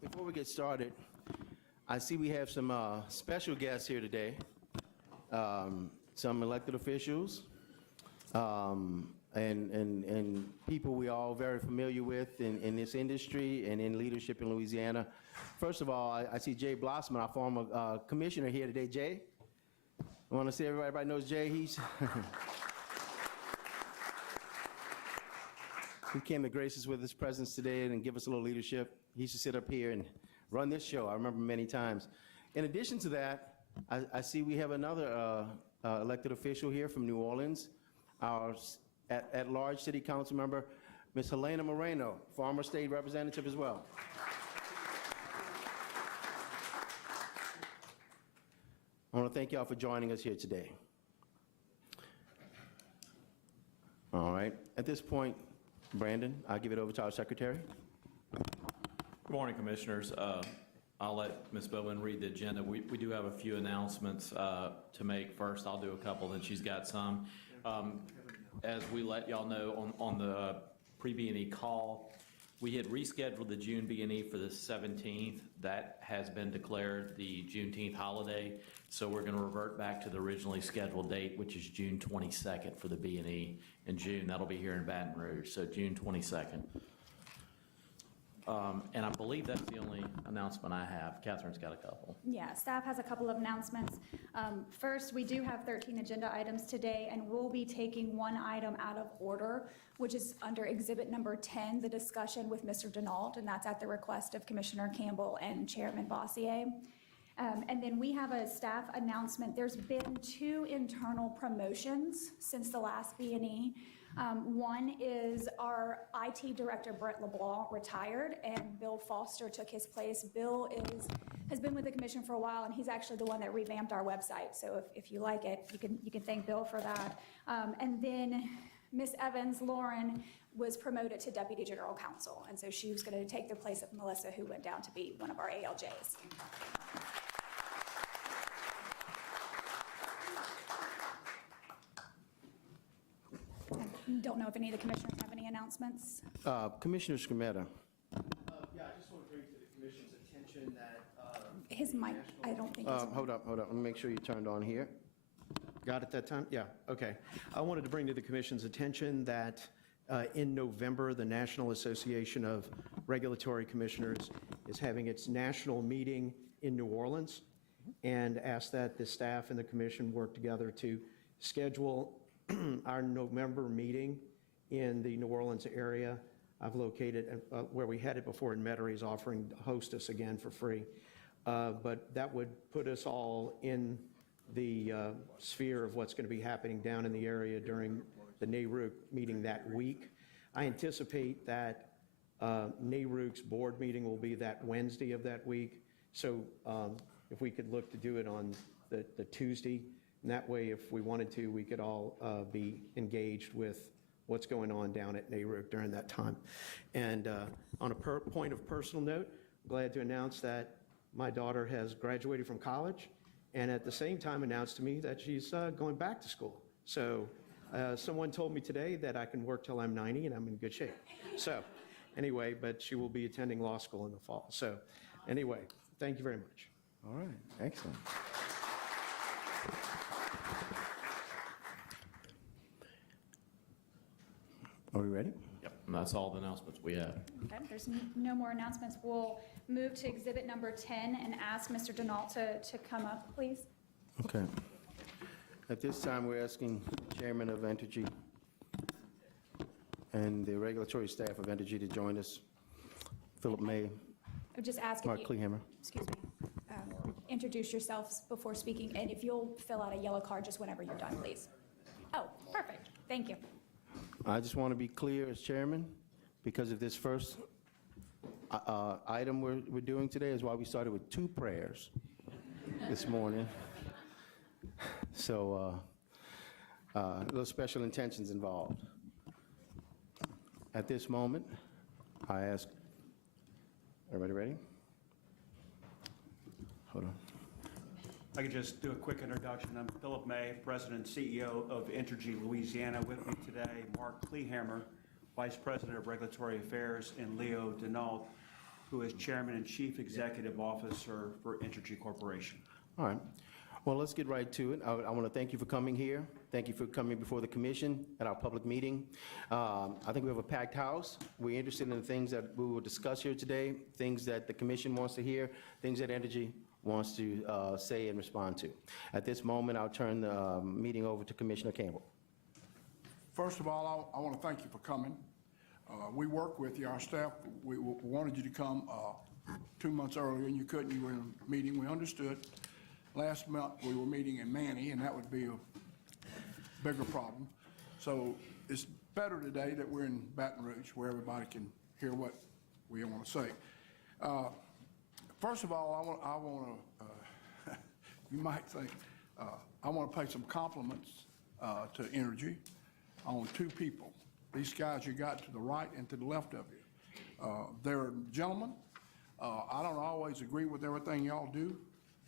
Before we get started, I see we have some special guests here today, some elected officials, and people we all very familiar with in this industry and in leadership in Louisiana. First of all, I see Jay Blossom, our former commissioner here today. Jay, I want to say everybody knows Jay. He came to grace us with his presence today and give us a little leadership. He used to sit up here and run this show. I remember many times. In addition to that, I see we have another elected official here from New Orleans, our at-large city council member, Ms. Helena Moreno, former state representative as well. I want to thank y'all for joining us here today. All right, at this point, Brandon, I'll give it over to our secretary. Good morning, Commissioners. I'll let Ms. Bowman read the agenda. We do have a few announcements to make. First, I'll do a couple, then she's got some. As we let y'all know on the pre-B&E call, we had rescheduled the June B&E for the 17th. That has been declared the Juneteenth holiday, so we're going to revert back to the originally scheduled date, which is June 22nd for the B&E in June. That'll be here in Baton Rouge, so June 22nd. And I believe that's the only announcement I have. Catherine's got a couple. Yeah, staff has a couple of announcements. First, we do have 13 agenda items today, and we'll be taking one item out of order, which is under exhibit number 10, the discussion with Mr. Denault, and that's at the request of Commissioner Campbell and Chairman Bossier. And then we have a staff announcement. There's been 2 internal promotions since the last B&E. One is our IT director, Brett LeBlanc, retired, and Bill Foster took his place. Bill has been with the commission for a while, and he's actually the one that revamped our website. So if you like it, you can thank Bill for that. And then Miss Evans, Lauren, was promoted to Deputy General Counsel, and so she was going to take the place of Melissa, who went down to be one of our ALJs. Don't know if any of the commissioners have any announcements. Commissioner Scametta. Yeah, I just want to bring to the commission's attention that... His mic, I don't think it's... Hold up. Let me make sure you turned on here. Got it that time? Yeah, okay. I wanted to bring to the commission's attention that in November, the National Association of Regulatory Commissioners is having its national meeting in New Orleans, and asked that the staff and the commission work together to schedule our November meeting in the New Orleans area. I've located where we had it before in Metairie, is offering to host us again for free. But that would put us all in the sphere of what's going to be happening down in the area during the NARUC meeting that week. I anticipate that NARUC's board meeting will be that Wednesday of that week. So if we could look to do it on the Tuesday, and that way, if we wanted to, we could all be engaged with what's going on down at NARUC during that time. And on a point of personal note, I'm glad to announce that my daughter has graduated from college, and at the same time announced to me that she's going back to school. So someone told me today that I can work till I'm 90 and I'm in good shape. So anyway, but she will be attending law school in the fall. So anyway, thank you very much. All right, excellent. Are we ready? Yep, and that's all the announcements we have. Okay, there's no more announcements. We'll move to exhibit number 10 and ask Mr. Denault to come up, please. Okay. At this time, we're asking the chairman of Entergy and the regulatory staff of Entergy to join us. Philip May, I would just ask Mark if you, Kleehammer. excuse me, introduce yourselves before speaking, and if you'll fill out a yellow card just whenever you're done, please. Oh, perfect. Thank you. I just want to be clear as chairman, because of this first item we're doing today is why we started with 2 prayers this morning. So little special intentions involved. At this moment, I ask, everybody ready? Hold on. I could just do a quick introduction. I'm Philip May, President and CEO of Entergy, Louisiana. With me today, Mark Kleehammer, Vice President of Regulatory Affairs, and Leo Denault, who is Chairman and Chief Executive Officer for Entergy Corporation. All right. Well, let's get right to it. I want to thank you for coming here. Thank you for coming before the commission at our public meeting. I think we have a packed house. We're interested in the things that we will discuss here today, things that the commission wants to hear, things that Entergy wants to say and respond to. At this moment, I'll turn the meeting over to Commissioner Campbell. First of all, I want to thank you for coming. We work with you, our staff. We wanted you to come 2 months earlier, and you couldn't. You were in a meeting. We understood. Last month, we were meeting in Manny, and that would be a bigger problem. So it's better today that we're in Baton Rouge, where everybody can hear what we want to say. First of all, I want to, you might think, I want to pay some compliments to Entergy on 2 people. These guys you got to the right and to the left of you. They're gentlemen. I don't always agree with everything y'all do.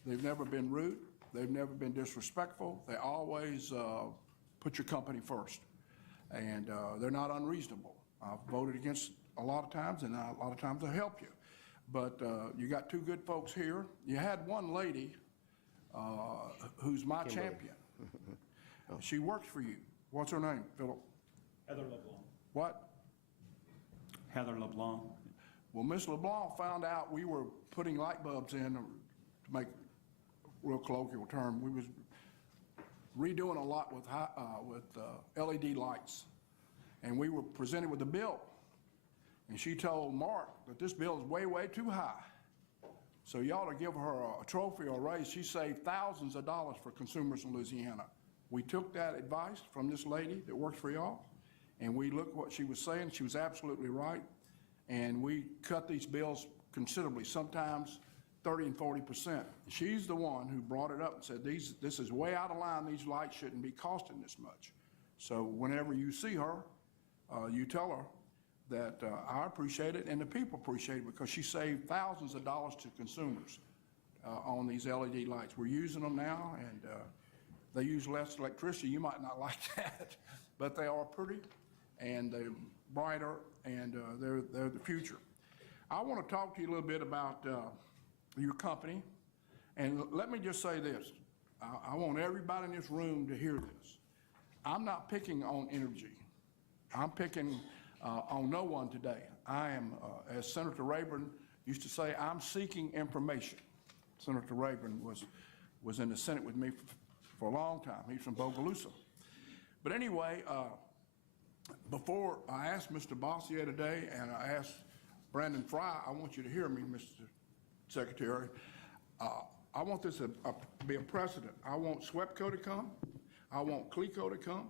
They've never been rude. They've never been disrespectful. They always put your company first. And they're not unreasonable. I've voted against a lot of times, and a lot of times I help you. But you got 2 good folks here. You had one lady who's my champion. She works for you. What's her name, Philip? Heather LeBlanc. What? Heather LeBlanc. Well, Miss LeBlanc found out we were putting light bulbs in, to make a real colloquial term. We was redoing a lot with LED lights. And we were presented with a bill. And she told Mark that this bill is way, way too high. So you ought to give her a trophy or a raise. She saved thousands of dollars for consumers in Louisiana. We took that advice from this lady that works for y'all, and we looked what she was saying. She was absolutely right. And we cut these bills considerably, sometimes 30 and 40%. She's the one who brought it up and said, this is way out of line. These lights shouldn't be costing this much. So whenever you see her, you tell her that I appreciate it and the people appreciate it, because she saved thousands of dollars to consumers on these LED lights. We're using them now, and they use less electricity. You might not like that, but they are pretty, and they're brighter, and they're the future. I want to talk to you a little bit about your company, and let me just say this. I want everybody in this room to hear this. I'm not picking on Entergy. I'm picking on no one today. I am, as Senator Rayburn used to say, I'm seeking information. Senator Rayburn was in the Senate with me for a long time. He's from Bogalusa. But anyway, before I asked Mr. Bossier today, and I asked Brandon Fry, I want you to hear me, Mr. Secretary. I want this to be a precedent. I want SWEPCO to come. I want CLECO to come.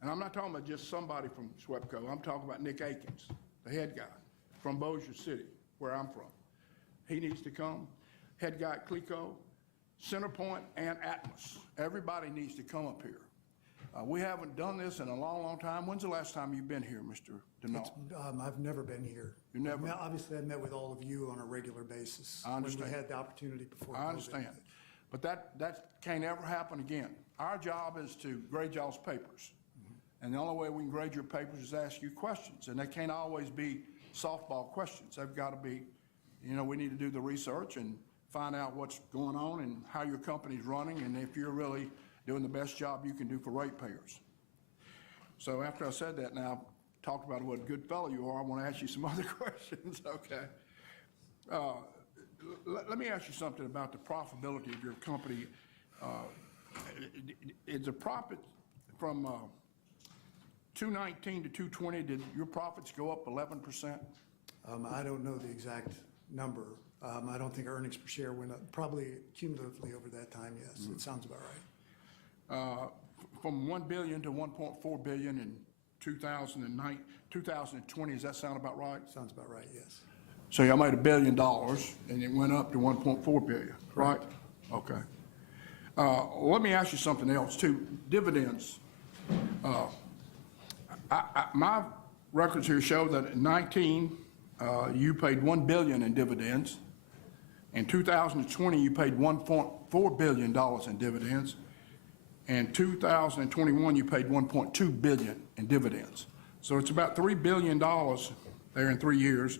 And I'm not talking about just somebody from SWEPCO. I'm talking about Nick Akins, the head guy from Bossier City, where I'm from. He needs to come. Head guy at CLECO, Centerpoint, and Atmos. Everybody needs to come up here. We haven't done this in a long, long time. When's the last time you've been here, Mr. Denault? I've never been here. You never? Obviously, I've met with all of you on a regular basis. I understand. When we had the opportunity before I COVID. understand. But that can't ever happen again. Our job is to grade y'all's papers. And the only way we can grade your papers is ask you questions. And they can't always be softball questions. They've got to be, we need to do the research and find out what's going on and how your company's running, and if you're really doing the best job you can do for ratepayers. So after I said that, now I've talked about what a good fellow you are, I want to ask you some other questions, okay? Let me ask you something about the profitability of your company. Is the profit from 219 to 220, did your profits go up 11%? I don't know the exact number. I don't think earnings per share went up, probably cumulatively over that time, yes. It sounds about right. From 1 billion to 1.4 billion in 2020, does that sound about right? Sounds about right, yes. So y'all made $1 billion and it went up to 1.4 billion, right? Okay. Let me ask you something else too. Dividends. My records here show that in 19, you paid $1 billion in dividends. In 2020, you paid $1.4 billion in dividends. In 2021, you paid $1.2 billion in dividends. So it's about $3 billion there in 3 years.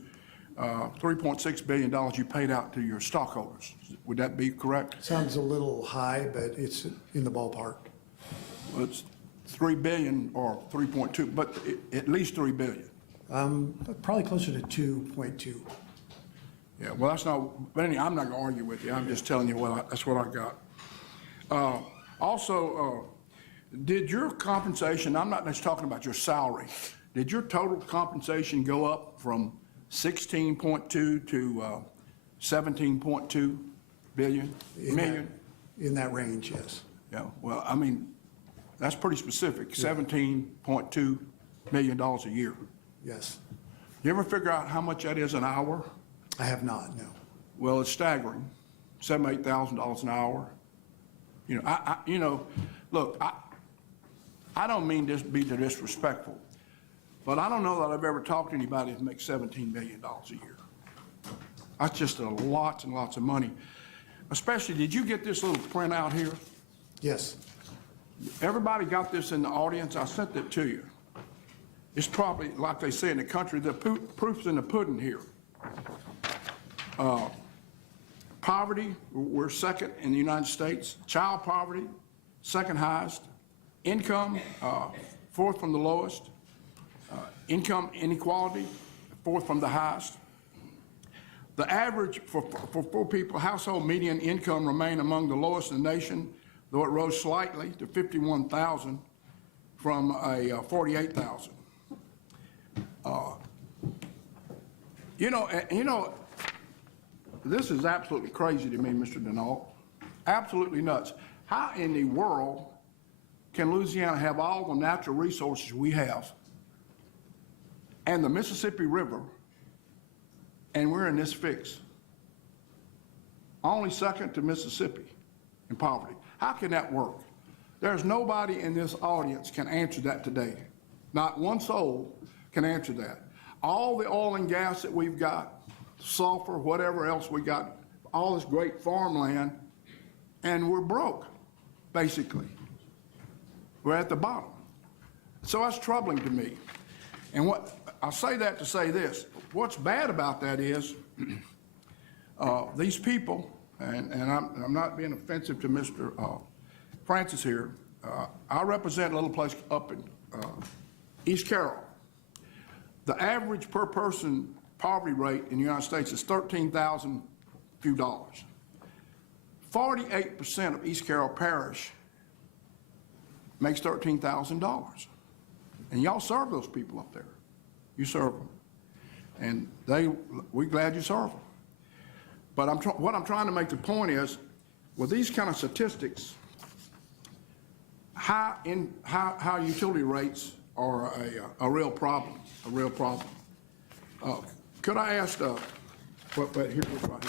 $3.6 billion you paid out to your stockholders. Would that be correct? Sounds a little high, but it's in the ballpark. Well, 3 billion or 3.2, but at least 3 billion. Probably closer to 2.2. Yeah, well, that's not, but anyway, I'm not gonna argue with you, I'm just telling you that's what I got. Also, did your compensation, I'm not just talking about your salary, did your total compensation go up from 16.2 to 17.2 million? In that range, yes. Yeah, well, I mean, that's pretty specific, $17.2 million a year. Yes. You ever figure out how much that is an hour? I have not, no. Well, it's staggering, $7,000, $8,000 an hour. Look, I don't mean this to be disrespectful, but I don't know that I've ever talked to anybody that makes $17 million a year. That's just lots and lots of money. Especially, did you get this little printout here? Yes. Everybody got this in the audience? I sent it to you. It's probably, like they say in the country, the proof's in the pudding here. Poverty, we're second in the United States. Child poverty, second highest. Income, fourth from the lowest. Income inequality, fourth from the highest. The average for poor people, household median income remained among the lowest in the nation, though it rose slightly to $51,000 from a $48,000. This is absolutely crazy to me, Mr. Denault. Absolutely nuts. How in the world can Louisiana have all the natural resources we have and the Mississippi River, and we're in this fix? Only second to Mississippi in poverty. How can that work? There's nobody in this audience can answer that today. Not one soul can answer that. All the oil and gas that we've got, sulfur, whatever else we got, all this great farmland, and we're broke, basically. We're at the bottom. So that's troubling to me. And I'll say that to say this. What's bad about that is these people, and I'm not being offensive to Mr. Francis here, I represent a little place up in East Carroll. The average per person poverty rate in the United States is $13,000 few dollars. 48% of East Carroll Parish makes $13,000. And y'all serve those people up there. You serve them. And we're glad you serve them. But what I'm trying to make the point is, with these kind of statistics, high utility rates are a real problem, Could I ask, but here it is right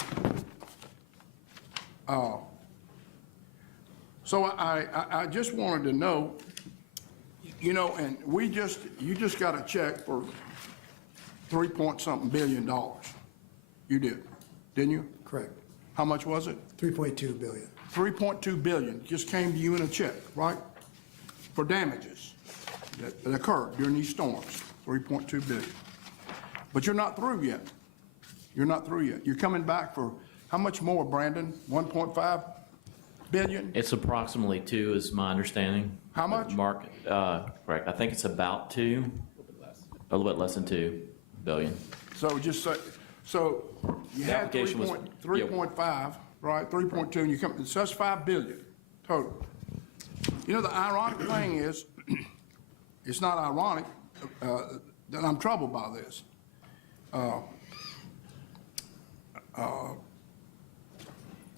here. So I just wanted to know, and you just got a check for $3-point-something billion. You did, didn't you? Correct. How much was it? 3.2 billion. 3.2 billion just came to you in a check, right? For damages that occurred during these storms, 3.2 billion. But you're not through yet. You're not through yet. You're coming back for how much more, Brandon? 1.5 billion? It's approximately 2 is my understanding. How much? Mark, correct. I think it's about 2, a little bit less than 2 billion. So just say, so you The had application was- 3.5, right? 3.2, and you come, so that's 5 billion total. The ironic thing is, it's not ironic that I'm troubled by this.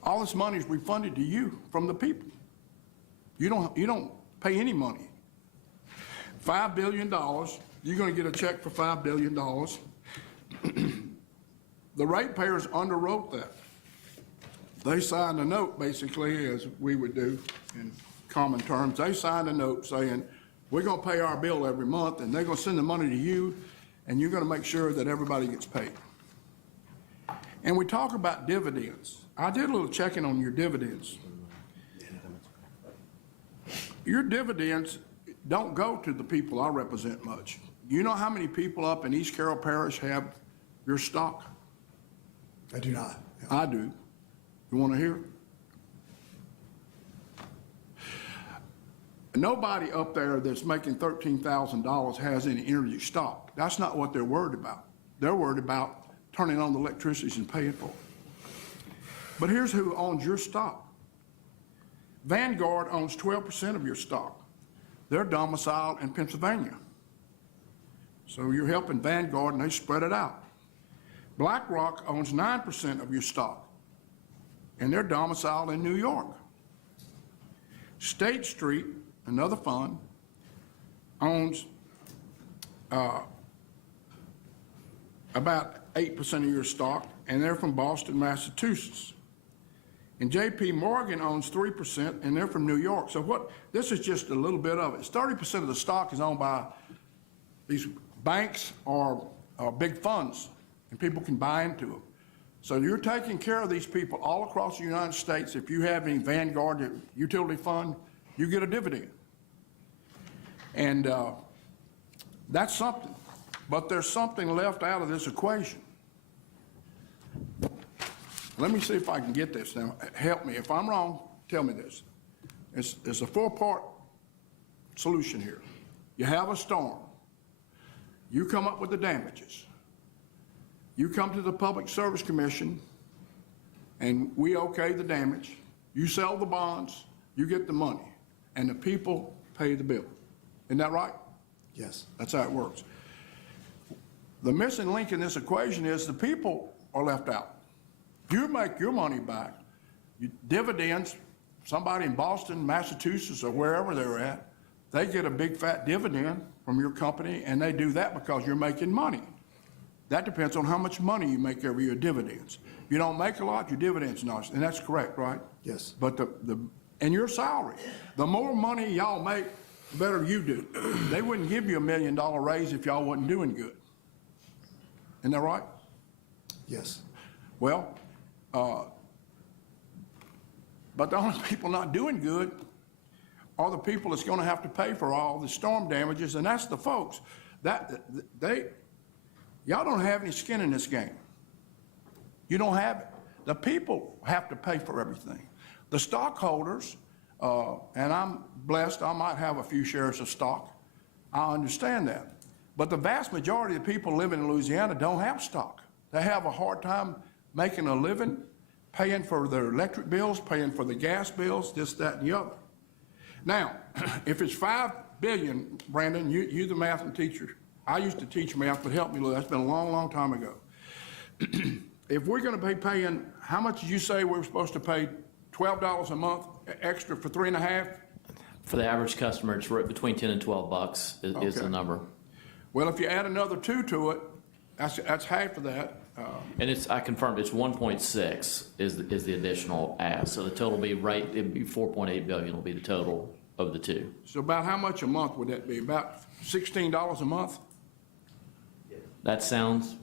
All this money is refunded to you from the people. You don't pay any money. $5 billion, you're going to get a check for $5 billion. The ratepayers underwrote that. They signed a note, basically, as we would do in common terms. They signed a note saying, we're going to pay our bill every month, and they're going to send the money to you, and you're going to make sure that everybody gets paid. And we talk about dividends. I did a little checking on your dividends. Your dividends don't go to the people I represent much. You know how many people up in East Carroll Parish have your stock? I do not. I do. You want to hear? Nobody up there that's making $13,000 has any energy stock. That's not what they're worried about. They're worried about turning on the electricity and paying for it. But here's who owns your stock. Vanguard owns 12% of your stock. They're domiciled in Pennsylvania. So you're helping Vanguard, and they spread it out. BlackRock owns 9% of your stock, and they're domiciled in New York. State Street, another fund, owns about 8% of your stock, and they're from Boston, Massachusetts. And JP Morgan owns 3%, and they're from New York. So this is just a little bit of it. 30% of the stock is owned by these banks or big funds, and people can buy into them. So you're taking care of these people all across the United States. If you have any Vanguard utility fund, you get a dividend. And that's something. But there's something left out of this equation. Let me see if I can get this now. Help me. If I'm wrong, tell me this. It's a four-part solution here. You have a storm. You come up with the damages. You come to the Public Service Commission, and we okay the damage. You sell the bonds, you get the money, and the people pay the bill. Isn't that right? Yes. That's how it works. The missing link in this equation is the people are left out. You make your money back. Dividends, somebody in Boston, Massachusetts, or wherever they're at, they get a big fat dividend from your company, and they do that because you're making money. That depends on how much money you make every year, dividends. If you don't make a lot, your dividends not, and that's correct, right? Yes. But and your salary, the more money y'all make, the better you do. They wouldn't give you $1 million raise if y'all wasn't doing good. Isn't that right? Yes. Well, but the only people not doing good are the people that's going to have to pay for all the storm damages, and that's the folks. Y'all don't have any skin in this game. You don't have it. The people have to pay for everything. The stockholders, and I'm blessed, I might have a few shares of stock. I understand that. But the vast majority of the people living in Louisiana don't have stock. They have a hard time making a living, paying for their electric bills, paying for the gas bills, this, that, and the other. Now, if it's $5 billion, Brandon, you're the math and teacher. I used to teach math, but help me, Lou. That's been a long, long time ago. If we're going to be paying, how much did you say we were supposed to pay? $12 a month extra for 3.5? For the average customer, it's between 10 and 12 bucks is the number. Well, if you add another 2 to it, that's half of that. And I confirmed, it's 1.6 is the additional ask. So the total will be it'd be 4.8 billion will be the total of the two. So about how much a month would that be? About $16 a month? That sounds,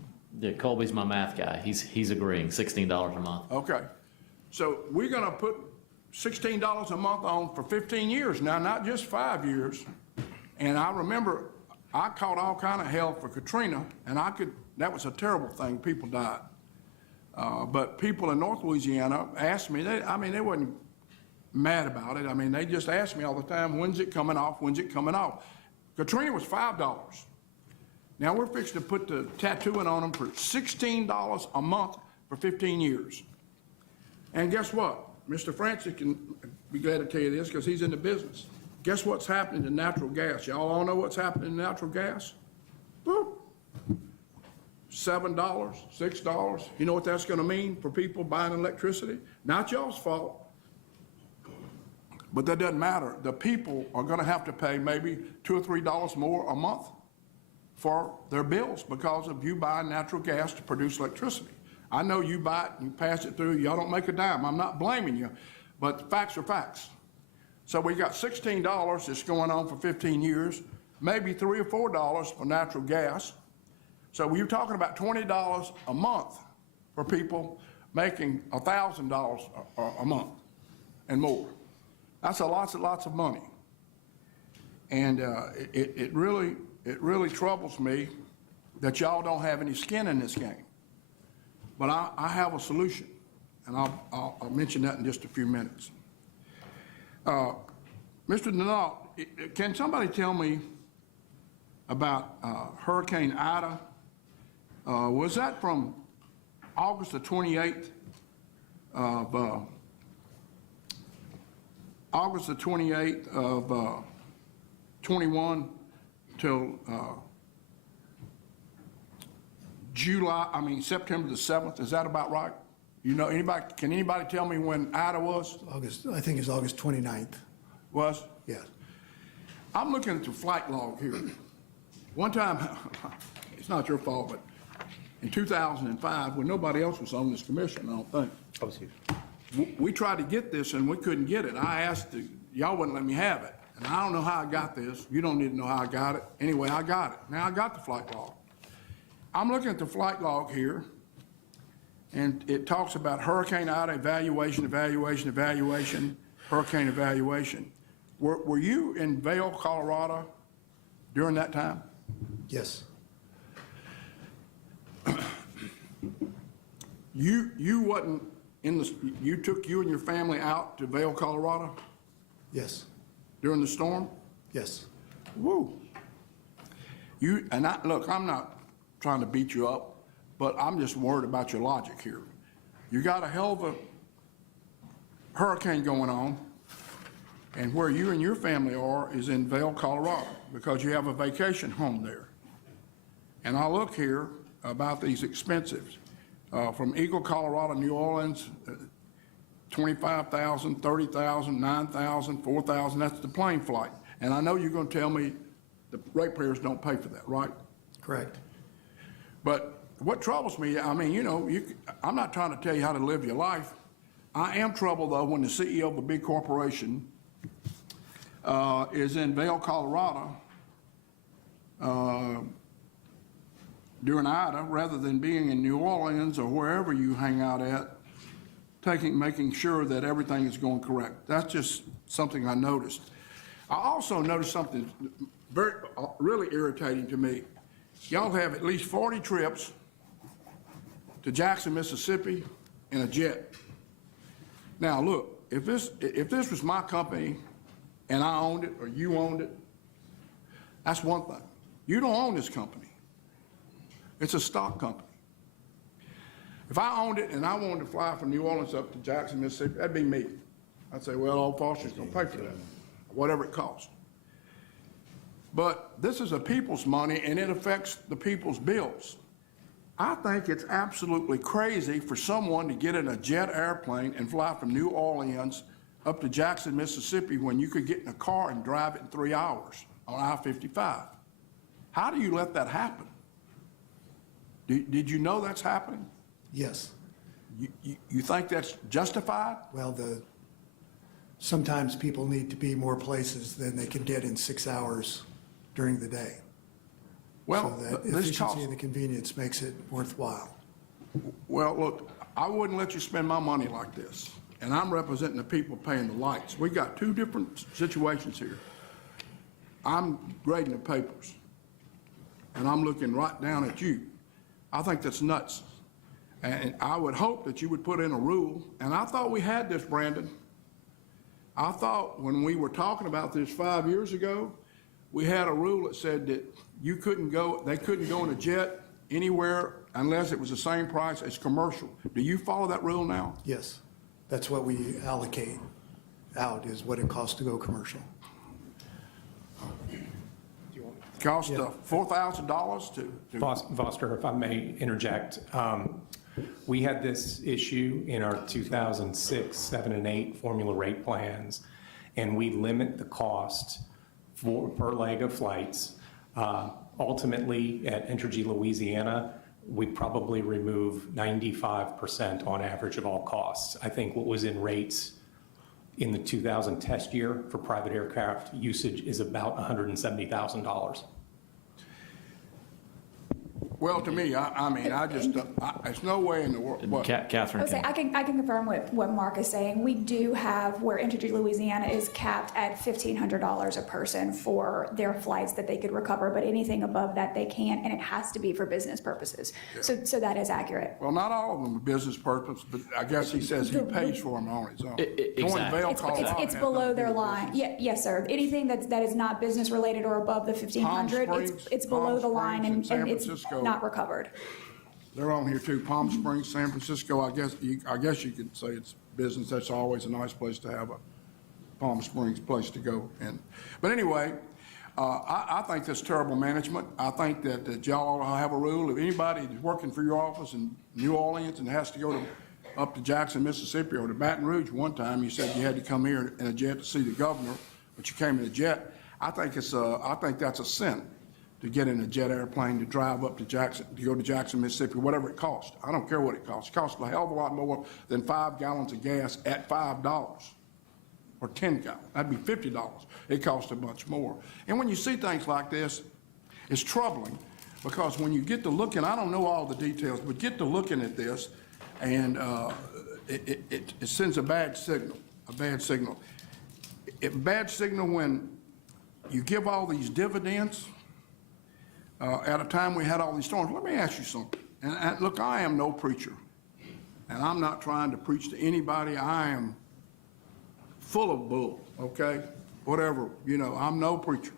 Colby's my math guy. He's agreeing, $16 a month. Okay. So we're going to put $16 a month on for 15 years now, not just 5 years. And I remember I caught all kind of hell for Katrina, and that was a terrible thing. People died. But people in North Louisiana asked me, they wasn't mad about it. They just asked me all the time, when's it coming off? When's it coming off? Katrina was $5. Now we're fixing to put the tattooing on them for $16 a month for 15 years. And guess what? Mr. Francis can be glad to tell you this because he's in the business. Guess what's happening to natural gas? Y'all all know what's happening to natural gas? Boop. $7, $6. You know what that's going to mean for people buying electricity? Not y'all's fault. But that doesn't matter. The people are going to have to pay maybe $2 or $3 more a month for their bills because of you buying natural gas to produce electricity. I know you buy it, you pass it through, y'all don't make a dime. I'm not blaming you, but facts are facts. So we got $16 that's going on for 15 years, maybe $3 or $4 for natural gas. So we're talking about $20 a month for people making $1,000 a month and more. That's lots and lots of money. And it really troubles me that y'all don't have any skin in this game. But I have a solution, and I'll mention that in just a few minutes. Mr. Denault, Can somebody tell me about Hurricane Ida? Was that from August the 28th of, August the 28th of 21 till September the 7th? Is that about right? You know, can anybody tell me when Ida was? I think it's August 29th. Was? Yes. I'm looking at the flight log here. One time, it's not your fault, but in 2005, when nobody else was on this commission, I don't think. I was here. We tried to get this and we couldn't get it. I asked, y'all wouldn't let me have it. And I don't know how I got this. You don't need to know how I got it. Anyway, I got it. Now I got the flight log. I'm looking at the flight log here, and it talks about Hurricane Ida evaluation, hurricane evaluation. Were you in Vail, Colorado during that time? Yes. You wasn't in the, you took you and your family out to Vail, Colorado Yes. during the storm? Yes. Woo. Look, I'm not trying to beat you up, but I'm just worried about your logic here. You got a hell of a hurricane going on, and where you and your family are is in Vail, Colorado, because you have a vacation home there. And I look here about these expenses. From Eagle, Colorado, New Orleans, $25,000, $30,000, $9,000, $4,000, that's the plane flight. And I know you're going to tell me the ratepayers don't pay for that, right? Correct. But what troubles me, I mean, you know, I'm not trying to tell you how to live your life. I am troubled, though, when the CEO of a big corporation is in Vail, Colorado, during Ida, rather than being in New Orleans or wherever you hang out at, making sure that everything is going correct. That's just something I noticed. I also noticed something really irritating to me. Y'all have at least 40 trips to Jackson, Mississippi in a jet. Now, look, if this was my company and I owned it or you owned it, that's one thing. You don't own this company. It's a stock company. If I owned it and I wanted to fly from New Orleans up to Jackson, Mississippi, that'd be me. I'd say, well, old Foster's going to pay for that, whatever it costs. But this is a people's money, and it affects the people's bills. I think it's absolutely crazy for someone to get in a jet airplane and fly from New Orleans up to Jackson, Mississippi, when you could get in a car and drive it in 3 hours on I-55. How do you let that happen? Did you know that's happening? Yes. You think that's justified? Well, sometimes people need to be more places than they can get in 6 hours during the day. Well, So that this efficiency costs. and the convenience makes it worthwhile. Well, look, I wouldn't let you spend my money like this. And I'm representing the people paying the lights. We got two different situations here. I'm grading the papers, and I'm looking right down at you. I think that's nuts. And I would hope that you would put in a rule, and I thought we had this, Brandon. I thought when we were talking about this 5 years ago, we had a rule that said that they couldn't go in a jet anywhere unless it was the same price as commercial. Do you follow that rule now? Yes. That's what we allocate out, is what it costs to go commercial. Cost $4,000 to. Foster, if I may interject, we had this issue in our 2006, 7, and 8 formula rate plans, and we limit the cost per leg of flights. Ultimately, at Entergy, Louisiana, we probably remove 95% on average of all costs. I think what was in rates in the 2000 test year for private aircraft usage is about $170,000. Well, to me, I mean, I just, there's no way in the world, what? Catherine I would say, can. I can confirm what Mark is saying. We do have, where Entergy Louisiana is capped at $1,500 a person for their flights that they could recover, but anything above that, they can't, and it has to be for business purposes. So that is accurate. Well, not all of them are business purpose, but I guess he says he pays for them on his own. Exactly. It's below their line. Yes, sir. Anything that is not business related or above the 1,500, it's below the line and it's not recovered. They're on here too, Palm Springs, San Francisco, I guess you could say it's business, that's always a nice place to have a Palm Springs place to go. But anyway, I think that's terrible management. I think that y'all ought to have a rule, if anybody is working for your office in New Orleans and has to go up to Jackson, Mississippi, or to Baton Rouge one time, you said you had to come here in a jet to see the governor, but you came in a jet. I think that's a sin to get in a jet airplane to drive up to Jackson, to go to Jackson, Mississippi, whatever it costs. I don't care what it costs. It costs a hell of a lot more than 5 gallons of gas at $5 or 10 gallons. That'd be $50. It costs a bunch more. And when you see things like this, it's troubling because when you get to looking, I don't know all the details, but get to looking at this, and it sends a bad signal, bad signal when you give all these dividends at a time we had all these storms. Let me ask you something. And look, I am no preacher, and I'm not trying to preach to anybody. I am full of bull, okay? Whatever, I'm no preacher.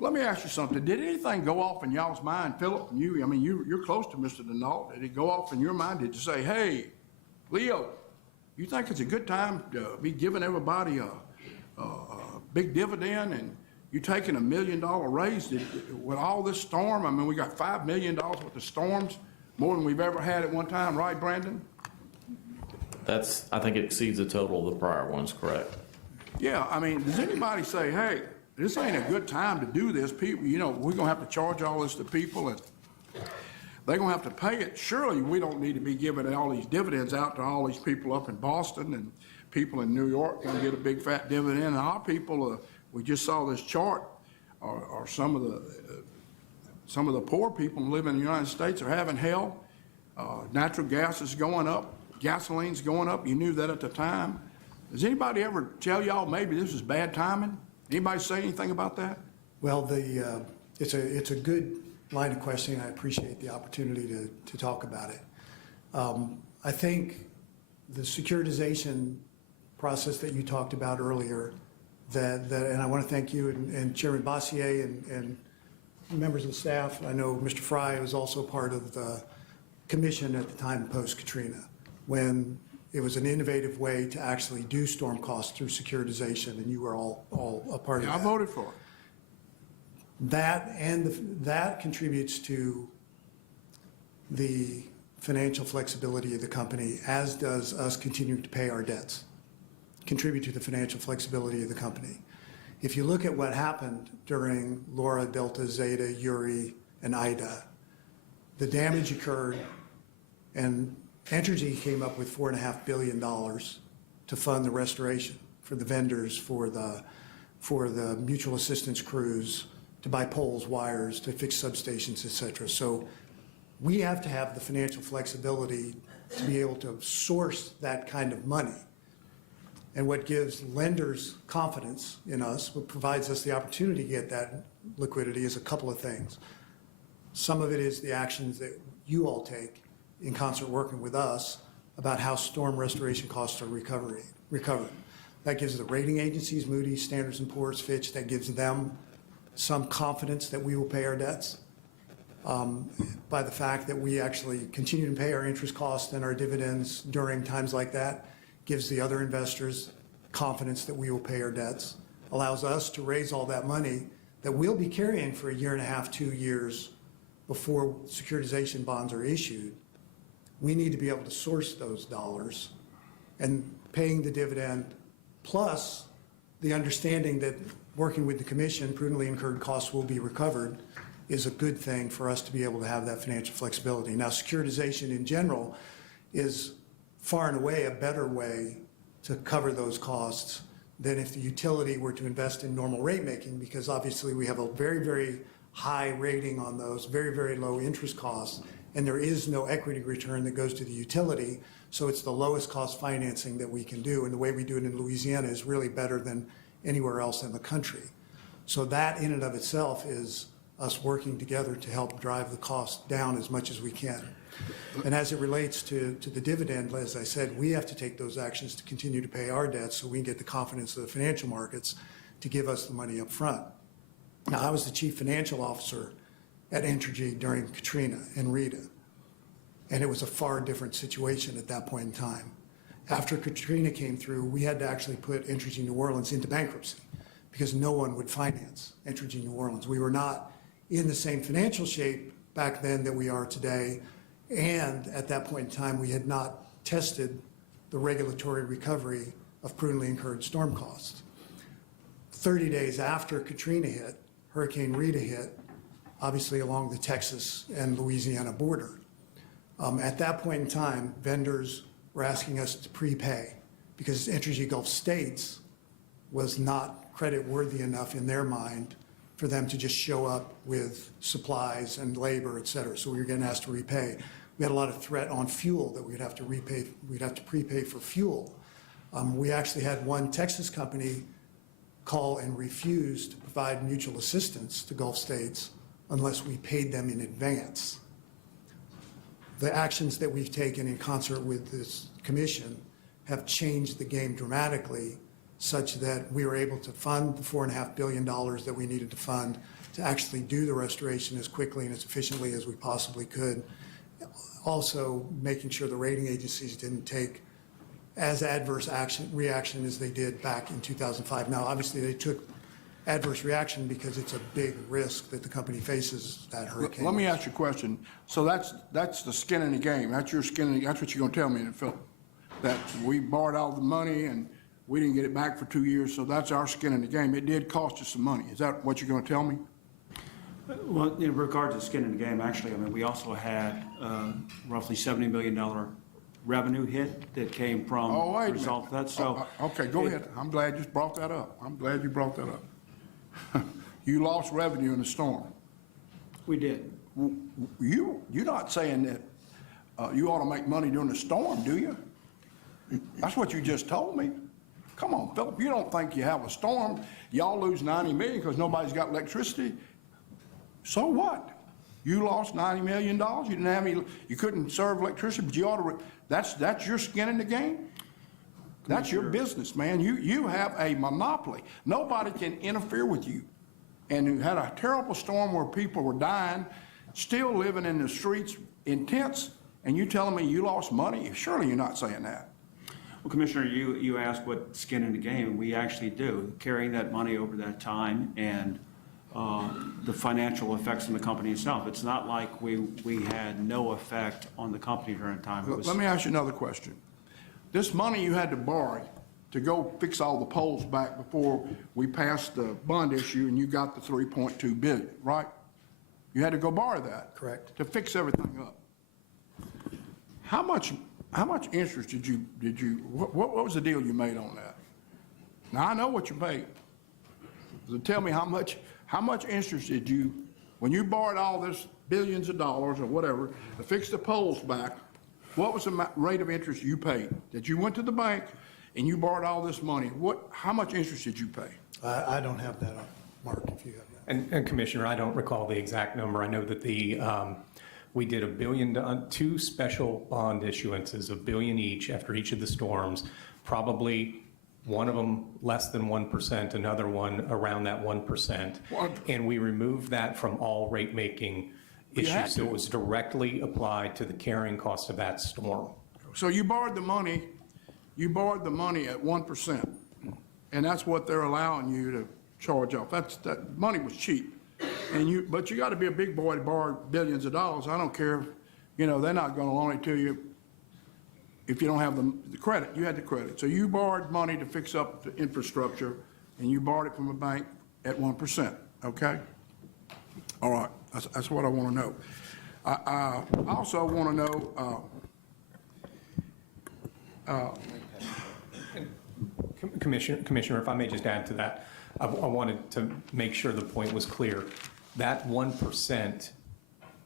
Let me ask you something. Did anything go off in y'all's mind, Philip, and you? I mean, you're close to Mr. Denault. Did it go off in your mind? Did you say, hey, Leo, you think it's a good time to be giving everybody a big dividend and you taking $1 million raise with all this storm? I mean, we got $5 million worth of storms, more than we've ever had at one time, right, Brandon? I think it exceeds the total of the prior ones, correct? Yeah, I mean, does anybody say, hey, this ain't a good time to do this? People, we're gonna have to charge all this to people and they're gonna have to pay it. Surely we don't need to be giving all these dividends out to all these people up in Boston, and people in New York gonna get a big fat dividend. And our people, we just saw this chart, are some of the poor people who live in the United States are having hell. Natural gas is going up, gasoline's going up. You knew that at the time. Does anybody ever tell y'all maybe this is bad timing? Anybody say anything about that? Well, it's a good line of questioning. I appreciate the opportunity to talk about it. I think the securitization process that you talked about earlier, and I want to thank you and Chairman Bossier and members of the staff. I know Mr. Fry was also part of the commission at the time post-Katrina, when it was an innovative way to actually do storm costs through securitization, and you were all a part of that. I voted for it. That contributes to the financial flexibility of the company, as does us continuing to pay our debts, contribute to the financial flexibility of the company. If you look at what happened during Laura, Delta, Zeta, Uri, and Ida, the damage occurred, and Entergy came up with $4.5 billion to fund the restoration for the vendors, for the mutual assistance crews, to buy poles, wires, to fix substations, et cetera. So we have to have the financial flexibility to be able to source that kind of money. And what gives lenders confidence in us, what provides us the opportunity to get that liquidity, is a couple of things. Some of it is the actions that you all take in concert working with us about how storm restoration costs are recovered. That gives the rating agencies, Moody's, Standard & Poor's, Fitch, that gives them some confidence that we will pay our debts by the fact that we actually continue to pay our interest costs and our dividends during times like that, gives the other investors confidence that we will pay our debts, allows us to raise all that money that we'll be carrying for 1.5 years, 2 years before securitization bonds are issued. We need to be able to source those dollars, and paying the dividend, plus the understanding that working with the commission, prudently incurred costs will be recovered, is a good thing for us to be able to have that financial flexibility. Now, securitization in general is far and away a better way to cover those costs than if the utility were to invest in normal rate making, because obviously we have a very, very high rating on those, very, very low interest costs, and there is no equity return that goes to the utility, so it's the lowest cost financing that we can do, and the way we do it in Louisiana is really better than anywhere else in the country. So that in and of itself is us working together to help drive the cost down as much as we can. And as it relates to the dividend, as I said, we have to take those actions to continue to pay our debts so we can get the confidence of the financial markets to give us the money up front. Now, I was the chief financial officer at Entergy during Katrina and Rita, and it was a far different situation at that point in time. After Katrina came through, we had to actually put Entergy New Orleans into bankruptcy because no one would finance Entergy New Orleans. We were not in the same financial shape back then that we are today, and at that point in time, we had not tested the regulatory recovery of prudently incurred storm costs. 30 days after Katrina hit, Hurricane Rita hit, obviously along the Texas and Louisiana border. At that point in time, vendors were asking us to prepay because Entergy Gulf States was not credit worthy enough in their mind for them to just show up with supplies and labor, et cetera. So we were getting asked to repay. We had a lot of threat on fuel that we'd have to repay, we'd have to prepay for fuel. We actually had one Texas company call and refuse to provide mutual assistance to Gulf states unless we paid them in advance. The actions that we've taken in concert with this commission have changed the game dramatically such that we were able to fund the $4.5 billion that we needed to fund to actually do the restoration as quickly and as efficiently as we possibly could. Also, making sure the rating agencies didn't take as adverse reaction as they did back in 2005. Now, obviously, they took adverse reaction because it's a big risk that the company faces that hurricane. Let me ask you a question. So that's the skin in the game. That's your skin in the, that's what you're gonna tell me, Philip? That we borrowed all the money and we didn't get it back for 2 years, so that's our skin in the game. It did cost us some money. Is that what you're gonna tell me? Well, in regards to skin in the game, actually, I mean, we also had roughly $70 million revenue hit that came from Oh, wait a the result of that, so. Okay, go ahead. I'm glad you brought that up. I'm glad you brought that up. You lost revenue in the storm. We did. You're not saying that you ought to make money during the storm, do you? That's what you just told me. Come on, Philip, you don't think you have a storm, y'all lose $90 million because nobody's got electricity? So what? You lost $90 million, you didn't have any, you couldn't serve electricity, but you ought to, that's your skin in the game? That's your business, man. You have a monopoly. Nobody can interfere with you. And you had a terrible storm where people were dying, still living in the streets in tents, and you telling me you lost money? Surely you're not saying that. Well, Commissioner, you asked what skin in the game, and we actually do, carrying that money over that time and the financial effects on the company itself. It's not like we had no effect on the company during the time. Let me ask you another question. This money you had to borrow to go fix all the poles back before we passed the bond issue and you got the $3.2 billion, right? You had to go borrow that. Correct. To fix everything up. How much interest did you what was the deal you made on that? Now, I know what you paid. So tell me how much interest did you, when you borrowed all this billions of dollars or whatever to fix the poles back, what was the rate of interest you paid? That you went to the bank and you borrowed all this money, how much interest did you pay? I don't have that, Mark, if you have that. And Commissioner, I don't recall the exact number. I know that we did $1 billion, two special bond issuances, $1 billion each after each of the storms, probably one of them less than 1%, another one around that 1%. And we removed that from all rate-making issues. So it was directly applied to the carrying cost of that storm. So you borrowed the money at 1%, and that's what they're allowing you to charge off. That money was cheap. But you got to be a big boy to borrow billions of dollars. I don't care, they're not going to loan it to you if you don't have the credit. You had the credit. So you borrowed money to fix up the infrastructure, and you borrowed it from a bank at 1%, okay? All right, that's what I want to know. I also want to know, Commissioner, if I may just add to that, I wanted to make sure the point was clear. that 1%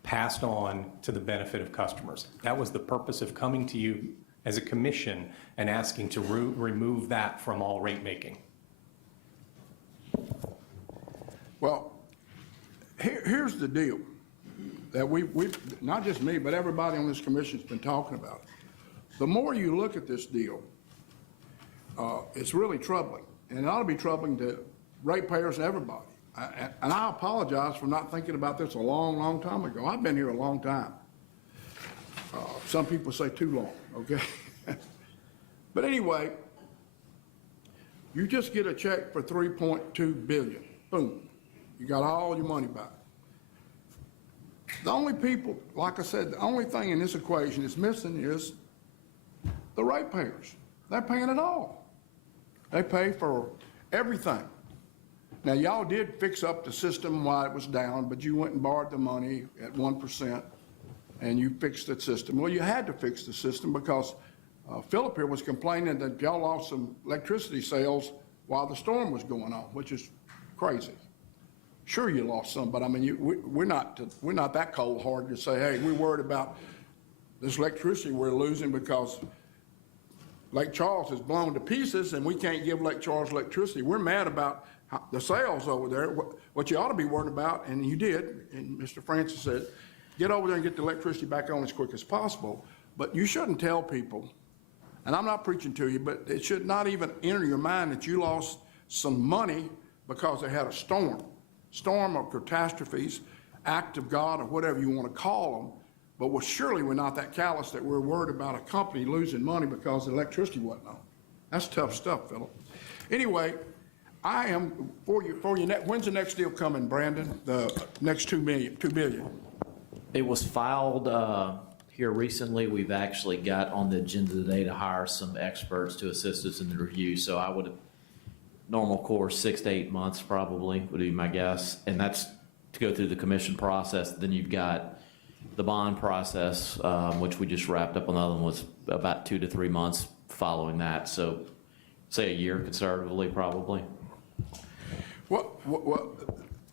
passed on to the benefit of customers. That was the purpose of coming to you as a commission and asking to remove that from all rate making. Well, here's the deal that we've, not just me, but everybody on this commission's been talking about. The more you look at this deal, it's really troubling. And it ought to be troubling to ratepayers and everybody. And I apologize for not thinking about this a long, long time ago. I've been here a long time. Some people say too long, okay? But anyway, you just get a check for $3.2 billion. Boom. You got all your money back. The only people, like I said, the only thing in this equation that's missing is the ratepayers. They're paying it all. They pay for everything. Now, y'all did fix up the system while it was down, but you went and borrowed the money at 1%, and you fixed the system. Well, you had to fix the system because Philip here was complaining that y'all lost some electricity sales while the storm was going on, which is crazy. Sure, you lost some, but I mean, we're not that cold-hearted to say, hey, we're worried about this electricity we're losing because Lake Charles is blown to pieces and we can't give Lake Charles electricity. We're mad about the sales over there. What you ought to be worried about, and you did, and Mr. Francis said, get over there and get the electricity back on as quick as possible. But you shouldn't tell people, and I'm not preaching to you, but it should not even enter your mind that you lost some money because they had a storm or catastrophes, act of God, or whatever you want to call them. But surely we're not that callous that we're worried about a company losing money because the electricity wasn't on. That's tough stuff, Philip. Anyway, I am for you. When's the next deal coming, Brandon? The next $2 billion. It was filed here recently. We've actually got on the agenda today to hire some experts to assist us in the review. So I would, normal course, 6 to 8 months probably would be my guess. And that's to go through the commission process. Then you've got the bond process, which we just wrapped up. Another one was about 2 to 3 months following that. So say a year conservatively, probably. What,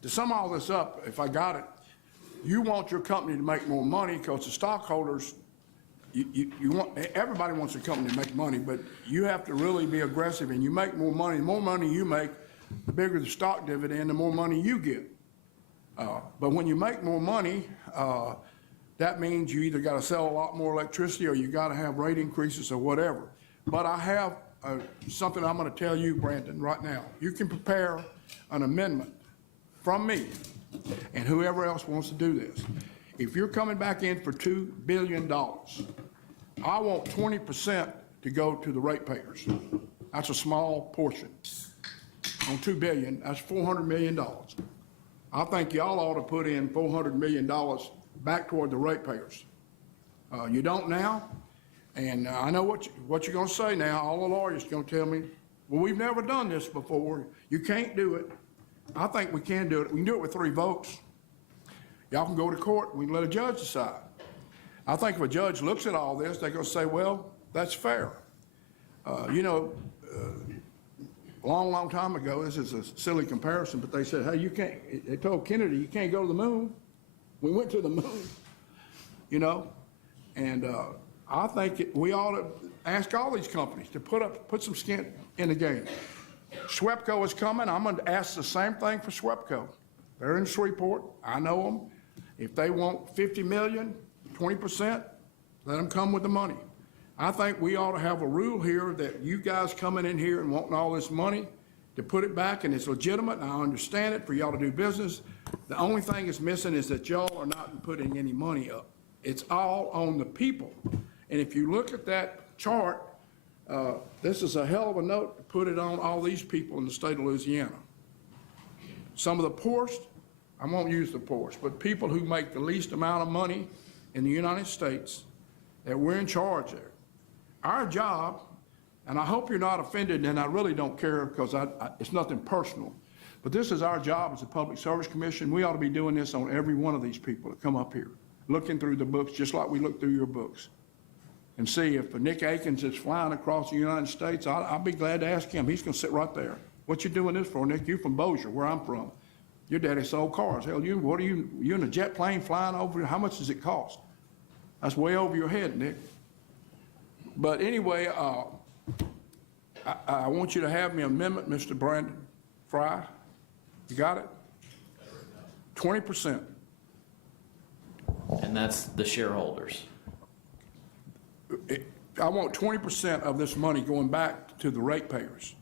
to sum all this up, if I got it, you want your company to make more money because the stockholders, everybody wants a company to make money, but you have to really be aggressive and you make more money. The more money you make, the bigger the stock dividend, the more money you get. But when you make more money, that means you either got to sell a lot more electricity or you got to have rate increases or whatever. But I have something I'm going to tell you, Brandon, right now. You can prepare an amendment from me and whoever else wants to do this. If you're coming back in for $2 billion, I want 20% to go to the ratepayers. That's a small portion. On $2 billion, that's $400 million. I think y'all ought to put in $400 million back toward the ratepayers. You don't now, and I know what you're going to say now. All the lawyers are going to tell me, well, we've never done this before. You can't do it. I think we can do it. We can do it with 3 votes. Y'all can go to court. We can let a judge decide. I think if a judge looks at all this, they're going to say, well, that's fair. A long time ago, this is a silly comparison, but they said, hey, you can't, they told Kennedy, you can't go to the moon. We went to the moon, and I think we ought to ask all these companies to put some skin in the game. SWEPCO is coming. I'm going to ask the same thing for SWEPCO. They're in Shreveport. I know them. If they want $50 million, 20%, let them come with the money. I think we ought to have a rule here that you guys coming in here and wanting all this money to put it back, and it's legitimate, and I understand it for y'all to do business. The only thing that's missing is that y'all are not putting any money up. It's all on the people. And if you look at that chart, this is a hell of a note to put it on all these people in the state of Louisiana. Some of the poorest, I won't use the poorest, but people who make the least amount of money in the United States, that we're in charge there. Our job, and I hope you're not offended, and I really don't care because it's nothing personal, but this is our job as a Public Service Commission. We ought to be doing this on every one of these people that come up here, looking through the books just like we look through your books, and see if Nick Akins is flying across the United States. I'll be glad to ask him. He's going to sit right there. What you doing this for, Nick? You from Bossier, where I'm from. Your daddy sold cars. Hell, you in a jet plane flying over, how much does it cost? That's way over your head, Nick. But anyway, I want you to have me amendment, Mr. Brandon Fry. You got it? 20%. And that's the shareholders. I want 20% of this money going back to the ratepayers.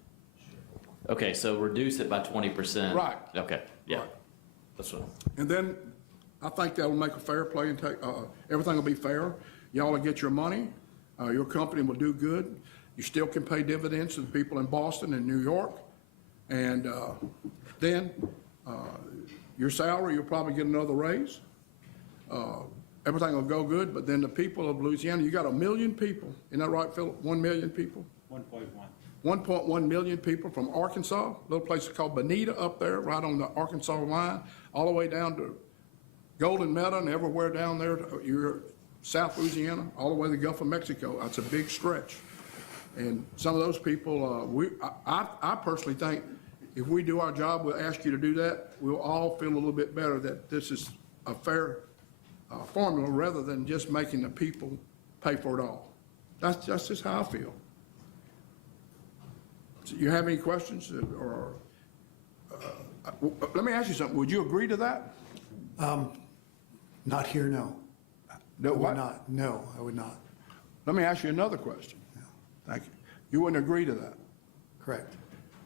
Okay, so reduce it by 20%. Right. Okay, yeah. Right. That's what. And then I think that will make a fair play and everything will be fair. Y'all will get your money. Your company will do good. You still can pay dividends to the people in Boston and New York. And then your salary, you'll probably get another raise. Everything will go good, but then the people of Louisiana, you got 1 million people. Isn't that right, Philip? 1 million people? 1.1 million people from Arkansas, a little place called Bonita up there, right on the Arkansas line, all the way down to Golden Meadow and everywhere down there, you're South Louisiana, all the way to the Gulf of Mexico. That's a big stretch. And some of those people, I personally think if we do our job, we'll ask you to do that, we'll all feel a little bit better that this is a fair formula rather than just making the people pay for it all. That's just how I feel. So you have any questions or let me ask you something. Would you agree to that? Not here, no. No, I what? would not. No, I would not. Let me ask you another question. Thank you. You wouldn't agree to that? Correct.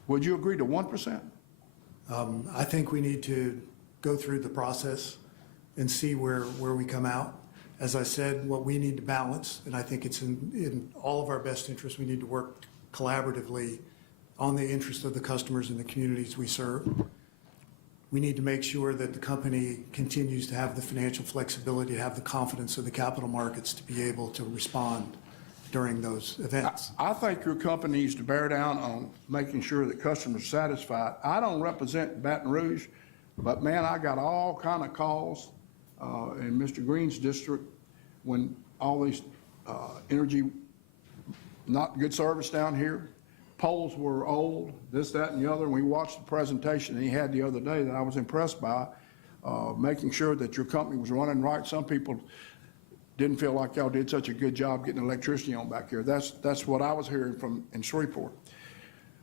Would you agree to 1%? I think we need to go through the process and see where we come out. As I said, what we need to balance, and I think it's in all of our best interests, we need to work collaboratively on the interest of the customers and the communities we serve. We need to make sure that the company continues to have the financial flexibility, to have the confidence of the capital markets to be able to respond during those events. I think your company needs to bear down on making sure that customers are satisfied. I don't represent Baton Rouge, but man, I got all kind of calls in Mr. Green's district when all these Entergy, not good service down here, poles were old, this, that, and the other, and we watched the presentation that he had the other day that I was impressed by, making sure that your company was running right. Some people didn't feel like y'all did such a good job getting electricity on back here. That's what I was hearing from in Shreveport.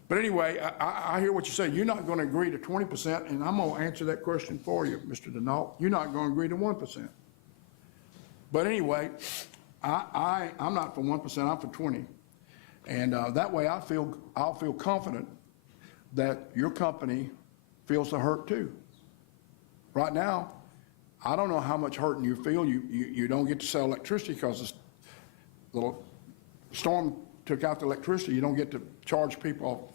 But anyway, I hear what you say. You're not going to agree to 20%, and I'm going to answer that question for you, Mr. Denault. You're not going to agree to 1%. But anyway, I'm not for 1%, I'm for 20. And that way I'll feel confident that your company feels the hurt too. Right now, I don't know how much hurting you feel. You don't get to sell electricity because the storm took out the electricity. You don't get to charge people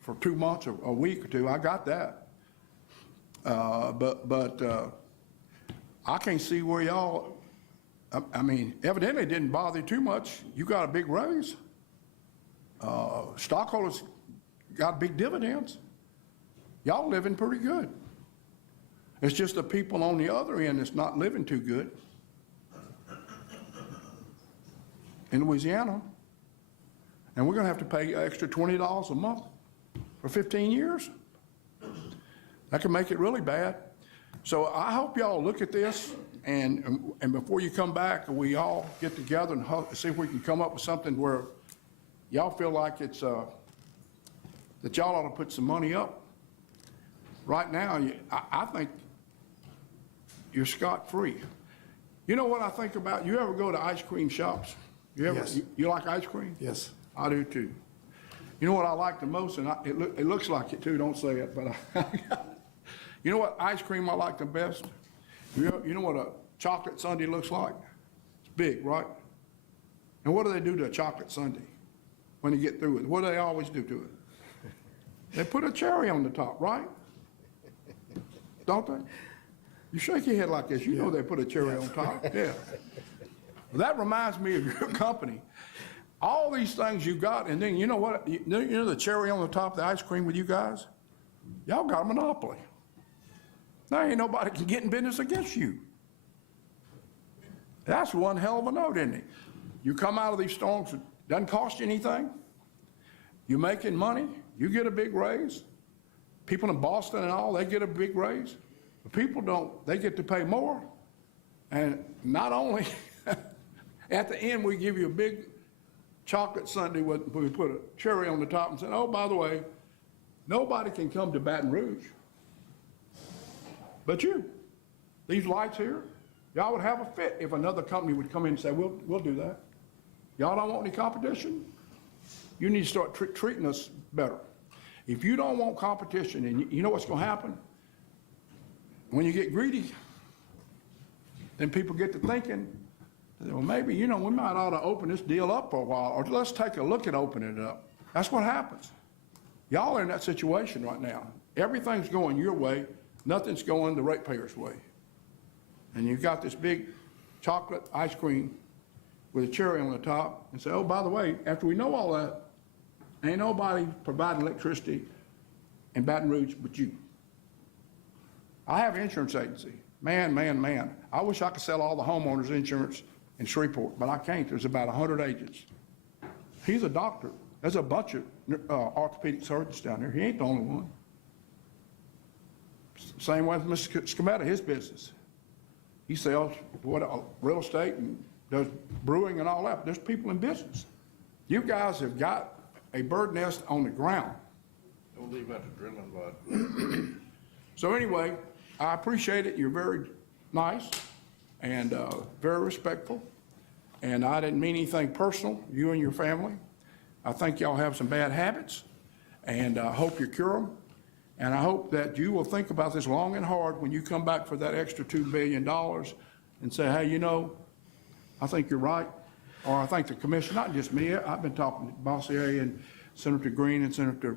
for 2 months or a week or two. I got that. But I can't see where y'all, I mean, evidently it didn't bother you too much. You got a big raise. Stockholders got big dividends. Y'all living pretty good. It's just the people on the other end that's not living too good. In Louisiana. And we're going to have to pay an extra $20 a month for 15 years. That can make it really bad. So I hope y'all look at this and before you come back, we all get together and see if we can come up with something where y'all feel like it's, that y'all ought to put some money up. Right now, I think you're scot-free. You know what I think about? You ever go to ice cream shops? Yes. You like ice cream? Yes. I do too. You know what I like the most, and it looks like it too, don't say it, but you know what ice cream I like the best? You know what a chocolate sundae looks like? It's big, right? And what do they do to a chocolate sundae when you get through it? What do they always do to it? They put a cherry on the top, right? Don't they? You shake your head like this. You know they put a cherry on top. Yeah. Well, that reminds me of your company. All these things you got, and then you know what? You know the cherry on the top of the ice cream with you guys? Y'all got a monopoly. Now ain't nobody can get in business against you. That's one hell of a note, isn't it? You come out of these storms, it doesn't cost you anything. You're making money. You get a big raise. People in Boston and all, they get a big raise. The people don't, they get to pay more. And not only, at the end, we give you a big chocolate sundae with, we put a cherry on the top and said, oh, by the way, nobody can come to Baton Rouge but you. These lights here, y'all would have a fit if another company would come in and say, we'll do that. Y'all don't want any competition? You need to start treating us better. If you don't want competition, and you know what's going to happen? When you get greedy, then people get to thinking, well, maybe, we might ought to open this deal up for a while, or let's take a look at opening it up. That's what happens. Y'all are in that situation right now. Everything's going your way. Nothing's going the ratepayers' way. And you've got this big chocolate ice cream with a cherry on the top and say, oh, by the way, after we know all that, ain't nobody providing electricity in Baton Rouge but you. I have an insurance agency. Man. I wish I could sell all the homeowners insurance in Shreveport, but I can't. There's about 100 agents. He's a doctor. There's a bunch of orthopedic surgeons down there. He ain't the only one. Same way with Mr. Scametta, his business. He sells real estate and does brewing and all that. There's people in business. You guys have got a bird nest on the ground. Don't leave out the drilling rod. So anyway, I appreciate it. You're very nice and very respectful. And I didn't mean anything personal, you and your family. I think y'all have some bad habits, and I hope you cure them. And I hope that you will think about this long and hard when you come back for that extra $2 billion and say, hey, I think you're right. Or I think the commission, not just me, I've been talking to Bossier and Senator Green and Senator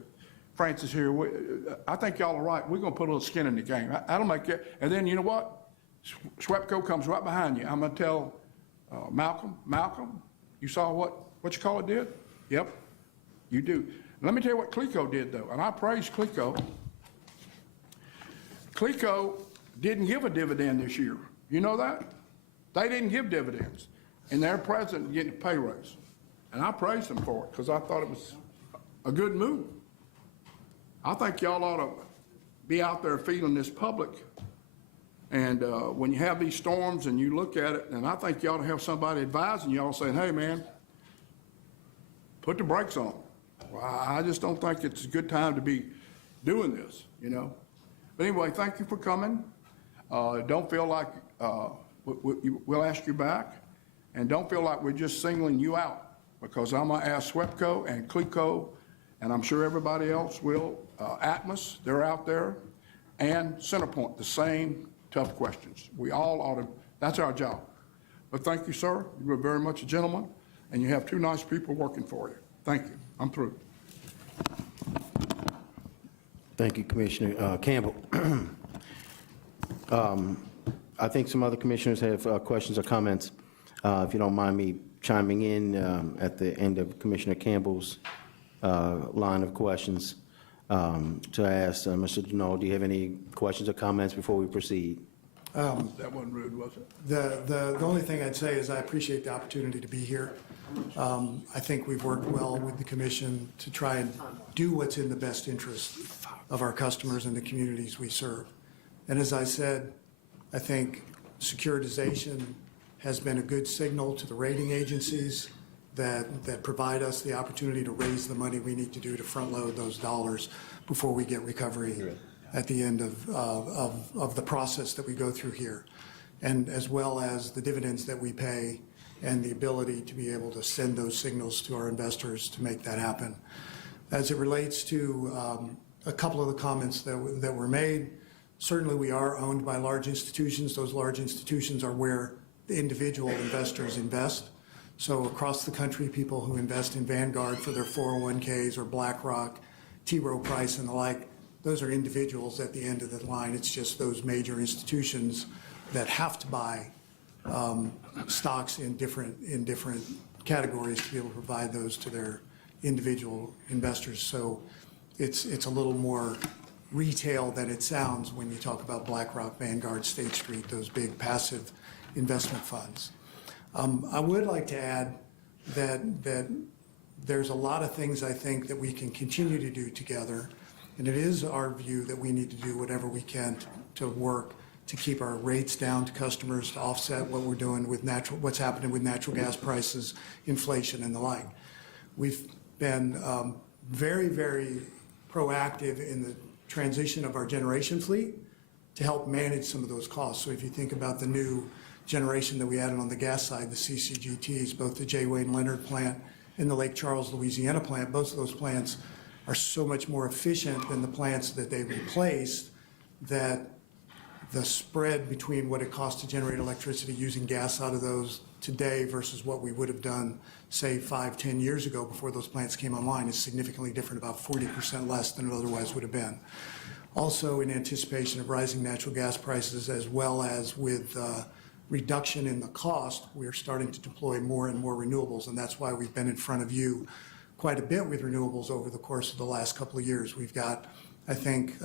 Francis here. I think y'all are right. We're going to put a little skin in the game. That'll make it. And then you know what? SWEPCO comes right behind you. I'm going to tell Malcolm, you saw what you call it did? Yep, you do. Let me tell you what CLECO did, though, and I praise CLECO. CLECO didn't give a dividend this year. You know that? They didn't give dividends, and their president getting a pay raise. And I praised them for it because I thought it was a good move. I think y'all ought to be out there feeling this public. And when you have these storms and you look at it, and I think you ought to have somebody advising y'all saying, hey, man, put the brakes on. Well, I just don't think it's a good time to be doing this, But anyway, thank you for coming. Don't feel like we'll ask you back. And don't feel like we're just singling you out, because I'm going to ask SWEPCO and CLECO, and I'm sure everybody else will, Atmos, they're out there, and Centerpoint, the same tough questions. We all ought to, that's our job. But thank you, sir. You were very much a gentleman, and you have two nice people working for you. Thank you. I'm through. Thank you, Commissioner Campbell. I think some other commissioners have questions or comments. If you don't mind me chiming in at the end of Commissioner Campbell's line of questions to ask Mr. Denault, do you have any questions or comments before we proceed? That wasn't rude, was it? The only thing I'd say is I appreciate the opportunity to be here. I think we've worked well with the commission to try and do what's in the best interest of our customers and the communities we serve. And as I said, I think securitization has been a good signal to the rating agencies that provide us the opportunity to raise the money we need to do to front load those dollars before we get recovery at the end of the process that we go through here, and as well as the dividends that we pay and the ability to be able to send those signals to our investors to make that happen. As it relates to a couple of the comments that were made, certainly we are owned by large institutions. Those large institutions are where the individual investors invest. So across the country, people who invest in Vanguard for their 401ks or BlackRock, T. Rowe Price and the like, those are individuals at the end of the line. It's just those major institutions that have to buy stocks in different categories to be able to provide those to their individual investors. So it's a little more retail than it sounds when you talk about BlackRock, Vanguard, State Street, those big passive investment funds. I would like to add that there's a lot of things I think that we can continue to do together And it is our view that we need to do whatever we can to work to keep our rates down to customers, to offset what we're doing with what's happening with natural gas prices, inflation, and the like. We've been very, very proactive in the transition of our generation fleet to help manage some of those costs. So if you think about the new generation that we added on the gas side, the CCGTs, both the J. Wayne Leonard plant and the Lake Charles, Louisiana plant, both of those plants are so much more efficient than the plants that they replaced, that the spread between what it costs to generate electricity using gas out of those today versus what we would have done, say, 5, 10 years ago before those plants came online is significantly different, about 40% less than it otherwise would have been. Also, in anticipation of rising natural gas prices, as well as with reduction in the cost, we are starting to deploy more and more renewables, and that's why we've been in front of you quite a bit with renewables over the course of the last couple of years. We've got, I think,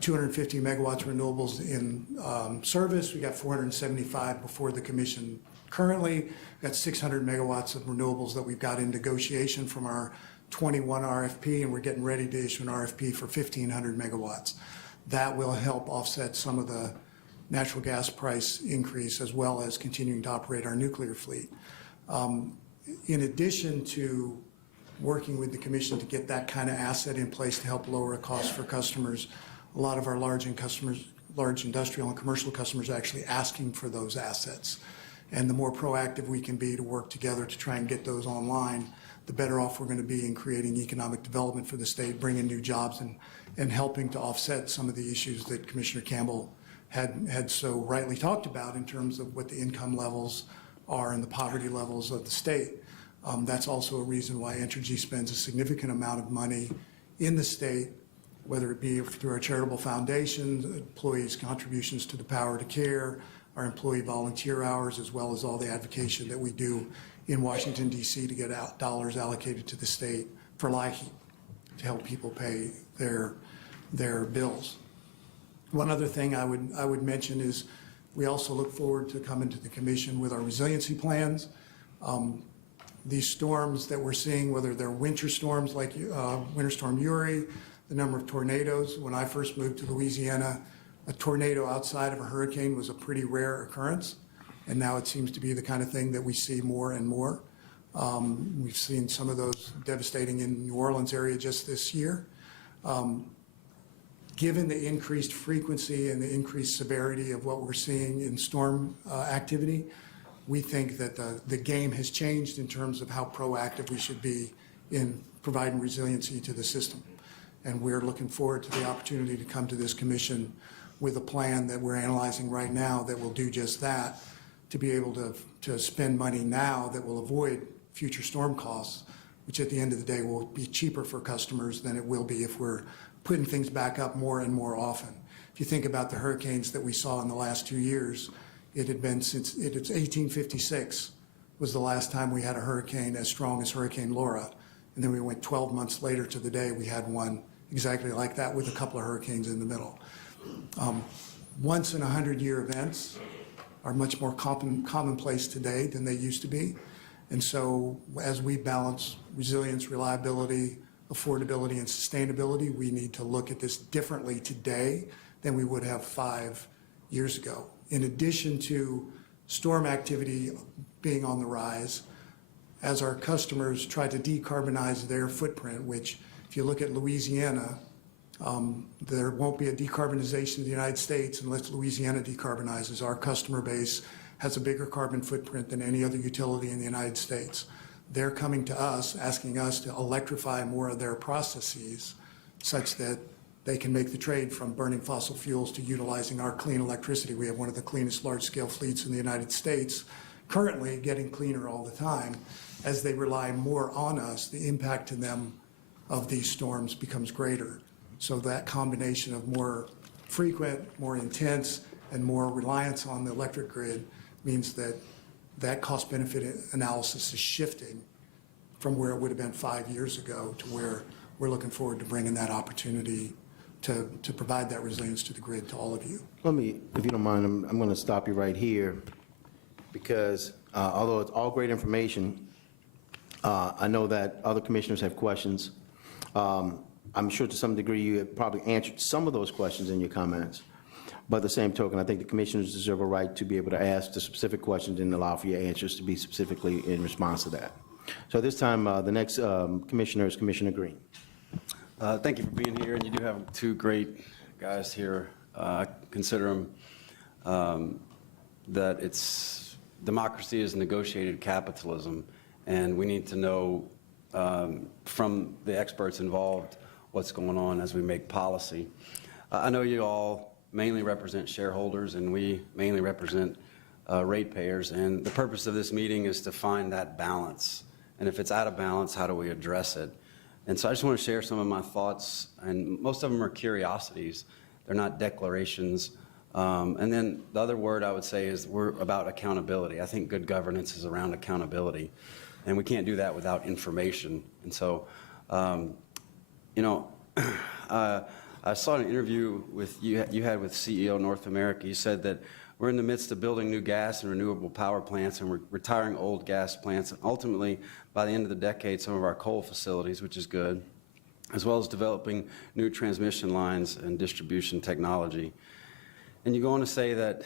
250 megawatts of renewables in service. We got 475 before the commission currently. We've got 600 megawatts of renewables that we've got in negotiation from our 21 RFP, and we're getting ready to issue an RFP for 1,500 megawatts. That will help offset some of the natural gas price increase, as well as continuing to operate our nuclear fleet. In addition to working with the commission to get that kind of asset in place to help lower a cost for customers, a lot of our large industrial and commercial customers are actually asking for those assets. And the more proactive we can be to work together to try and get those online, the better off we're going to be in creating economic development for the state, bringing new jobs, and helping to offset some of the issues that Commissioner Campbell had so rightly talked about in terms of what the income levels are and the poverty levels of the state. That's also a reason why Entergy spends a significant amount of money in the state, whether it be through our charitable foundations, employees' contributions to the Power to Care, our employee volunteer hours, as well as all the advocacy that we do in Washington, D.C. to get dollars allocated to the state for LIHEAP to help people pay their bills. One other thing I would mention is we also look forward to coming to the commission with our resiliency plans. These storms that we're seeing, whether they're winter storms like Winter Storm Uri, the number of tornadoes. When I first moved to Louisiana, a tornado outside of a hurricane was a pretty rare occurrence, and now it seems to be the kind of thing that we see more and more. We've seen some of those devastating in New Orleans area just this year. Given the increased frequency and the increased severity of what we're seeing in storm activity, we think that the game has changed in terms of how proactive we should be in providing resiliency to the system. And we're looking forward to the opportunity to come to this commission with a plan that we're analyzing right now that will do just that, to be able to spend money now that will avoid future storm costs, which at the end of the day will be cheaper for customers than it will be if we're putting things back up more and more often. If you think about the hurricanes that we saw in the last 2 years, it had been since 1856 was the last time we had a hurricane as strong as Hurricane Laura. And then we went 12 months later to the day we had one exactly like that with a couple of hurricanes in the middle. Once in 100-year events are much more commonplace today than they used to be. And so as we balance resilience, reliability, affordability, and sustainability, we need to look at this differently today than we would have 5 years ago. In addition to storm activity being on the rise, as our customers try to decarbonize their footprint, which if you look at Louisiana, there won't be a decarbonization of the United States unless Louisiana decarbonizes. Our customer base has a bigger carbon footprint than any other utility in the United States. They're coming to us, asking us to electrify more of their processes such that they can make the trade from burning fossil fuels to utilizing our clean electricity. We have one of the cleanest large-scale fleets in the United States, currently getting cleaner all the time. As they rely more on us, the impact to them of these storms becomes greater. So that combination of more frequent, more intense, and more reliance on the electric grid means that that cost-benefit analysis is shifting from where it would have been 5 years ago to where we're looking forward to bringing that opportunity to provide that resilience to the grid to all of you. Let me, if you don't mind, I'm going to stop you right here, because although it's all great information, I know that other commissioners have questions. I'm sure to some degree you have probably answered some of those questions in your comments. But at the same token, I think the commissioners deserve a right to be able to ask the specific questions and allow for your answers to be specifically in response to that. So at this time, the next commissioner is Commissioner Green. Thank you for being here, and you do have two great guys here. I consider them that it's democracy is negotiated capitalism, and we need to know from the experts involved what's going on as we make policy. I know you all mainly represent shareholders, and we mainly represent ratepayers, and the purpose of this meeting is to find that balance. And if it's out of balance, how do we address it? And so I just want to share some of my thoughts, and most of them are curiosities. They're not declarations. And then the other word I would say is we're about accountability. I think good governance is around accountability, and we can't do that without information. And so, I saw an interview with you had with CEO North America. You said that we're in the midst of building new gas and renewable power plants, and we're retiring old gas plants, and ultimately, by the end of the decade, some of our coal facilities, which is good, as well as developing new transmission lines and distribution technology. And you go on to say that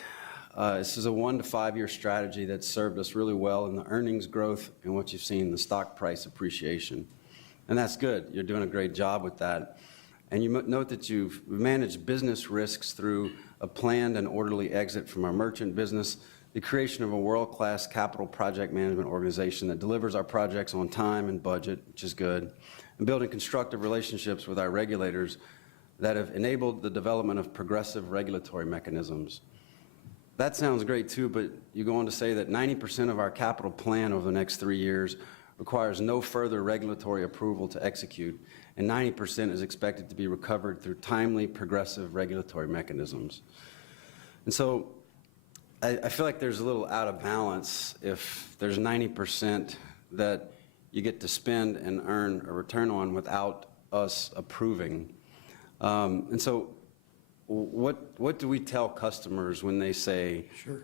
this is a 1 to 5 year strategy that served us really well in the earnings growth and what you've seen, the stock price appreciation. And that's good. You're doing a great job with that. And you note that you've managed business risks through a planned and orderly exit from our merchant business, the creation of a world-class capital project management organization that delivers our projects on time and budget, which is good, and building constructive relationships with our regulators that have enabled the development of progressive regulatory mechanisms. That sounds great too, but you go on to say that 90% of our capital plan over the next 3 years requires no further regulatory approval to execute, and 90% is expected to be recovered through timely, progressive regulatory mechanisms. And so I feel like there's a little out of balance if there's 90% that you get to spend and earn a return on without us approving. And so what do we tell customers when they say, Sure.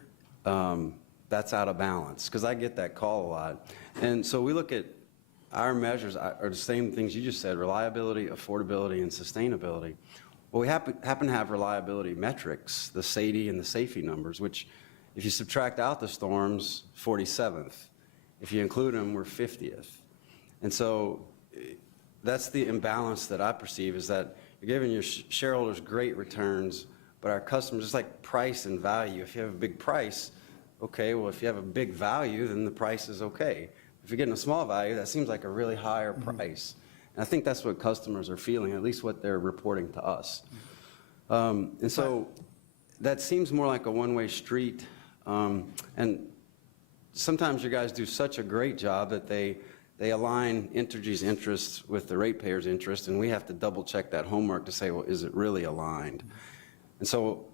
That's out of balance? Because I get that call a lot. And so we look at our measures are the same things you just said: reliability, affordability, and sustainability. Well, we happen to have reliability metrics, the SAIDI and the SAFE numbers, which, if you subtract out the storms, 47th. If you include them, we're 50th. And so that's the imbalance that I perceive, is that you're giving your shareholders great returns, but our customers, it's like price and value. If you have a big price, okay, well, if you have a big value, then the price is okay. If you're getting a small value, that seems like a really higher price. And I think that's what customers are feeling, at least what they're reporting to us. And so that seems more like a one-way street. And sometimes you guys do such a great job that they align Entergy's interests with the ratepayers' interest, and we have to double-check that homework to say, well, is it really aligned? And so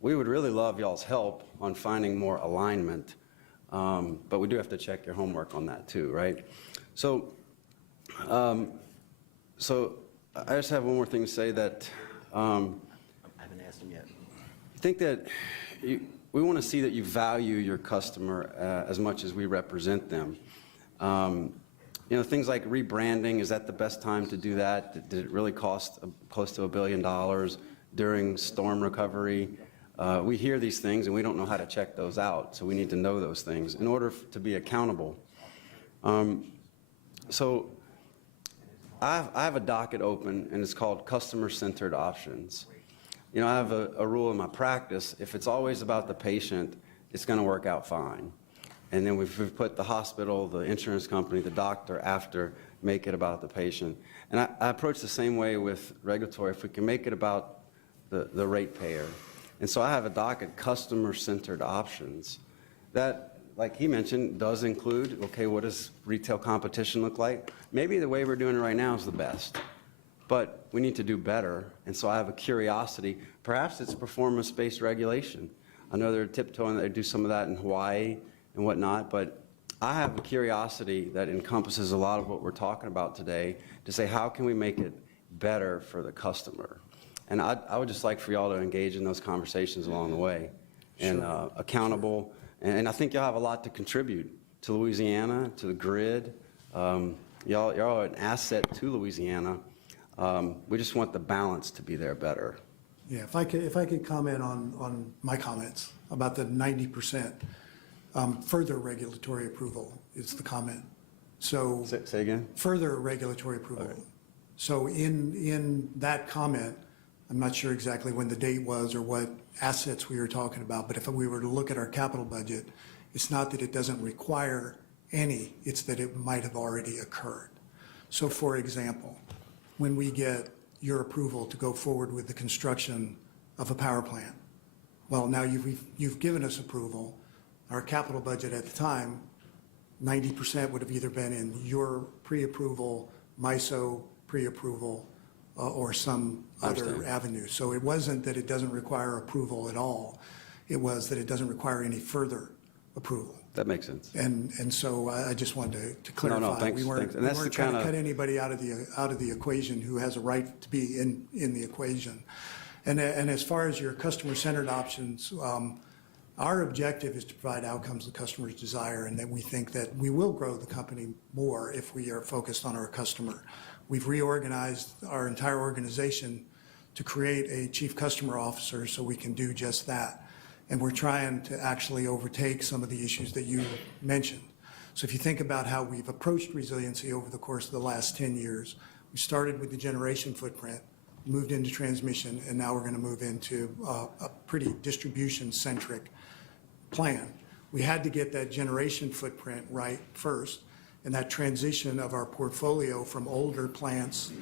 we would really love y'all's help on finding more alignment, but we do have to check your homework on that too, right? So I just have one more thing to say, that I haven't asked him yet. I think that we want to see that you value your customer as much as we represent them. Things like rebranding, is that the best time to do that? Did it really cost close to $1 billion during storm recovery? We hear these things and we don't know how to check those out, so we need to know those things in order to be accountable. So I have a docket open, and it's called customer-centered options. I have a rule in my practice: if it's always about the patient, it's going to work out fine. And then we've put the hospital, the insurance company, the doctor after, make it about the patient. And I approach the same way with regulatory, if we can make it about the ratepayer. And so I have a docket, customer-centered options, that, like he mentioned, does include, okay, what does retail competition look like? Maybe the way we're doing it right now is the best, but we need to do better. And so I have a curiosity. Perhaps it's performance-based regulation. I know they're tiptoeing, they do some of that in Hawaii and whatnot, but I have a curiosity that encompasses a lot of what we're talking about today, to say, how can we make it better for the customer? And I would just like for y'all to engage in those conversations along the way, and accountable. And I think y'all have a lot to contribute to Louisiana, to the grid. Y'all are an asset to Louisiana. We just want the balance to be there better. Yeah, if I could comment on my comments about the 90%, further regulatory approval is the comment. So. Say again? Further regulatory approval. So in that comment, I'm not sure exactly when the date was or what assets we were talking about, but if we were to look at our capital budget, it's not that it doesn't require any, it's that it might have already occurred. So for example, when we get your approval to go forward with the construction of a power plant, well, now you've given us approval. Our capital budget at the time, 90% would have either been in your pre-approval, MISO pre-approval, or some other avenue. So it wasn't that it doesn't require approval at all. It was that it doesn't require any further approval. That makes sense. And so I just wanted to clarify. No, thanks. We weren't And that's the trying to kinda- cut anybody out of the equation who has a right to be in the equation. And as far as your customer-centered options, our objective is to provide outcomes the customers desire, and that we think that we will grow the company more if we are focused on our customer. We've reorganized our entire organization to create a chief customer officer so we can do just that. And we're trying to actually overtake some of the issues that you mentioned. So if you think about how we've approached resiliency over the course of the last 10 years, we started with the generation footprint, moved into transmission, and now we're going to move into a pretty distribution-centric plan. We had to get that generation footprint right first, and that transition of our portfolio from older plants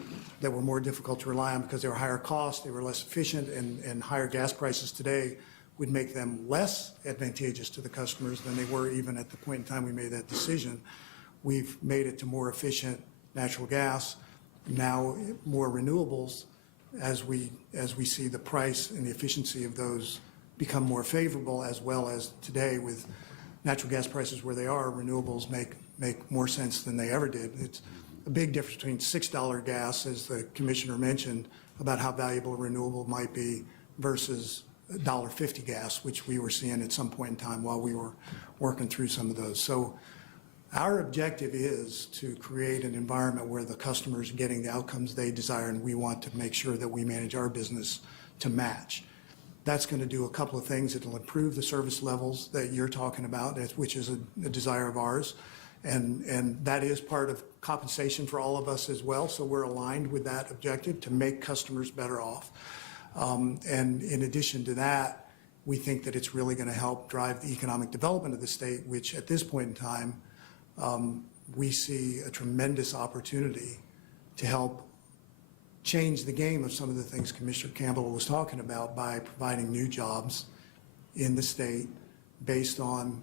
that were more difficult to rely on because they were higher cost, they were less efficient, and higher gas prices today would make them less advantageous to the customers than they were even at the point in time we made that decision. We've made it to more efficient natural gas, now more renewables, as we see the price and the efficiency of those become more favorable, as well as today with natural gas prices where they are, renewables make more sense than they ever did. It's a big difference between $6 gas, as the commissioner mentioned, about how valuable a renewable might be, versus $1.50 gas, which we were seeing at some point in time while we were working through some of those. So our objective is to create an environment where the customers are getting the outcomes they desire, and we want to make sure that we manage our business to match. That's going to do a couple of things. It'll improve the service levels that you're talking about, which is a desire of ours. And that is part of compensation for all of us as well. So we're aligned with that objective to make customers better off. And in addition to that, we think that it's really going to help drive the economic development of the state, which at this point in time, we see a tremendous opportunity to help change the game of some of the things Commissioner Campbell was talking about by providing new jobs in the state based on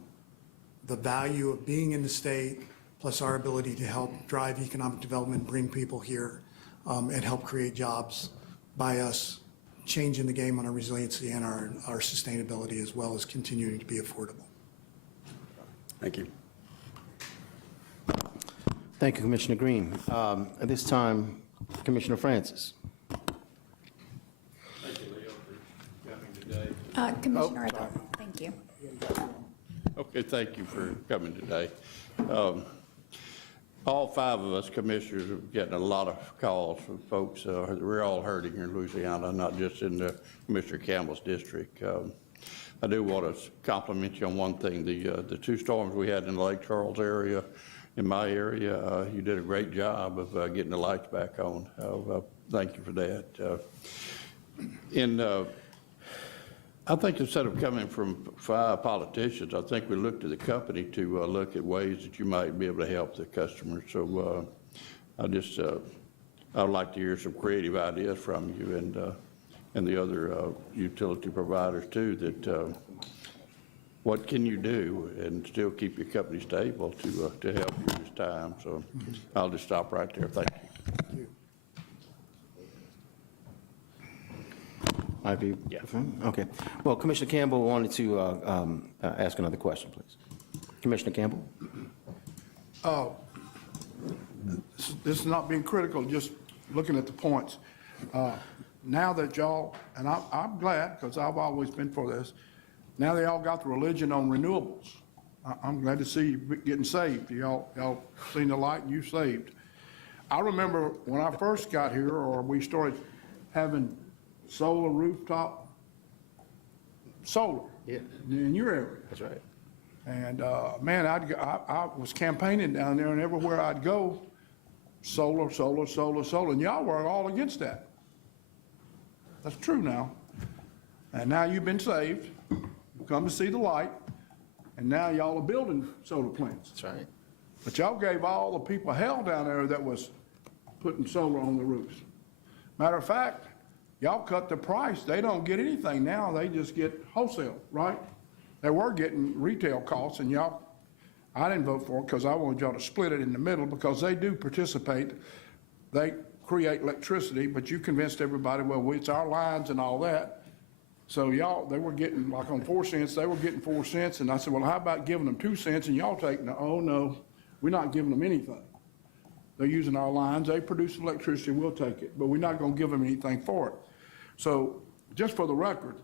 the value of being in the state, plus our ability to help drive economic development, bring people here, and help create jobs by us changing the game on our resiliency and our sustainability, as well as continuing to be affordable. Thank you. Thank you, Commissioner Green. At this time, Commissioner Francis. Commissioner Adjourn, thank you. Okay, thank you for coming today. All five of us commissioners are getting a lot of calls from folks. We're all hurting here in Louisiana, not just in Commissioner Campbell's district. I do want to compliment you on one thing. The two storms we had in the Lake Charles area, in my area, you did a great job of getting the lights back on. Thank you for that. I think instead of coming from five politicians, I think we look to the company to look at ways that you might be able to help the customers. So I'd like to hear some creative ideas from you and the other utility providers too, that what can you do and still keep your company stable to help you this time. So I'll just stop right there. Thank you. Might be. Yeah. Okay. Well, Commissioner Campbell wanted to ask another question, please. Commissioner Campbell? This is not being critical, just looking at the points. Now that y'all, and I'm glad, because I've always been for this, now they all got the religion on renewables. I'm glad to see you getting saved. Y'all seen the light and you saved. I remember when I first got here, or we started having solar rooftop, solar Yeah, in your area. that's right. And, man, I was campaigning down there, and everywhere I'd go, solar, solar, solar, solar, and y'all were all against that. That's true now. And now you've been saved, you've come to see the light, and now y'all are building solar plants. That's right. But y'all gave all the people hell down there that was putting solar on the roofs. Matter of fact, y'all cut the price. They don't get anything now. They just get wholesale, right? They were getting retail costs, and y'all, I didn't vote for it because I wanted y'all to split it in the middle because they do participate. They create electricity, but you convinced everybody, well, it's our lines and all that. So y'all, they were getting, like on 4 cents, they were getting 4 cents, and I said, well, how about giving them 2 cents and y'all taking it? Oh, no, we're not giving them anything. They're using our lines, they produce electricity, we'll take it, but we're not gonna give them anything for it. So, just for the record,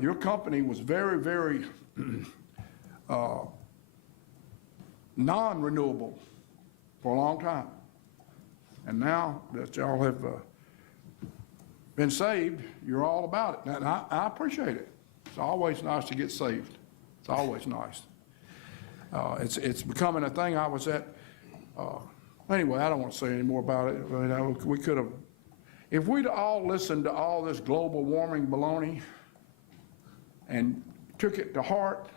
your company was very, very non-renewable for a long time. And now that y'all have been saved, you're all about it. And I appreciate it. It's always nice to get saved. It's always nice. It's becoming a thing. I was at, anyway, I don't want to say any more about it. We could have, if we'd all listened to all this global warming baloney and took it to heart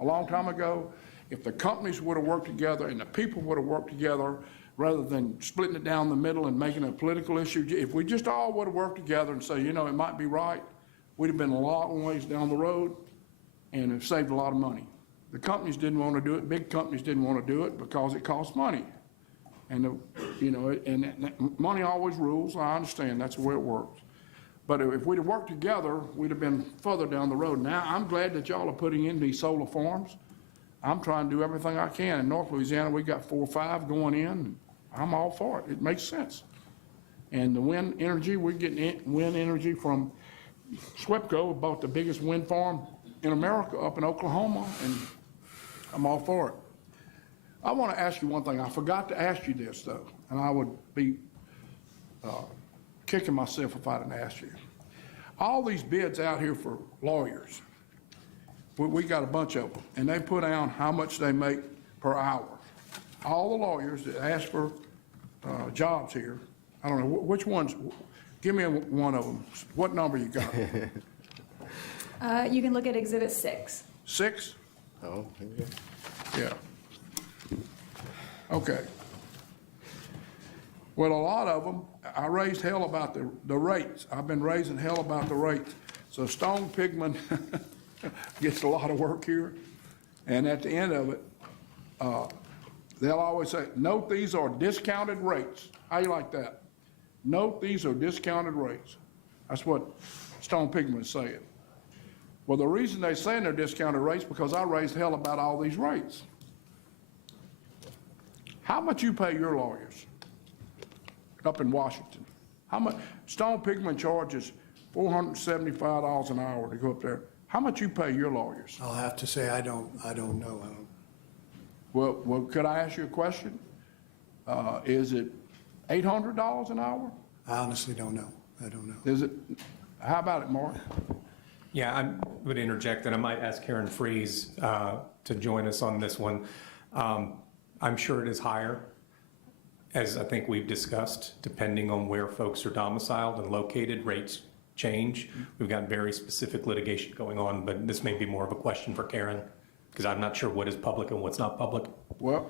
a long time ago, if the companies would have worked together and the people would have worked together rather than splitting it down the middle and making it a political issue, if we just all would have worked together and say, you know, it might be right, we'd have been a long ways down the road and have saved a lot of money. The companies didn't want to do it. Big companies didn't want to do it because it costs money. And, and money always rules. I understand that's the way it works. But if we'd have worked together, we'd have been further down the road. Now, I'm glad that y'all are putting in these solar farms. I'm trying to do everything I can. In North Louisiana, we got 4 or 5 going in. I'm all for it. It makes sense. And the wind energy, we're getting wind energy from SWEPCO, bought the biggest wind farm in America up in Oklahoma, and I'm all for it. I want to ask you one thing. I forgot to ask you this, though, and I would be kicking myself if I didn't ask you. All these bids out here for lawyers, we got a bunch of them, and they put down how much they make per hour. All the lawyers that ask for jobs here, I don't know, which ones, give me one of them. What number you got? You can look at Exhibit 6. 6? Oh, okay. Yeah. Okay. Well, a lot of them, I raised hell about the rates. I've been raising hell about the rates. So Stone Pigman gets a lot of work here, and at the end of it, they'll always say, note these are discounted rates. How you like that? Note these are discounted rates. That's what Stone Pigman is saying. Well, the reason they're saying they're discounted rates because I raised hell about all these rates. How much you pay your lawyers up in Washington? How much? Stone Pigman charges $475 an hour to go up there. How much you pay your lawyers? I'll have to say, I don't know. Well, could I ask you a question? Is it $800 an hour? I honestly don't know. I don't know. Is it, how about it, Mark? Yeah, I would interject, and I might ask Karen Freeze to join us on this one. I'm sure it is higher, as I think we've discussed, depending on where folks are domiciled and located, rates change. We've got very specific litigation going on, but this may be more of a question for Karen, because I'm not sure what is public and what's not public. Well,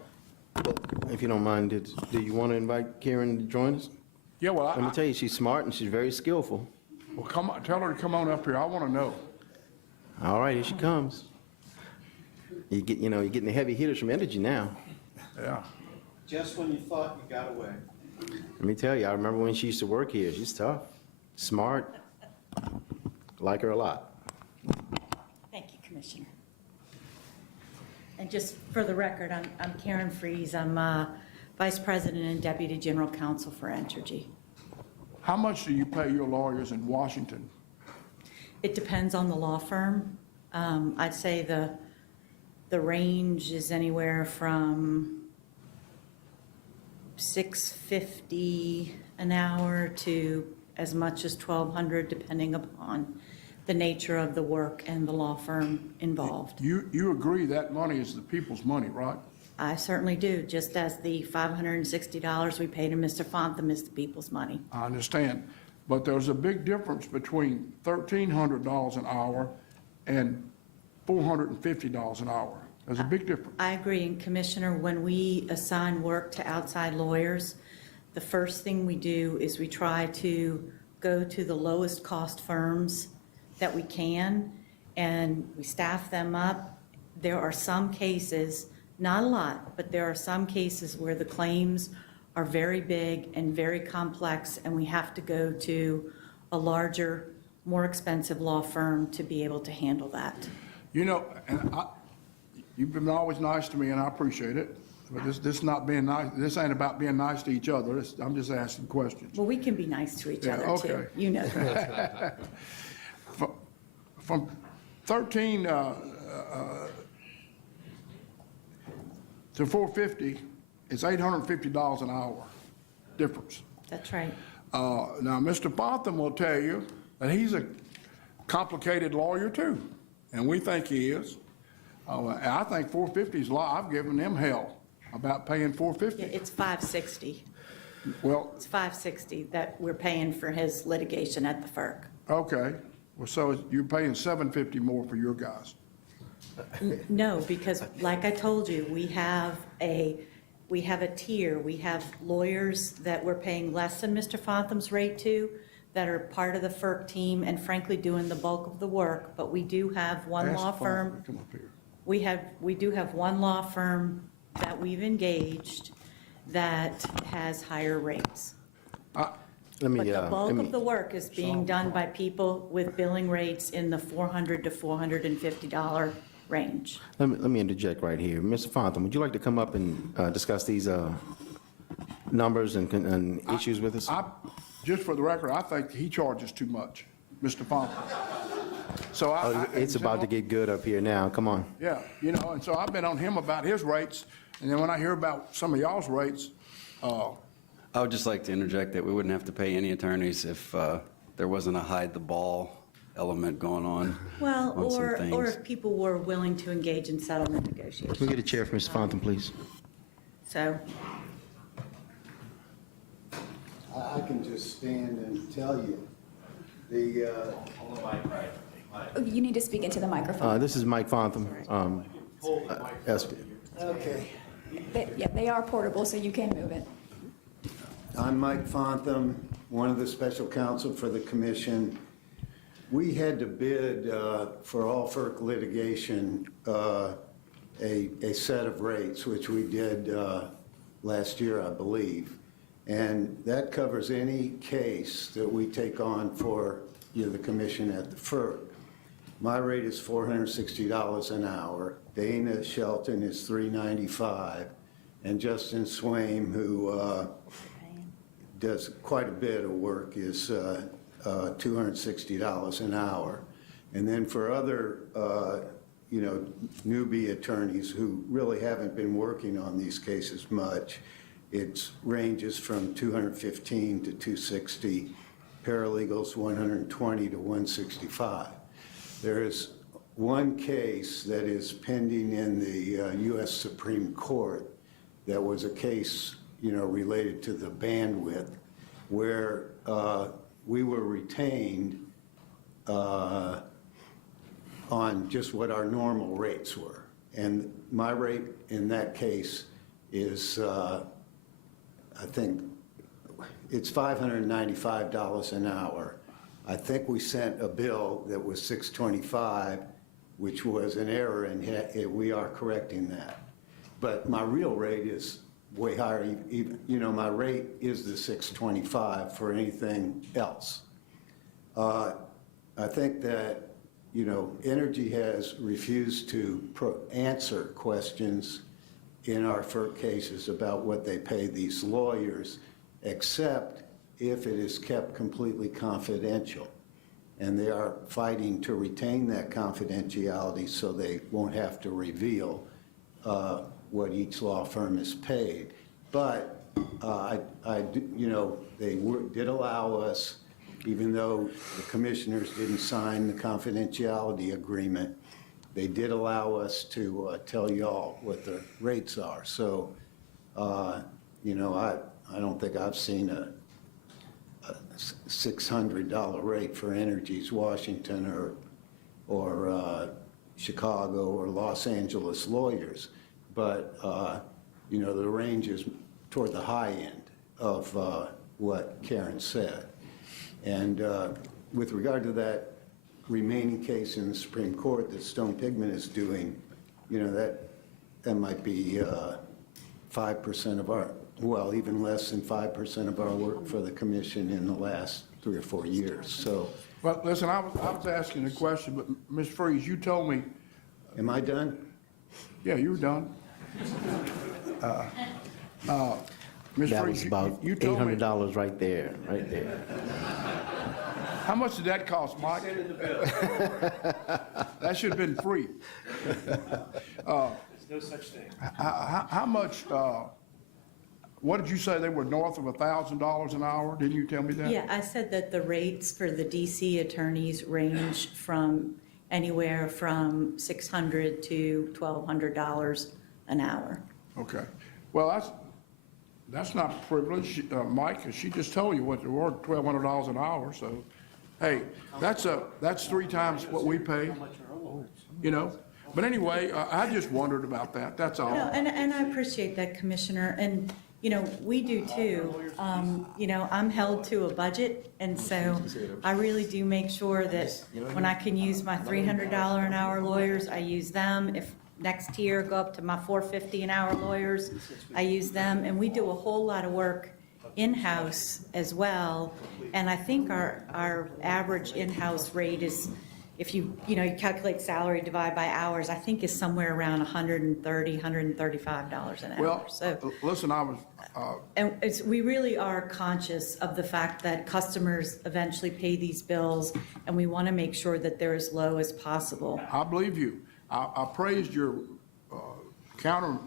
If you don't mind, do you want to invite Karen to join us? yeah, well, Let me tell you, she's smart and she's very skillful. well, come on, tell her to come on up here. I want to know. All right, here she comes. You're getting the heavy hitters from Entergy now. Yeah. Just when you thought you got away. Let me tell you, I remember when she used to work here. She's tough, smart, like her a lot. Thank you, Commissioner. And just for the record, I'm Karen Freeze. I'm Vice President and Deputy General Counsel for Entergy. How much do you pay your lawyers in Washington? It depends on the law firm. I'd say the range is anywhere from $6.50 an hour to as much as $1,200, depending upon the nature of the work and the law firm involved. You agree that money is the people's money, right? I certainly do, just as the $560 we paid to Mr. Fontham is the people's money. I understand. But there's a big difference between $1,300 an hour and $450 an hour. There's a big difference. I agree, and Commissioner, when we assign work to outside lawyers, the first thing we do is we try to go to the lowest cost firms that we can, and we staff them up. There are some cases, not a lot, but there are some cases where the claims are very big and very complex, and we have to go to a larger, more expensive law firm to be able to handle that. You know, and you've been always nice to me, and I appreciate it. But this not being nice, this ain't about being nice to each other. I'm just asking questions. Well, we can be nice to each Yeah, other, too. okay. You know that. From 13 to 450, it's $850 an hour difference. That's right. Now, Mr. Fontham will tell you that he's a complicated lawyer too, and we think he is. I think 450 is a lot. I've given them hell about paying Yeah, 450. it's $560. Well, It's $560 that we're paying for his litigation at the FERC. okay. Well, so you're paying $750 more for your guys. No, because like I told you, we have a tier. We have lawyers that we're paying less than Mr. Fotham's rate to, that are part of the FERC team and frankly doing the bulk of the work. But we do have one Ask law Fontham firm. to come up here. We do have one law firm that we've engaged that has higher rates. Let me, But the let bulk me, of the work is being done by people with billing rates in the $400 to $450 range. let me interject right here. Mr. Fontham, would you like to come up and discuss these numbers and issues with us? Just for the record, I think he charges too much, Mr. Fontham. So It's about to get good up here now. Come on. Yeah, you know, and so I've been on him about his rates, and then when I hear about some of y'all's rates, I would just like to interject that we wouldn't have to pay any attorneys if there wasn't a hide the ball element going on. Well, on some or things. if people were willing to engage in settlement negotiations. Can we get a chair for Mr. Fontham, please? So, I can just stand and tell you, the, You need to speak into the microphone. This is Mike Fontham. Yes. okay, They are portable, so you can move it. I'm Mike Fontham, one of the special counsel for the commission. We had to bid for all FERC litigation a set of rates, which we did last year, I believe. And that covers any case that we take on for the commission at the FERC. My rate is $460 an hour. Dana Shelton is $395, and Justin Swaim, who does quite a bit of work, is $260 an hour. And then for other, newbie attorneys who really haven't been working on these cases much, it ranges from $215 to $260, paralegals $120 to $165. There is one case that is pending in the U.S. Supreme Court that was a case, related to the bandwidth, where we were retained on just what our normal rates were. And my rate in that case is, I think, it's $595 an hour. I think we sent a bill that was $625, which was an error, and we are correcting that. But my real rate is way higher. Even, my rate is the $625 for anything else. I think that, Entergy has refused to answer questions in our FERC cases about what they pay these lawyers, except if it is kept completely confidential. And they are fighting to retain that confidentiality so they won't have to reveal what each law firm is paid. But they did allow us, even though the commissioners didn't sign the confidentiality agreement, they did allow us to tell y'all what the rates are. So, I don't think I've seen a $600 rate for Entergy's Washington or Chicago or Los Angeles lawyers. But, the range is toward the high end of what Karen said. And with regard to that remaining case in the Supreme Court that Stone Pigment is doing, that might be 5% of our, well, even less than 5% of our work for the commission in the last 3 or 4 years. So, Well, listen, I was asking a question, but Ms. Freeze, you told me, am I done? yeah, you were done. Ms. That Freeze, was about you told me, $800 right there, right there. how much did that cost, Mike? That should have been free. There's no such thing. How much, what did you say, they were north of $1,000 an hour? Didn't you tell me that? Yeah, I said that the rates for the DC attorneys range from anywhere from $600 to $1,200 an hour. Okay. Well, that's not privilege, Mike, 'cause she just told you what they were, $1,200 an hour, so, hey, that's 3 times what we pay, But anyway, I just wondered about that, that's all. No, and I appreciate that, Commissioner, and, we do too. I'm held to a budget, and so I really do make sure that when I can use my $300 an hour lawyers, I use them. If next year go up to my $450 an hour lawyers, I use them, and we do a whole lot of work in-house as well. And I think our average in-house rate is, if you calculate salary divide by hours, I think is somewhere around $130, $135 an hour. Well, So, listen, I was, and we really are conscious of the fact that customers eventually pay these bills, and we want to make sure that they're as low as possible. I believe you. I praised your counter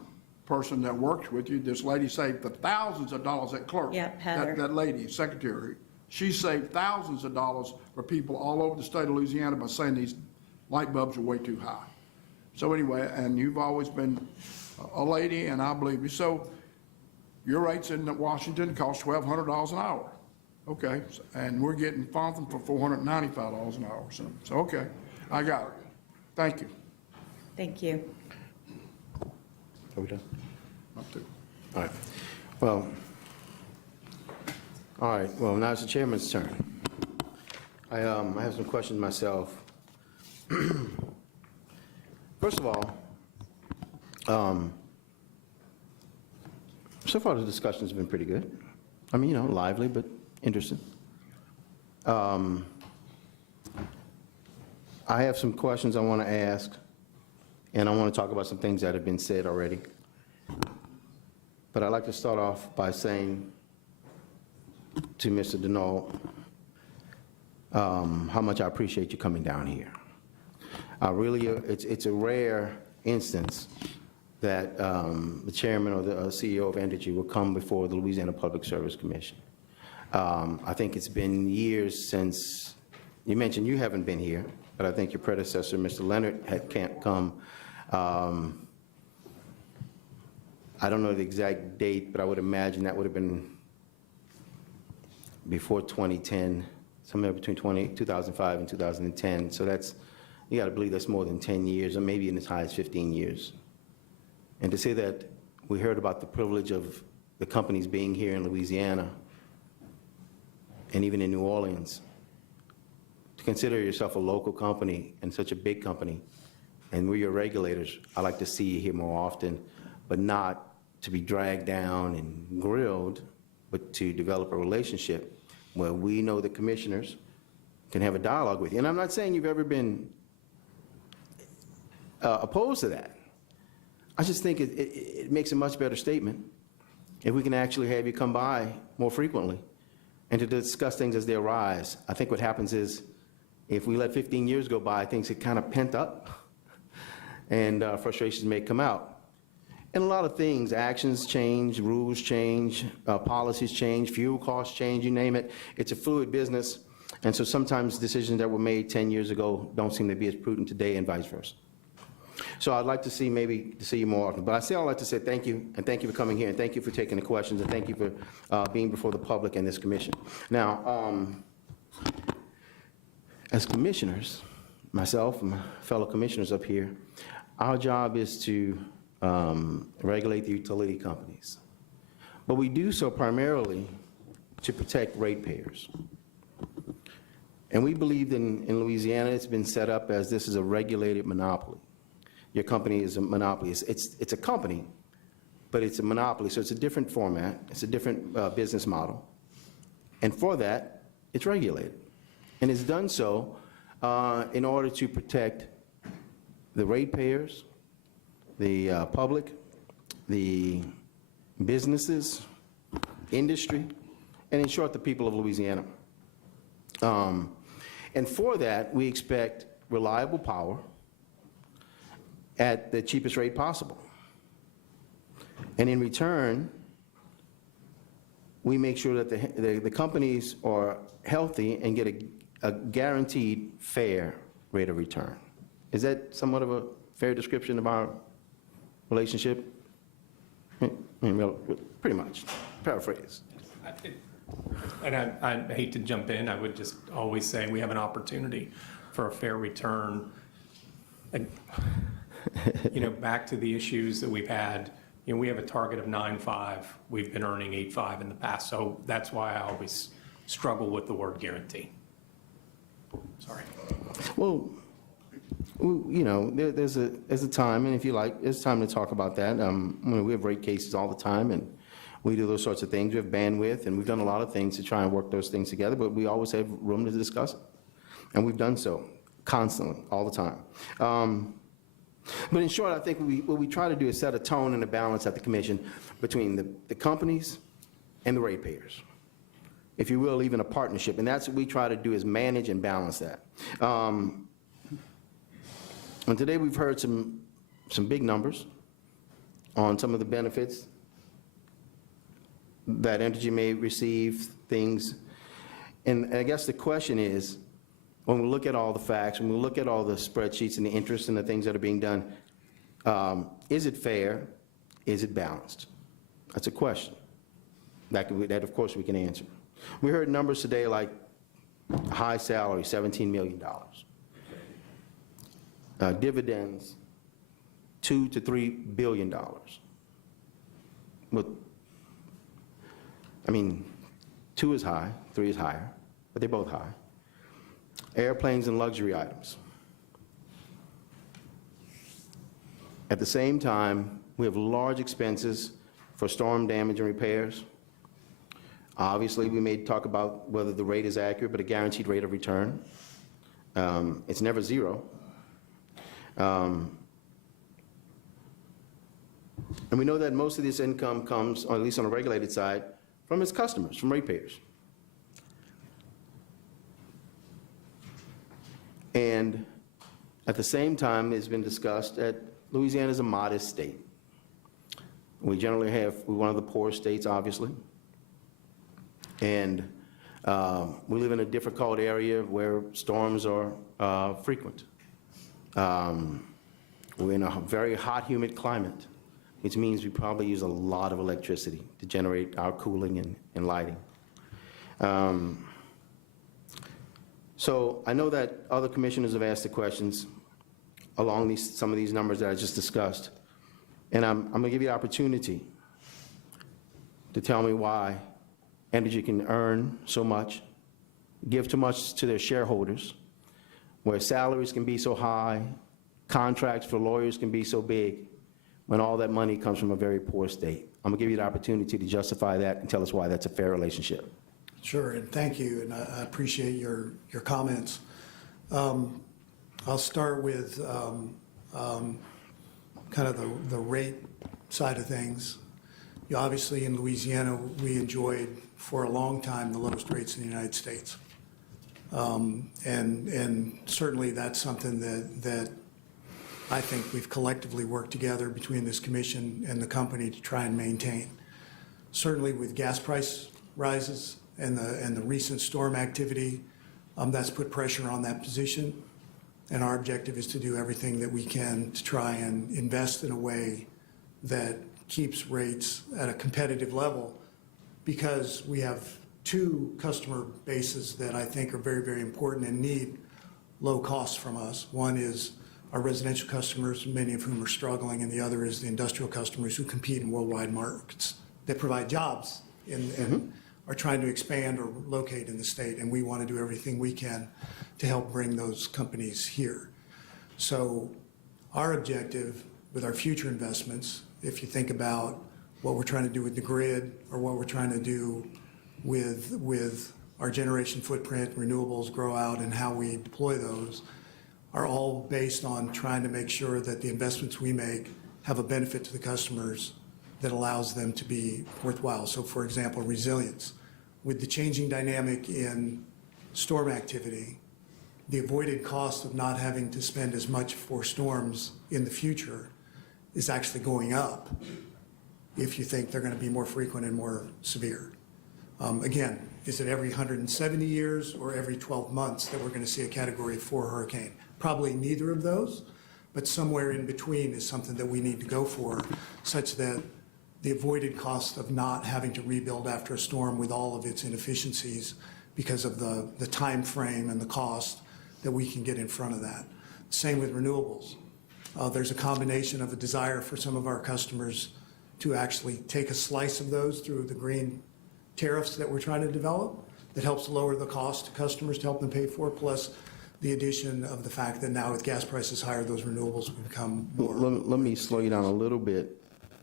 person that worked with you. This lady saved the thousands of dollars, that clerk. Yep, Heather. That lady, secretary. She saved thousands of dollars for people all over the state of Louisiana by saying these light bulbs are way too high. So anyway, and you've always been a lady, and I believe you. So your rates in Washington cost $1,200 an hour. Okay, and we're getting Fontham for $495 an hour. So okay, I got it. Thank you. Thank you. Are we done? Up to. All right. Well, now it's the chairman's turn. I have some questions myself. First of all, so far the discussion's been pretty good. I mean, lively, but interesting. I have some questions I want to ask, and I want to talk about some things that have been said already. But I'd like to start off by saying to Mr. Denault how much I appreciate you coming down here. It's a rare instance that the chairman or the CEO of Entergy will come before the Louisiana Public Service Commission. I think it's been years since, you mentioned you haven't been here, but I think your predecessor, Mr. Leonard, can't come. I don't know the exact date, but I would imagine that would have been before 2010, somewhere between 2005 and 2010. So that's, you got to believe that's more than 10 years, or maybe in as high as 15 years. And to say that we heard about the privilege of the companies being here in Louisiana and even in New Orleans, to consider yourself a local company and such a big company, and we're your regulators, I'd like to see you here more often, but not to be dragged down and grilled, but to develop a relationship where we know the commissioners can have a dialogue with you. And I'm not saying you've ever been opposed to that. I just think it makes a much better statement if we can actually have you come by more frequently and to discuss things as they arise. I think what happens is if we let 15 years go by, things get kind of pent up and frustrations may come out. And a lot of things, actions change, rules change, policies change, fuel costs change, you name it. It's a fluid business. And so sometimes decisions that were made 10 years ago don't seem to be as prudent today and vice versa. So I'd like to see you more often. But I say I'd like to say thank you, and thank you for coming here, and thank you for taking the questions, and thank you for being before the public and this commission. Now, as commissioners, myself and my fellow commissioners up here, our job is to regulate the utility companies. But we do so primarily to protect ratepayers. And we believe in Louisiana, it's been set up as this is a regulated monopoly. Your company is a monopoly. It's a company, but it's a monopoly, so it's a different format. It's a different business model. And for that, it's regulated. And it's done so in order to protect the ratepayers, the public, the businesses, industry, and in short, the people of Louisiana. And for that, we expect reliable power at the cheapest rate possible. And in return, we make sure that the companies are healthy and get a guaranteed fair rate of return. Is that somewhat of a fair description of our relationship? Pretty much, paraphrase. And I hate to jump in, I would just always say we have an opportunity for a fair return. And, back to the issues that we've had, we have a target of 9.5. We've been earning 8.5 in the past, so that's why I always struggle with the word guarantee. Sorry. Well, there's a time, and if you like, there's time to talk about that. We have rate cases all the time, and we do those sorts of things. We have bandwidth, and we've done a lot of things to try and work those things together, but we always have room to discuss it. And we've done so constantly, all the time. But in short, I think what we try to do is set a tone and a balance at the commission between the companies and the ratepayers, if you will, even a partnership. And that's what we try to do, is manage and balance that. And today we've heard some big numbers on some of the benefits that Entergy may receive, things. And I guess the question is, when we look at all the facts, when we look at all the spreadsheets and the interest and the things that are being done, is it fair? Is it balanced? That's a question that of course we can answer. We heard numbers today like high salary, $17 million. Dividends, $2 to $3 billion. But, 2 is high, 3 is higher, but they're both high. Airplanes and luxury items. At the same time, we have large expenses for storm damage and repairs. Obviously, we may talk about whether the rate is accurate, but a guaranteed rate of return. It's never zero. And we know that most of this income comes, or at least on the regulated side, from its customers, from ratepayers. And at the same time, it's been discussed that Louisiana is a modest state. We're one of the poorest states, obviously. And we live in a difficult area where storms are frequent. We're in a very hot, humid climate, which means we probably use a lot of electricity to generate our cooling and lighting. So I know that other commissioners have asked the questions along some of these numbers that I just discussed. And I'm going to give you the opportunity to tell me why Entergy can earn so much, give too much to their shareholders, where salaries can be so high, contracts for lawyers can be so big, when all that money comes from a very poor state. I'm going to give you the opportunity to justify that and tell us why that's a fair relationship. Sure, and thank you, and I appreciate your comments. I'll start with kind of the rate side of things. Obviously, in Louisiana, we enjoyed for a long time the lowest rates in the United States. And certainly that's something that I think we've collectively worked together between this commission and the company to try and maintain. Certainly with gas price rises and the recent storm activity, that's put pressure on that position. And our objective is to do everything that we can to try and invest in a way that keeps rates at a competitive level, because we have two customer bases that I think are very, very important and need low costs from us. One is our residential customers, many of whom are struggling, and the other is the industrial customers who compete in worldwide markets that provide jobs and are trying to expand or locate in the state, and we want to do everything we can to help bring those companies here. So our objective with our future investments, if you think about what we're trying to do with the grid or what we're trying to do with our generation footprint, renewables, grow out, and how we deploy those, are all based on trying to make sure that the investments we make have a benefit to the customers that allows them to be worthwhile. So for example, resilience. With the changing dynamic in storm activity, the avoided cost of not having to spend as much for storms in the future is actually going up if you think they're going to be more frequent and more severe. Again, is it every 170 years or every 12 months that we're going to see a Category 4 hurricane? Probably neither of those, but somewhere in between is something that we need to go for, such that the avoided cost of not having to rebuild after a storm with all of its inefficiencies because of the time frame and the cost, that we can get in front of that. Same with renewables. There's a combination of a desire for some of our customers to actually take a slice of those through the green tariffs that we're trying to develop that helps lower the cost to customers to help them pay for, plus the addition of the fact that now with gas prices higher, those renewables will become more. Let me slow you down a little bit,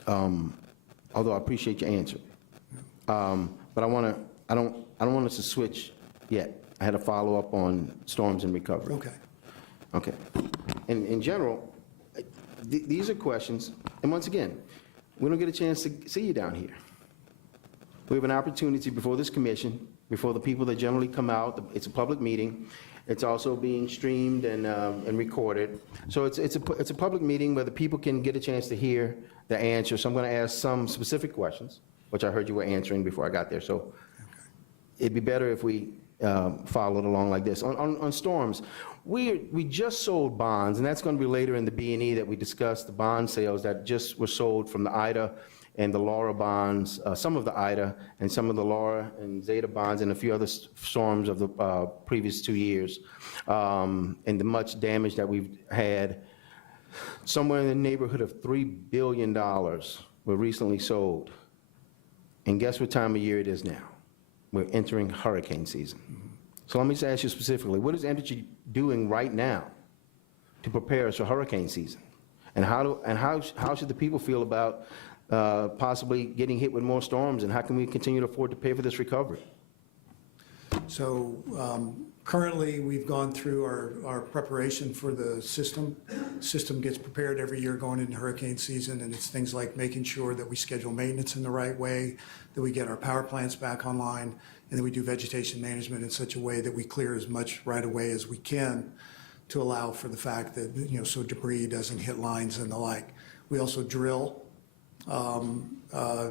although I appreciate your answer. But I don't want us to switch yet. I had a follow-up on storms and recovery. Okay. Okay. In general, these are questions, and once again, we don't get a chance to see you down here. We have an opportunity before this commission, before the people that generally come out. It's a public meeting. It's also being streamed and recorded. So it's a public meeting where the people can get a chance to hear the answer. So I'm going to ask some specific questions, which I heard you were answering before I got there. So it'd be better if we followed along like this. On storms, we just sold bonds, and that's going to be later in the B&E that we discussed, the bond sales that just were sold from the Ida and the Laura bonds, some of the Ida and some of the Laura and Zeta bonds, and a few other storms of the previous 2 years, and the much damage that we've had. Somewhere in the neighborhood of $3 billion were recently sold. And guess what time of year it is now? We're entering hurricane season. So let me just ask you specifically, what is Entergy doing right now to prepare us for hurricane season? And how should the people feel about possibly getting hit with more storms, and how can we continue to afford to pay for this recovery? So currently, we've gone through our preparation for the system. System gets prepared every year going into hurricane season, and it's things like making sure that we schedule maintenance in the right way, that we get our power plants back online, and that we do vegetation management in such a way that we clear as much right away as we can to allow for the fact that, so debris doesn't hit lines and the like. We also drill,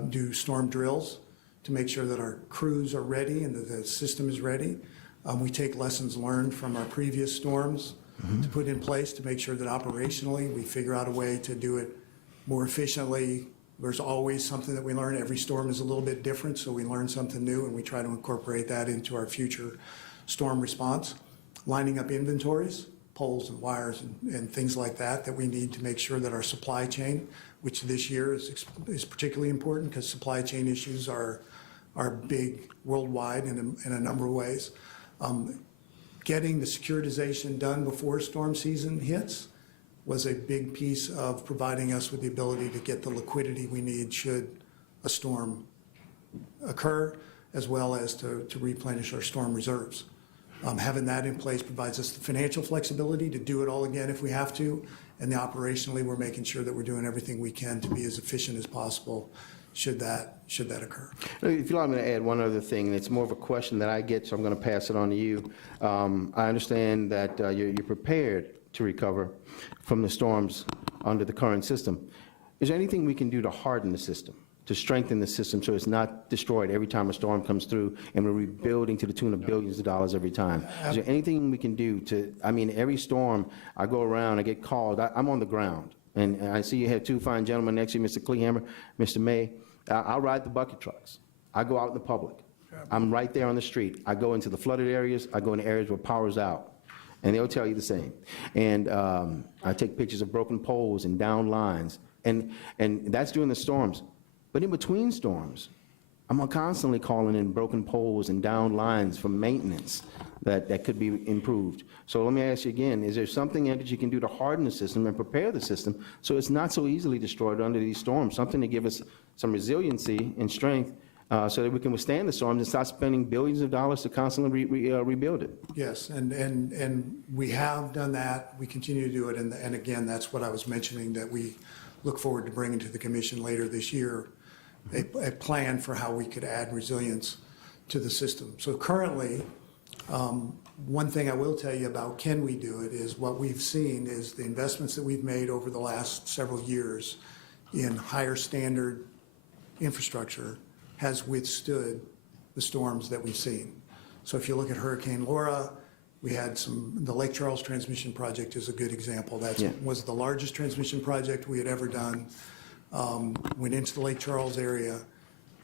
do storm drills to make sure that our crews are ready and that the system is ready. We take lessons learned from our previous storms to put in place to make sure that operationally we figure out a way to do it more efficiently. There's always something that we learn. Every storm is a little bit different, so we learn something new, and we try to incorporate that into our future storm response. Lining up inventories, poles and wires and things like that we need to make sure that our supply chain, which this year is particularly important because supply chain issues are big worldwide in a number of ways. Getting the securitization done before storm season hits was a big piece of providing us with the ability to get the liquidity we need should a storm occur, as well as to replenish our storm reserves. Having that in place provides us the financial flexibility to do it all again if we have to, and operationally we're making sure that we're doing everything we can to be as efficient as possible should that occur. If you allow me to add one other thing, and it's more of a question that I get, so I'm going to pass it on to you. I understand that you're prepared to recover from the storms under the current system. Is there anything we can do to harden the system, to strengthen the system so it's not destroyed every time a storm comes through and we're rebuilding to the tune of billions of dollars every time? Is there anything we can do to, I mean, every storm, I go around, I get called, I'm on the ground, and I see you have two fine gentlemen next to you, Mr. Kleehammer, Mr. May. I'll ride the bucket trucks. I go out in the public. I'm right there on the street. I go into the flooded areas. I go into areas where power's out, and they'll tell you the same. And I take pictures of broken poles and down lines, and that's during the storms. But in between storms, I'm constantly calling in broken poles and down lines for maintenance that could be improved. So let me ask you again, is there something Entergy can do to harden the system and prepare the system so it's not so easily destroyed under these storms, something to give us some resiliency and strength so that we can withstand the storms and stop spending billions of dollars to constantly rebuild it? Yes, and we have done that. We continue to do it. And again, that's what I was mentioning, that we look forward to bringing to the commission later this year, a plan for how we could add resilience to the system. So currently, one thing I will tell you about can we do it is what we've seen is the investments that we've made over the last several years in higher standard infrastructure has withstood the storms that we've seen. So if you look at Hurricane Laura, we had the Lake Charles transmission project is a good example. That was the largest transmission project we had ever done. Went into the Lake Charles area.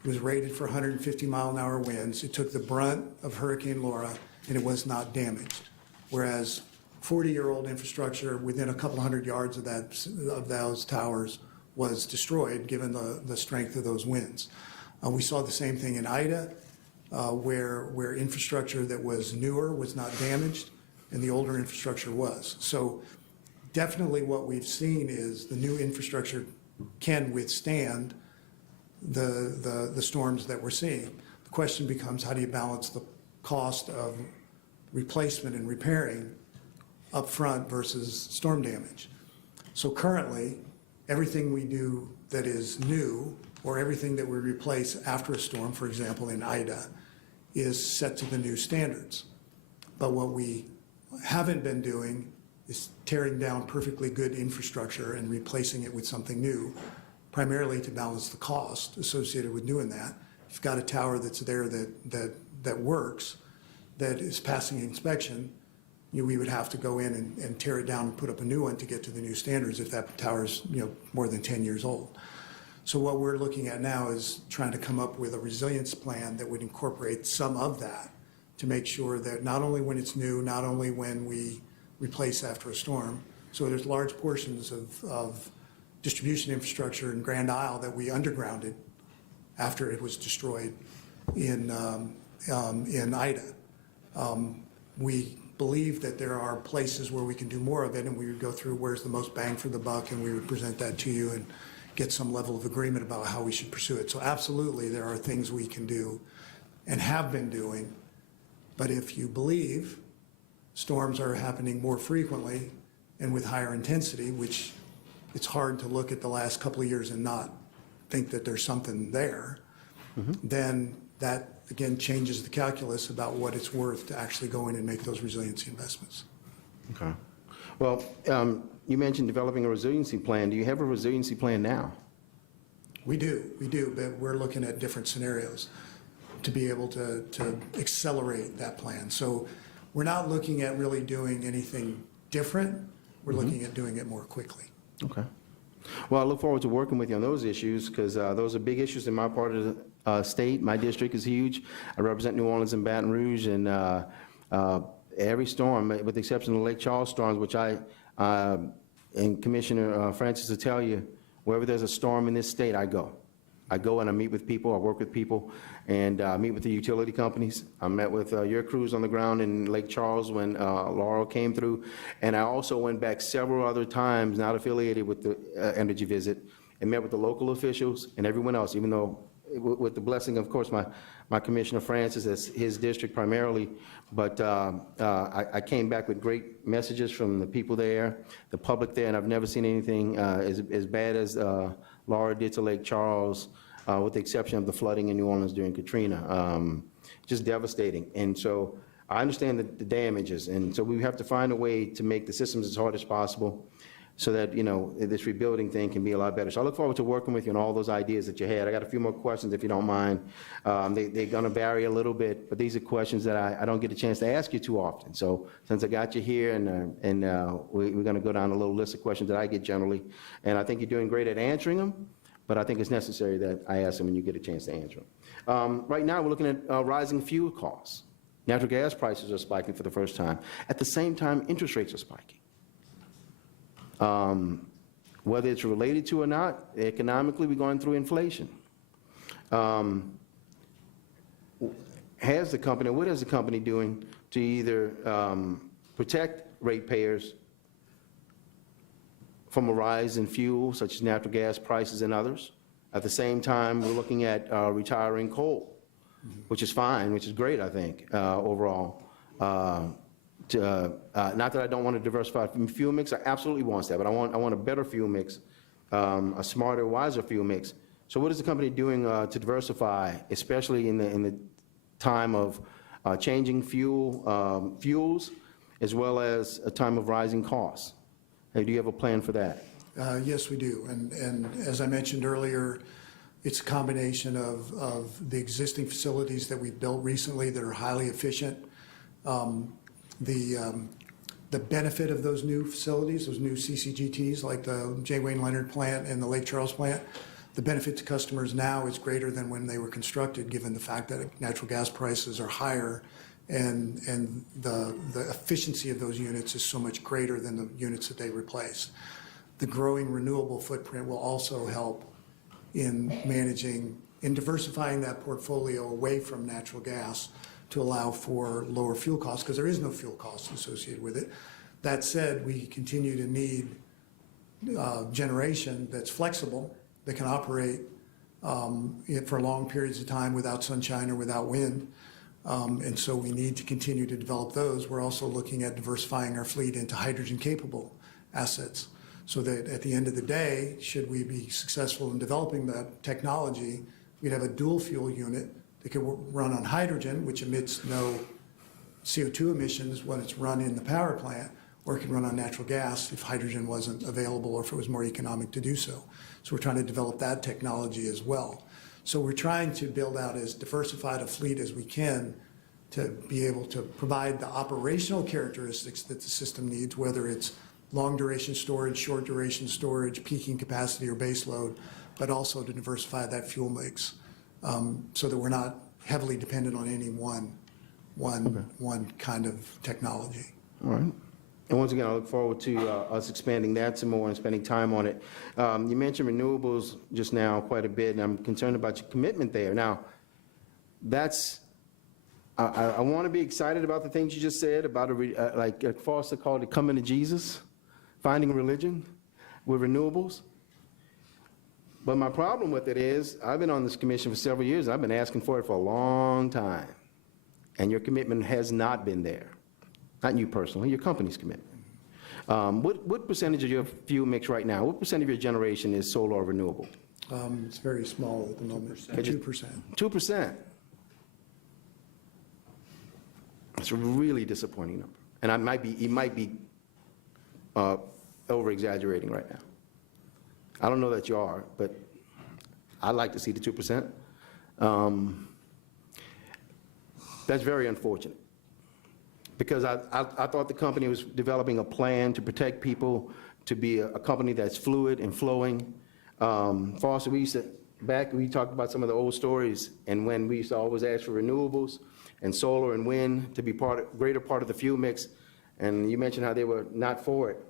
It was rated for 150-mile-an-hour winds. It took the brunt of Hurricane Laura, and it was not damaged. Whereas 40-year-old infrastructure within a couple hundred yards of those towers was destroyed, given the strength of those winds. We saw the same thing in Ida, where infrastructure that was newer was not damaged, and the older infrastructure was. So definitely what we've seen is the new infrastructure can withstand the storms that we're seeing. The question becomes, how do you balance the cost of replacement and repairing upfront versus storm damage? So currently, everything we do that is new, or everything that we replace after a storm, for example, in Ida, is set to the new standards. But what we haven't been doing is tearing down perfectly good infrastructure and replacing it with something new, primarily to balance the cost associated with doing that. If you've got a tower that's there that works, that is passing inspection, we would have to go in and tear it down and put up a new one to get to the new standards if that tower's more than 10 years old. So what we're looking at now is trying to come up with a resilience plan that would incorporate some of that to make sure that not only when it's new, not only when we replace after a storm. So there's large portions of distribution infrastructure in Grand Isle that we undergrounded after it was destroyed in Ida. We believe that there are places where we can do more of it, and we would go through where's the most bang for the buck, and we would present that to you and get some level of agreement about how we should pursue it. So absolutely, there are things we can do and have been doing. But if you believe storms are happening more frequently and with higher intensity, which it's hard to look at the last couple of years and not think that there's something there, then that, again, changes the calculus about what it's worth to actually go in and make those resiliency investments. Okay. Well, you mentioned developing a resiliency plan. Do you have a resiliency plan now? We do, but we're looking at different scenarios to be able to accelerate that plan. So we're not looking at really doing anything different. We're looking at doing it more quickly. Okay. Well, I look forward to working with you on those issues because those are big issues in my part of the state. My district is huge. I represent New Orleans and Baton Rouge, and every storm, with the exception of the Lake Charles storms, which and Commissioner Francis will tell you, wherever there's a storm in this state, I go. I go and I meet with people, I work with people, and meet with the utility companies. I met with your crews on the ground in Lake Charles when Laurel came through, and I also went back several other times, not affiliated with the Entergy visit, and met with the local officials and everyone else, even though with the blessing, of course, my Commissioner Francis, as his district primarily, but I came back with great messages from the people there, the public there, and I've never seen anything as bad as Laura did to Lake Charles, with the exception of the flooding in New Orleans during Katrina. Just devastating. And so I understand the damages, and so we have to find a way to make the systems as hard as possible so that, this rebuilding thing can be a lot better. So I look forward to working with you on all those ideas that you had. I got a few more questions, if you don't mind. They're going to vary a little bit, but these are questions that I don't get a chance to ask you too often. So since I got you here, and we're going to go down a little list of questions that I get generally, and I think you're doing great at answering them, but I think it's necessary that I ask them and you get a chance to answer them. Right now, we're looking at rising fuel costs. Natural gas prices are spiking for the first time. At the same time, interest rates are spiking. Whether it's related to or not, economically, we're going through inflation. What is the company doing to either protect ratepayers from a rise in fuel, such as natural gas prices and others? At the same time, we're looking at retiring coal, which is fine, which is great, I think, overall. Not that I don't want to diversify fuel mix, I absolutely want that, but I want a better fuel mix, a smarter, wiser fuel mix. So what is the company doing to diversify, especially in the time of changing fuels, as well as a time of rising costs? Do you have a plan for that? Yes, we do. And as I mentioned earlier, it's a combination of the existing facilities that we've built recently that are highly efficient. The benefit of those new facilities, those new CCGTs, like the J. Wayne Leonard plant and the Lake Charles plant, the benefit to customers now is greater than when they were constructed, given the fact that natural gas prices are higher and the efficiency of those units is so much greater than the units that they replace. The growing renewable footprint will also help in diversifying that portfolio away from natural gas to allow for lower fuel costs, because there is no fuel cost associated with it. That said, we continue to need generation that's flexible, that can operate for long periods of time without sunshine or without wind. And so we need to continue to develop those. We're also looking at diversifying our fleet into hydrogen-capable assets, so that at the end of the day, should we be successful in developing that technology, we'd have a dual fuel unit that could run on hydrogen, which emits no CO2 emissions when it's run in the power plant, or it can run on natural gas if hydrogen wasn't available or if it was more economic to do so. So we're trying to develop that technology as well. So we're trying to build out as diversified a fleet as we can to be able to provide the operational characteristics that the system needs, whether it's long duration storage, short duration storage, peaking capacity or base load, but also to diversify that fuel mix. So that we're not heavily dependent on any one kind of technology. All right. And once again, I look forward to us expanding that some more and spending time on it. You mentioned renewables just now quite a bit, and I'm concerned about your commitment there. Now, I want to be excited about the things you just said about, like Foster called it, coming to Jesus, finding religion with renewables. But my problem with it is, I've been on this commission for several years. I've been asking for it for a long time. And your commitment has not been there. Not you personally, your company's commitment. What percentage of your fuel mix right now, what percent of your generation is solar or renewable? It's very small at the moment, 2%. 2%. That's a really disappointing number. And it might be over-exaggerating right now. I don't know that you are, but I'd like to see the 2%. That's very unfortunate, because I thought the company was developing a plan to protect people, to be a company that's fluid and flowing. Foster, we talked about some of the old stories, and when we used to always ask for renewables and solar and wind to be greater part of the fuel mix, and you mentioned how they were not for it.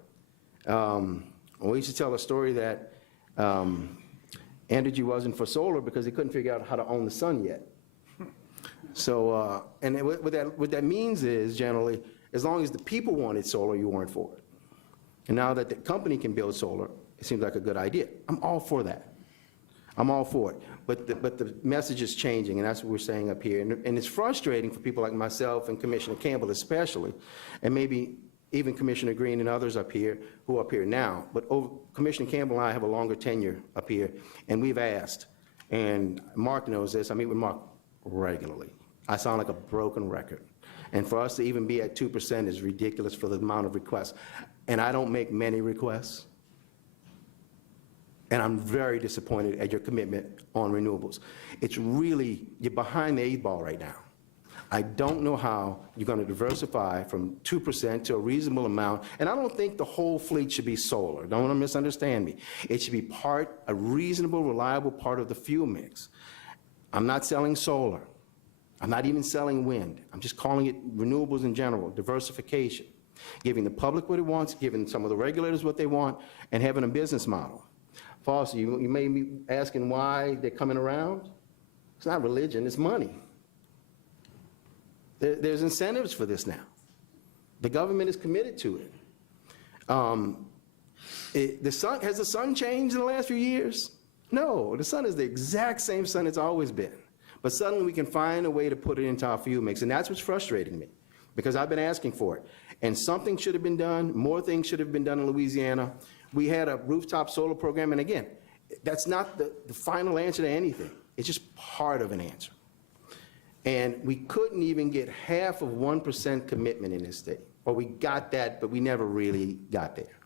We used to tell a story that Entergy wasn't for solar because they couldn't figure out how to own the sun yet. So, and what that means is, generally, as long as the people wanted solar, you weren't for it. And now that the company can build solar, it seems like a good idea. I'm all for that. I'm all for it. But the message is changing, and that's what we're saying up here. And it's frustrating for people like myself and Commissioner Campbell especially, and maybe even Commissioner Green and others up here who are up here now. But Commissioner Campbell and I have a longer tenure up here, and we've asked, and Mark knows this, I meet with Mark regularly. I sound like a broken record. And for us to even be at 2% is ridiculous for the amount of requests. And I don't make many requests. And I'm very disappointed at your commitment on renewables. It's really, you're behind the 8 ball right now. I don't know how you're going to diversify from 2% to a reasonable amount. And I don't think the whole fleet should be solar. Don't want to misunderstand me. It should be a reasonable, reliable part of the fuel mix. I'm not selling solar. I'm not even selling wind. I'm just calling it renewables in general, diversification, giving the public what it wants, giving some of the regulators what they want, and having a business model. Foster, you may be asking why they're coming around. It's not religion, it's money. There's incentives for this now. The government is committed to it. Has the sun changed in the last few years? No, the sun is the exact same sun it's always been. But suddenly we can find a way to put it into our fuel mix, and that's what's frustrating me, because I've been asking for it. And something should have been done, more things should have been done in Louisiana. We had a rooftop solar program, and again, that's not the final answer to anything. It's just part of an answer. And we couldn't even get half of 1% commitment in this state. Or we got that, but we never really got there.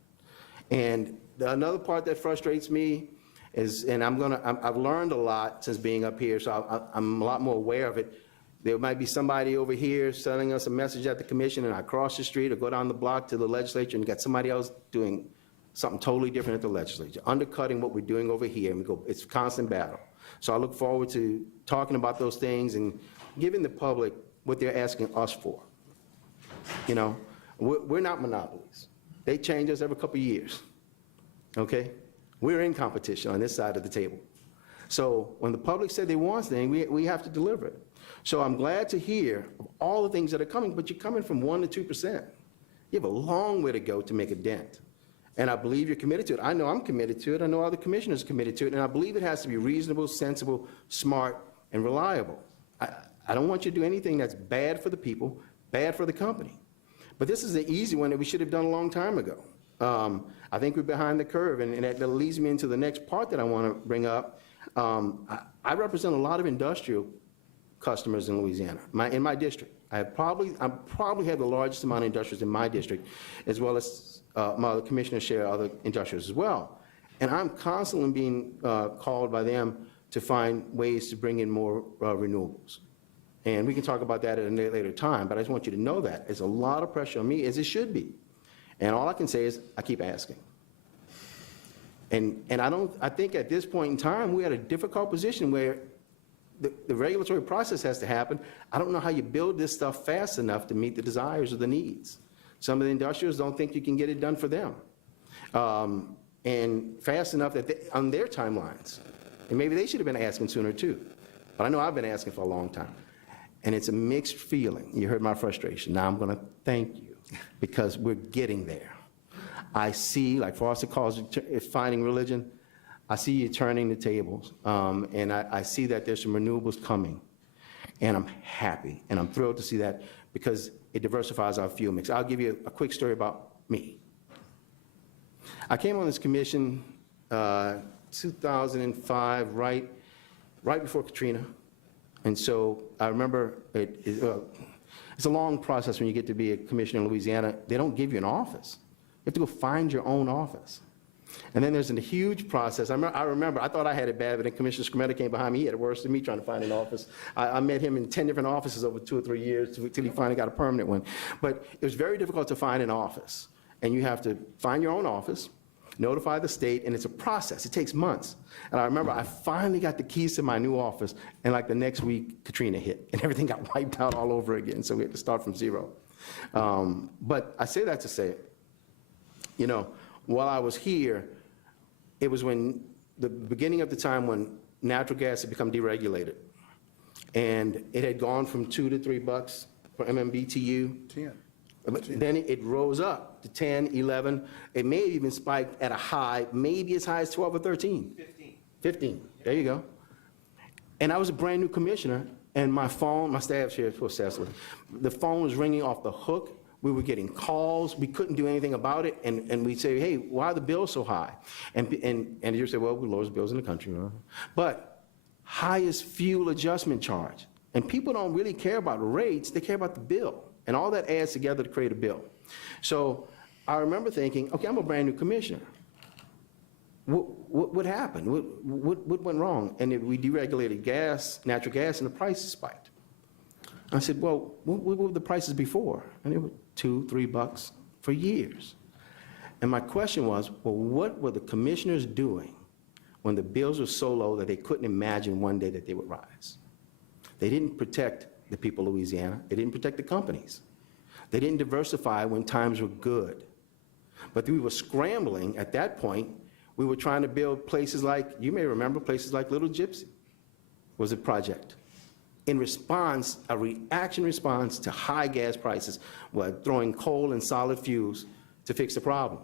And another part that frustrates me is, and I've learned a lot since being up here, so I'm a lot more aware of it. There might be somebody over here sending us a message at the commission, and I cross the street or go down the block to the legislature and got somebody else doing something totally different at the legislature, undercutting what we're doing over here, and we go, it's a constant battle. So I look forward to talking about those things and giving the public what they're asking us for. You know, we're not monopolies. They change us every couple of years, okay? We're in competition on this side of the table. So when the public said they want things, we have to deliver it. So I'm glad to hear of all the things that are coming, but you're coming from 1% to 2%. You have a long way to go to make a dent. And I believe you're committed to it. I know I'm committed to it. I know other commissioners are committed to it. And I believe it has to be reasonable, sensible, smart, and reliable. I don't want you to do anything that's bad for the people, bad for the company. But this is an easy one that we should have done a long time ago. I think we're behind the curve, and that leads me into the next part that I want to bring up. I represent a lot of industrial customers in Louisiana, in my district. I probably have the largest amount of industrials in my district, as well as my other commissioners share other industrials as well. And I'm constantly being called by them to find ways to bring in more renewables. And we can talk about that at a later time, but I just want you to know that. There's a lot of pressure on me, as it should be. And all I can say is, I keep asking. And I think at this point in time, we're at a difficult position where the regulatory process has to happen. I don't know how you build this stuff fast enough to meet the desires or the needs. Some of the industrials don't think you can get it done for them. And fast enough that on their timelines. And maybe they should have been asking sooner too. But I know I've been asking for a long time. And it's a mixed feeling. You heard my frustration. Now I'm going to thank you because we're getting there. I see, like Foster calls it, finding religion. I see you turning the tables. And I see that there's some renewables coming. And I'm happy. And I'm thrilled to see that because it diversifies our fuel mix. I'll give you a quick story about me. I came on this commission 2005, right before Katrina. And so I remember it's a long process when you get to be a commissioner in Louisiana. They don't give you an office. You have to go find your own office. And then there's a huge process. I remember, I thought I had it bad, but then Commissioner Scrimetta came behind me. He had it worse than me trying to find an office. I met him in 10 different offices over 2 or 3 years until he finally got a permanent one. But it was very difficult to find an office. And you have to find your own office, notify the state, and it's a process. It takes months. And I remember I finally got the keys to my new office, and like the next week, Katrina hit, and everything got wiped out all over again, so we had to start from zero. But I say that to say, you know, while I was here, it was when the beginning of the time when natural gas had become deregulated, and it had gone from $2 to $3 per MMBTU. 10. Then it rose up to 10, 11. It may have even spiked at a high, maybe as high as 12 or 13. 15. There you go. And I was a brand new commissioner, and my phone, my staff's here for Cecily. The phone was ringing off the hook. We were getting calls. We couldn't do anything about it. And we'd say, hey, why are the bills so high? And you say, well, we lowest bills in the country. Right? But highest fuel adjustment charge. And people don't really care about rates. They care about the bill. And all that adds together to create a bill. So I remember thinking, okay, I'm a brand-new commissioner. What happened? What went wrong? And we deregulated gas, natural gas, and the prices spiked. I said, well, what were the prices before? And they were $2, $3 for years. And my question was, well, what were the commissioners doing when the bills were so low that they couldn't imagine one day that they would rise? They didn't protect the people of Louisiana. They didn't protect the companies. They didn't diversify when times were good. But we were scrambling at that point. We were trying to build places like, you may remember, places like Little Gypsy was a project. In response, a reaction response to high gas prices, were throwing coal and solid fuels to fix the problem.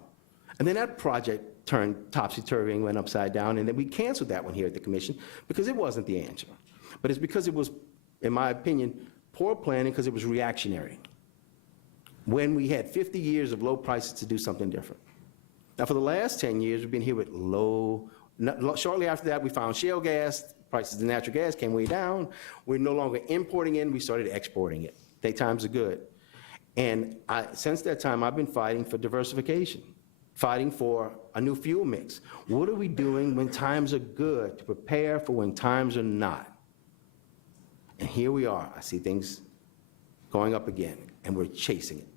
And then that project turned topsy-turvy and went upside down, and then we canceled that one here at the commission because it wasn't the answer. But it's because it was, in my opinion, poor planning because it was reactionary. When we had 50 years of low prices to do something different. Now, for the last 10 years, we've been here with shortly after that, we found shale gas, prices of natural gas came way down. We're no longer importing in, we started exporting it. Times are good. And since that time, I've been fighting for diversification, fighting for a new fuel mix. What are we doing when times are good to prepare for when times are not? And here we are. I see things going up again, and we're chasing it.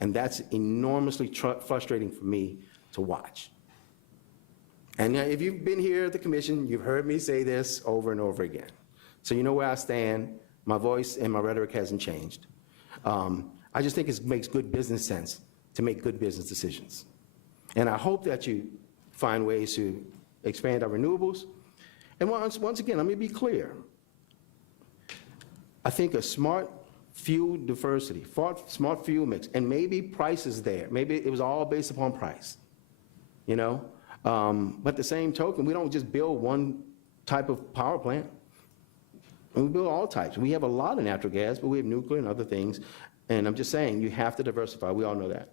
And that's enormously frustrating for me to watch. And if you've been here at the commission, you've heard me say this over and over again. So you know where I stand. My voice and my rhetoric hasn't changed. I just think it makes good business sense to make good business decisions. And I hope that you find ways to expand our renewables. And once again, let me be clear. I think a smart fuel diversity, smart fuel mix, and maybe price is there. Maybe it was all based upon price, you know? But at the same token, we don't just build one type of power plant. We build all types. We have a lot of natural gas, but we have nuclear and other things. And I'm just saying, you have to diversify. We all know that.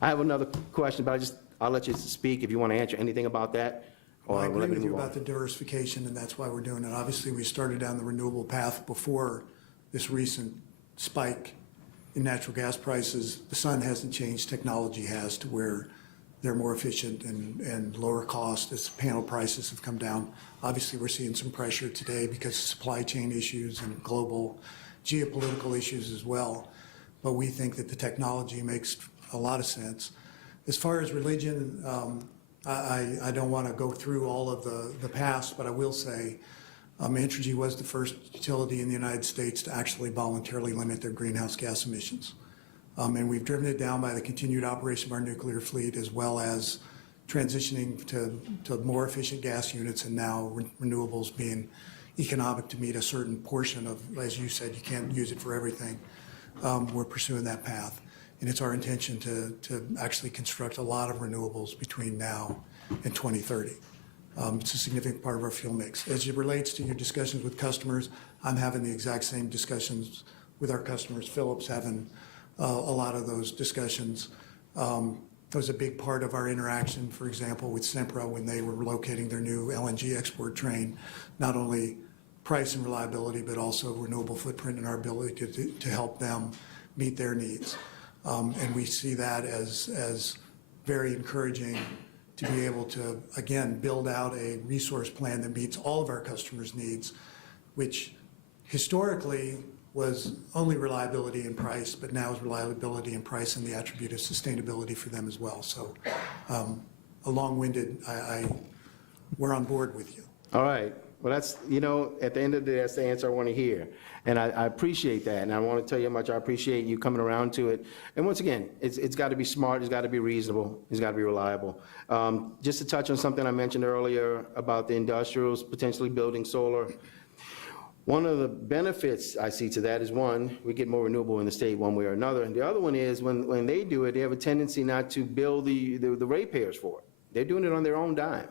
I have another question, but I'll let you speak if you want to answer anything about that. Well, I Or agree let me with you move on. about the diversification, and that's why we're doing it. Obviously, we started down the renewable path before this recent spike in natural gas prices. The sun hasn't changed, technology has, to where they're more efficient and lower cost as panel prices have come down. Obviously, we're seeing some pressure today because of supply chain issues and global geopolitical issues as well. But we think that the technology makes a lot of sense. As far as religion, I don't want to go through all of the past, but I will say Entergy was the first utility in the United States to actually voluntarily limit their greenhouse gas emissions. And we've driven it down by the continued operation of our nuclear fleet, as well as transitioning to more efficient gas units, and now renewables being economic to meet a certain portion of, as you said, you can't use it for everything. We're pursuing that path. And it's our intention to actually construct a lot of renewables between now and 2030. It's a significant part of our fuel mix. As it relates to your discussions with customers, I'm having the exact same discussions with our customers. Philip's having a lot of those discussions. That was a big part of our interaction, for example, with Sempra when they were locating their new LNG export train, not only price and reliability, but also renewable footprint and our ability to help them meet their needs. And we see that as very encouraging to be able to, again, build out a resource plan that meets all of our customers' needs, which historically was only reliability and price, but now is reliability and price and the attribute of sustainability for them as well. So a long-winded, we're on board with you. All right. Well, that's, at the end of the day, that's the answer I want to hear. And I appreciate that. And I want to tell you how much I appreciate you coming around to it. And once again, it's got to be smart. It's got to be reasonable. It's got to be reliable. Just to touch on something I mentioned earlier about the industrials potentially building solar. One of the benefits I see to that is, one, we get more renewable in the state one way or another. And the other one is when they do it, they have a tendency not to bill the ratepayers for it. They're doing it on their own dime.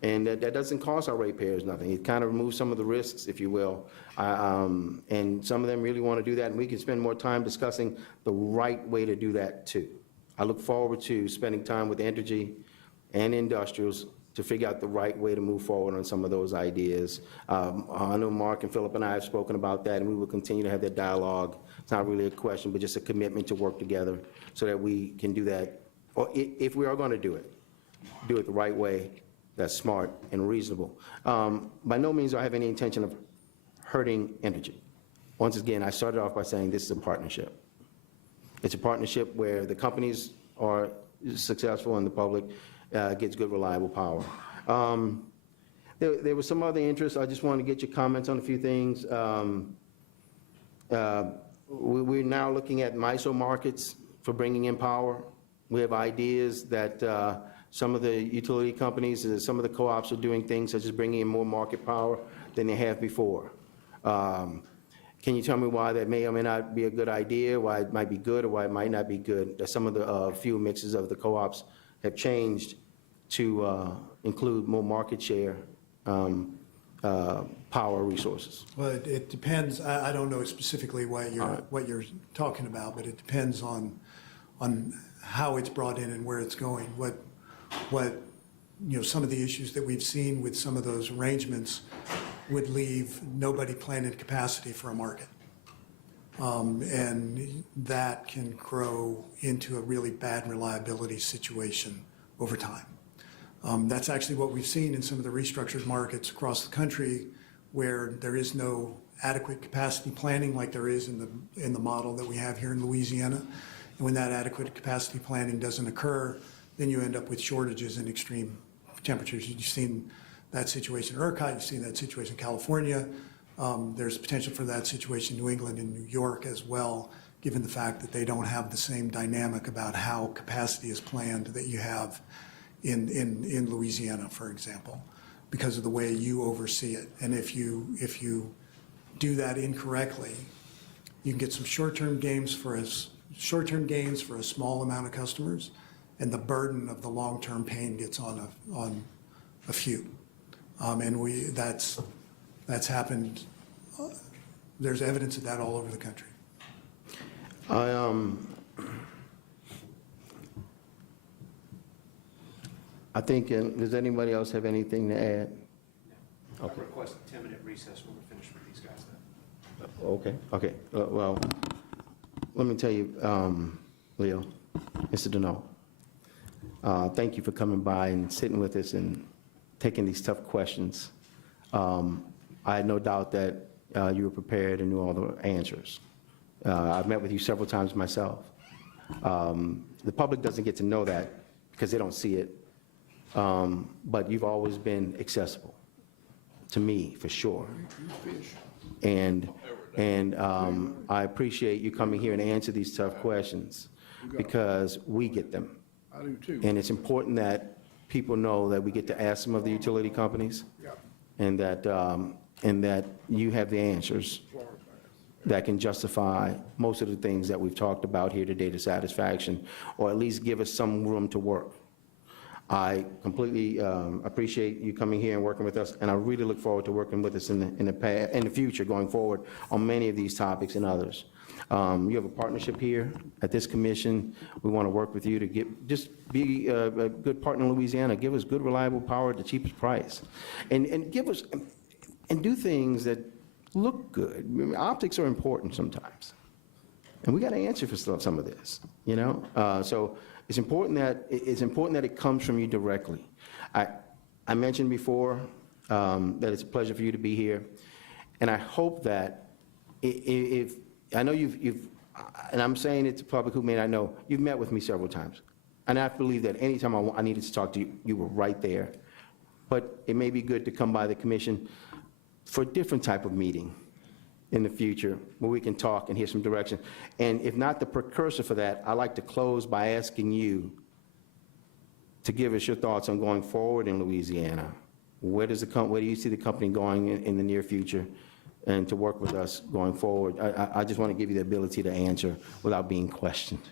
And that doesn't cost our ratepayers nothing. It kind of removes some of the risks, if you will. And some of them really want to do that, and we can spend more time discussing the right way to do that, too. I look forward to spending time with Entergy and industrials to figure out the right way to move forward on some of those ideas. I know Mark and Philip and I have spoken about that, and we will continue to have that dialogue. It's not really a question, but just a commitment to work together so that we can do that. Or if we are going to do it the right way, that's smart and reasonable. By no means do I have any intention of hurting Entergy. Once again, I started off by saying this is a partnership. It's a partnership where the companies are successful and the public gets good, reliable power. There was some other interest. I just want to get your comments on a few things. We're now looking at MISO markets for bringing in power. We have ideas that some of the utility companies, some of the co-ops are doing things such as bringing in more market power than they have before. Can you tell me why that may or may not be a good idea, why it might be good or why it might not be good? That some of the fuel mixes of the co-ops have changed to include more market share power resources. Well, it depends. I don't know specifically what you're talking about, but it depends on how it's brought in and where it's going. What some of the issues that we've seen with some of those arrangements would leave nobody planning capacity for a market. And that can grow into a really bad reliability situation over time. That's actually what we've seen in some of the restructured markets across the country where there is no adequate capacity planning like there is in the model that we have here in Louisiana. And when that adequate capacity planning doesn't occur, then you end up with shortages and extreme temperatures. You've seen that situation in ERCOT, you've seen that situation in California. There's potential for that situation in New England and New York as well, given the fact that they don't have the same dynamic about how capacity is planned that you have in Louisiana, for example, because of the way you oversee it. And if you do that incorrectly, you can get some short-term gains for a small amount of customers, and the burden of the long-term pain gets on a few. And that's happened. There's evidence of that all over the country. I think, does anybody else have anything to add? I request a 10-minute recess when we're finished with these guys then. Okay. Well, let me tell you, Leo, Mr. Deneau, thank you for coming by and sitting with us and taking these tough questions. I had no doubt that you were prepared and knew all the answers. I've met with you several times myself. The public doesn't get to know that because they don't see it, but you've always been accessible to me, for sure. And I appreciate you coming here and answer these tough questions because we get them. I do too. And it's important that people know that we get to ask some of the utility companies and that you have the answers that can justify most of the things that we've talked about here today to satisfaction, or at least give us some room to work. I completely appreciate you coming here and working with us, and I really look forward to working with us in the future going forward on many of these topics and others. You have a partnership here at this commission. We want to work with you to just be a good partner in Louisiana. Give us good, reliable power at the cheapest price, and give us and do things that look good. I mean, optics are important sometimes, and we got to answer for some of this. So it's important that it comes from you directly. I mentioned before that it's a pleasure for you to be here, and I hope that if I know you've, and I'm saying it to the public who may not know, you've met with me several times. And I believe that anytime I needed to talk to you, you were right there. But it may be good to come by the commission for a different type of meeting in the future where we can talk and hear some direction. And if not the precursor for that, I'd like to close by asking you to give us your thoughts on going forward in Louisiana. Where do you see the company going in the near future? And to work with us going forward. I just want to give you the ability to answer without being questioned.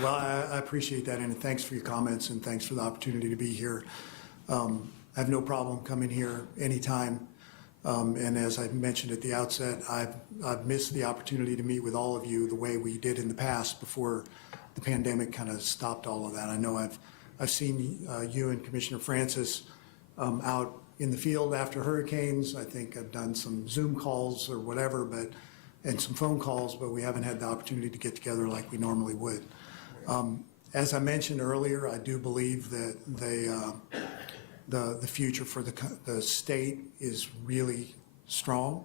Well, I appreciate that, and thanks for your comments, and thanks for the opportunity to be here. I have no problem coming here anytime. And as I mentioned at the outset, I've missed the opportunity to meet with all of you the way we did in the past before the pandemic kind of stopped all of that. I know I've seen you and Commissioner Francis out in the field after hurricanes. I think I've done some Zoom calls or whatever, and some phone calls, but we haven't had the opportunity to get together like we normally would. As I mentioned earlier, I do believe that the future for the state is really strong.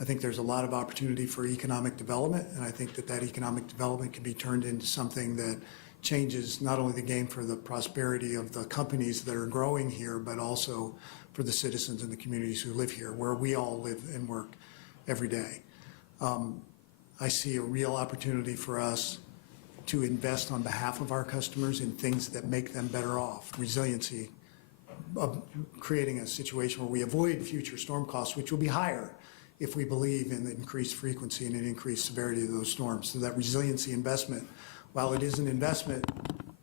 I think there's a lot of opportunity for economic development, and I think that economic development can be turned into something that changes not only the game for the prosperity of the companies that are growing here, but also for the citizens and the communities who live here, where we all live and work every day. I see a real opportunity for us to invest on behalf of our customers in things that make them better off. Resiliency, creating a situation where we avoid future storm costs, which will be higher if we believe in the increased frequency and an increased severity of those storms. So that resiliency investment, while it is an investment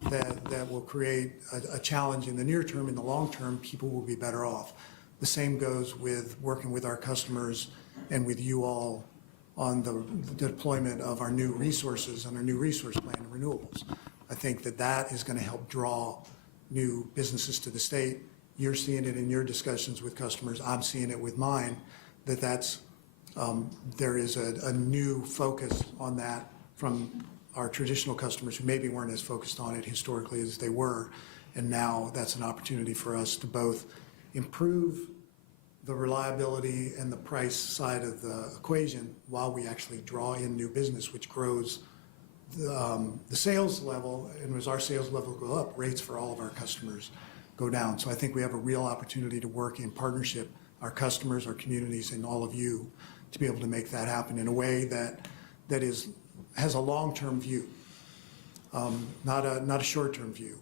that will create a challenge in the near term, in the long term, people will be better off. The same goes with working with our customers and with you all on the deployment of our new resources and our new resource plan of renewables. I think that is going to help draw new businesses to the state. You're seeing it in your discussions with customers. I'm seeing it with mine, there is a new focus on that from our traditional customers who maybe weren't as focused on it historically as they were. And now that's an opportunity for us to both improve the reliability and the price side of the equation while we actually draw in new business, which grows the sales level. And as our sales level go up, rates for all of our customers go down. So I think we have a real opportunity to work in partnership, our customers, our communities, and all of you, to be able to make that happen in a way that has a long-term view, not a short-term view.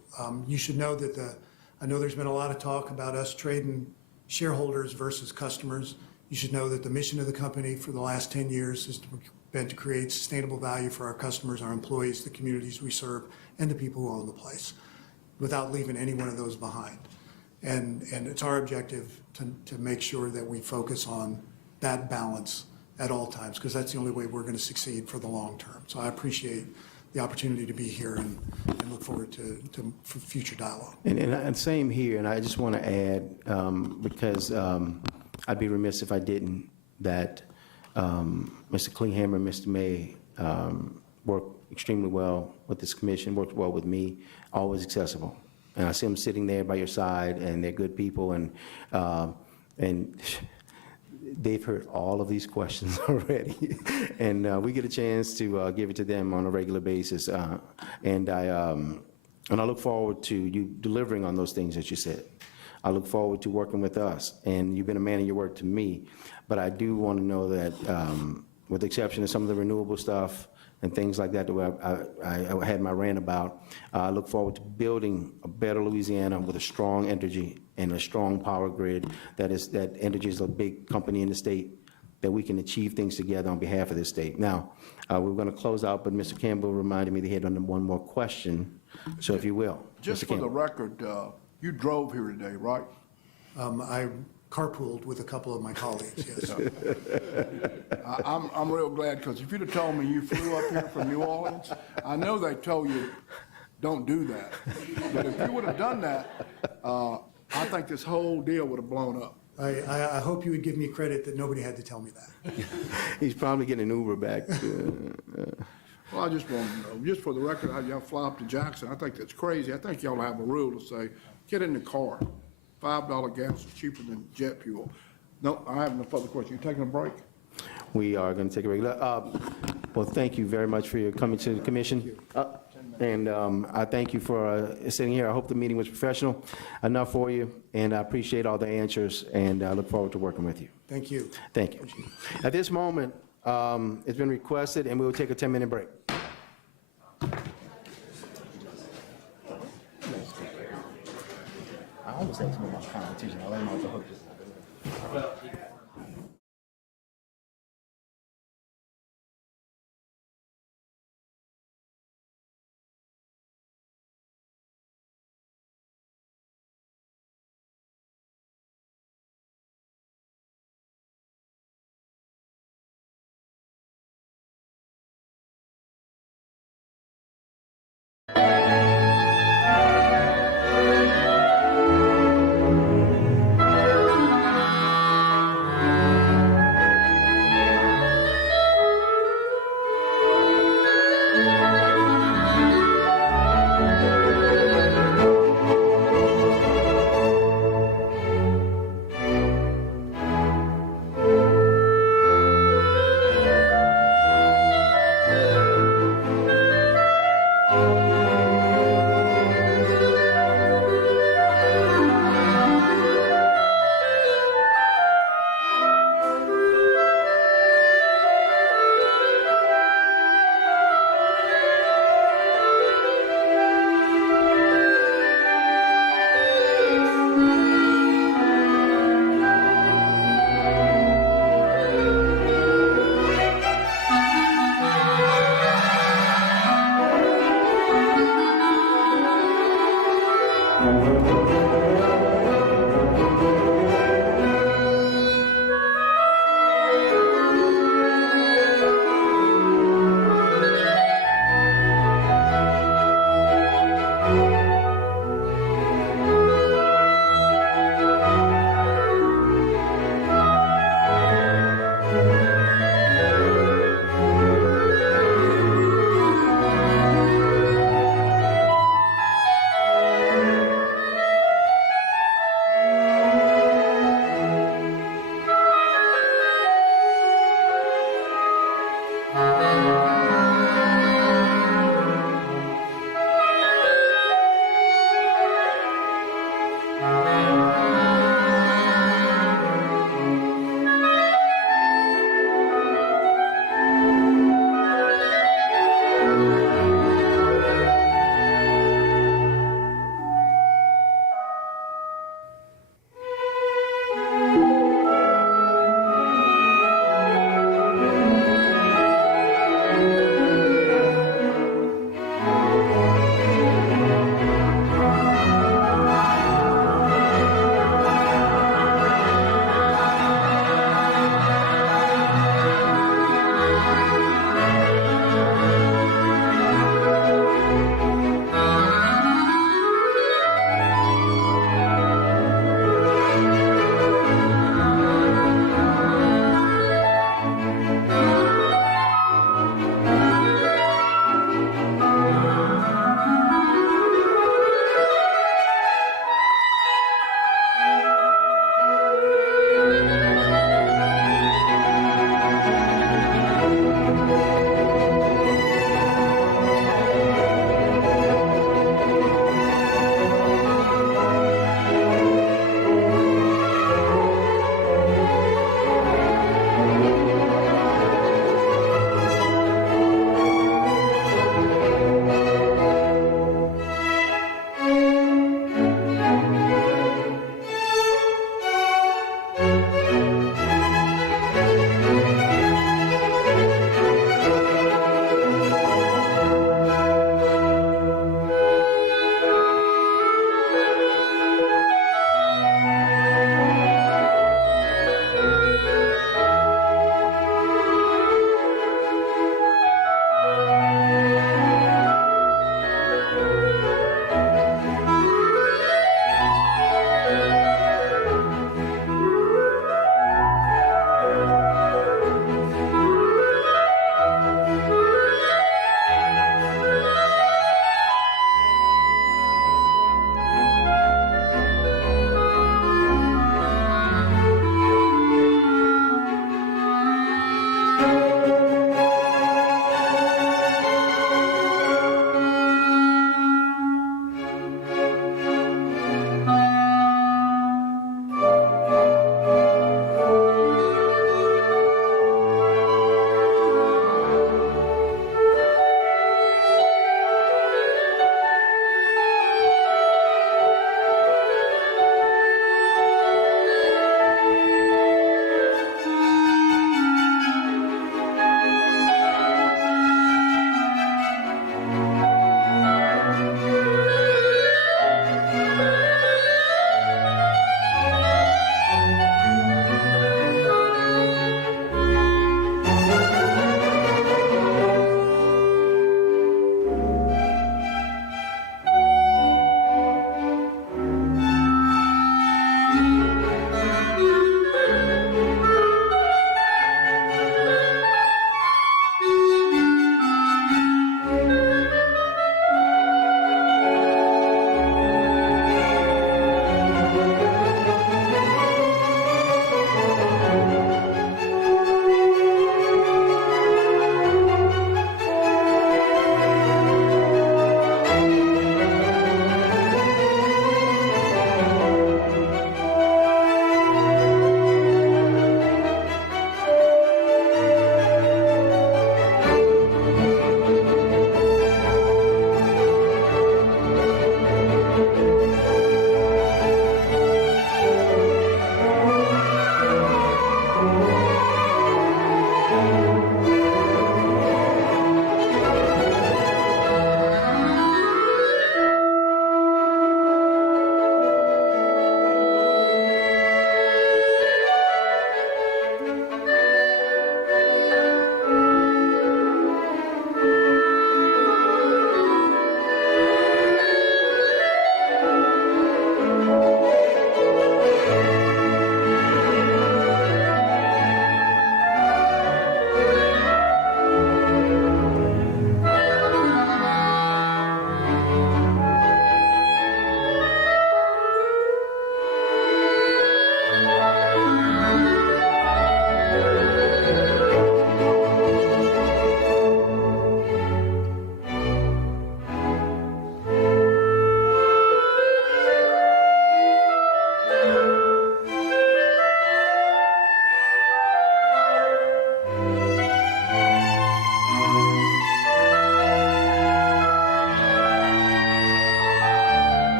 You should know that I know there's been a lot of talk about us trading shareholders versus customers. You should know that the mission of the company for the last 10 years has been to create sustainable value for our customers, our employees, the communities we serve, and the people who own the place, without leaving any one of those behind. And it's our objective to make sure that we focus on that balance at all times, because that's the only way we're going to succeed for the long term. So I appreciate the opportunity to be here and look forward to future dialogue. And same here, and I just want to add, because I'd be remiss if I didn't, that Mr. Kleehammer and Mr. May worked extremely well with this commission, worked well with me, always accessible. And I see them sitting there by your side, and they're good people, and they've heard all of these questions already. And we get a chance to give it to them on a regular basis. And I look forward to you delivering on those things that you said. I look forward to working with us. And you've been a man of your word to me. But I do want to know that, with the exception of some of the renewable stuff and things like that I had my rant about, I look forward to building a better Louisiana with a strong Entergy and a strong power grid. That Entergy is a big company in the state, that we can achieve things together on behalf of this state. Now, we're going to close out, but Mr. Campbell reminded me that he had one more question. So if you will, Just Mr. for the Campbell. record, you drove here today, right? I carpooled with a couple of my colleagues, yes. I'm real glad, because if you'd have told me you flew up here from New Orleans, I know they told you, don't do that. But if you would have done that, I think this whole deal would have blown up. I hope you would give me credit that nobody had to tell me that. He's probably getting an Uber back. Well, I just want to know, just for the record, y'all fly up to Jackson. I think that's crazy. I think y'all have a rule to say, get in the car. $5 gas is cheaper than jet fuel. No, I have no further question. You taking a break? We are going to take a regular. Well, thank you very much for your coming to the commission. And I thank you for sitting here. I hope the meeting was professional enough for you, and I appreciate all the answers, and I look forward to working with you. Thank you. Thank you. At this moment, it's been requested, and we will take a 10-minute break. I almost asked him about competition. I don't know what the hook is.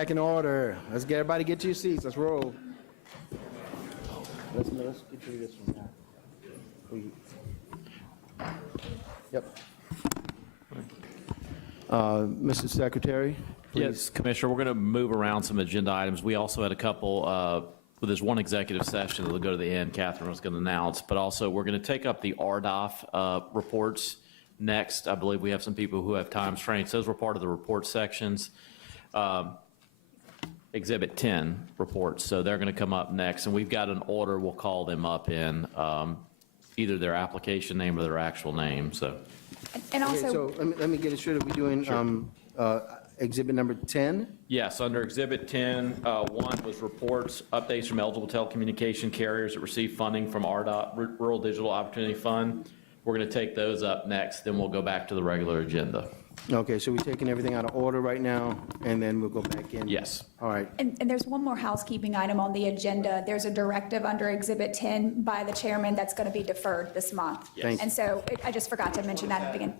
back in order. Let's get everybody get to your seats. Let's roll. Let's get through this one now. Yep. Mr. Secretary, please. Yes, Commissioner, we're going to move around some agenda items. We also had a couple, well, there's one executive session that'll go to the end, Catherine was going to announce, but also we're going to take up the RDOF reports next. I believe we have some people who have time constraints. Those were part of the report sections. Exhibit 10 reports, so they're going to come up next, and we've got an order we'll call them up in, either their application name or their actual name, so. And Okay, also, so let me get it straight. Are we doing exhibit number 10? Yes, under Exhibit 10, one was reports, updates from eligible telecommunication carriers that receive funding from RDOT, Rural Digital Opportunity Fund. We're going to take those up next, then we'll go back to the regular agenda. Okay, so we're taking everything out of order right now, and then we'll go back in? Yes. All right. and there's one more housekeeping item on the agenda. There's a directive under Exhibit 10 by the chairman that's going to be deferred this month. Yes. And so I just forgot to mention that at the beginning.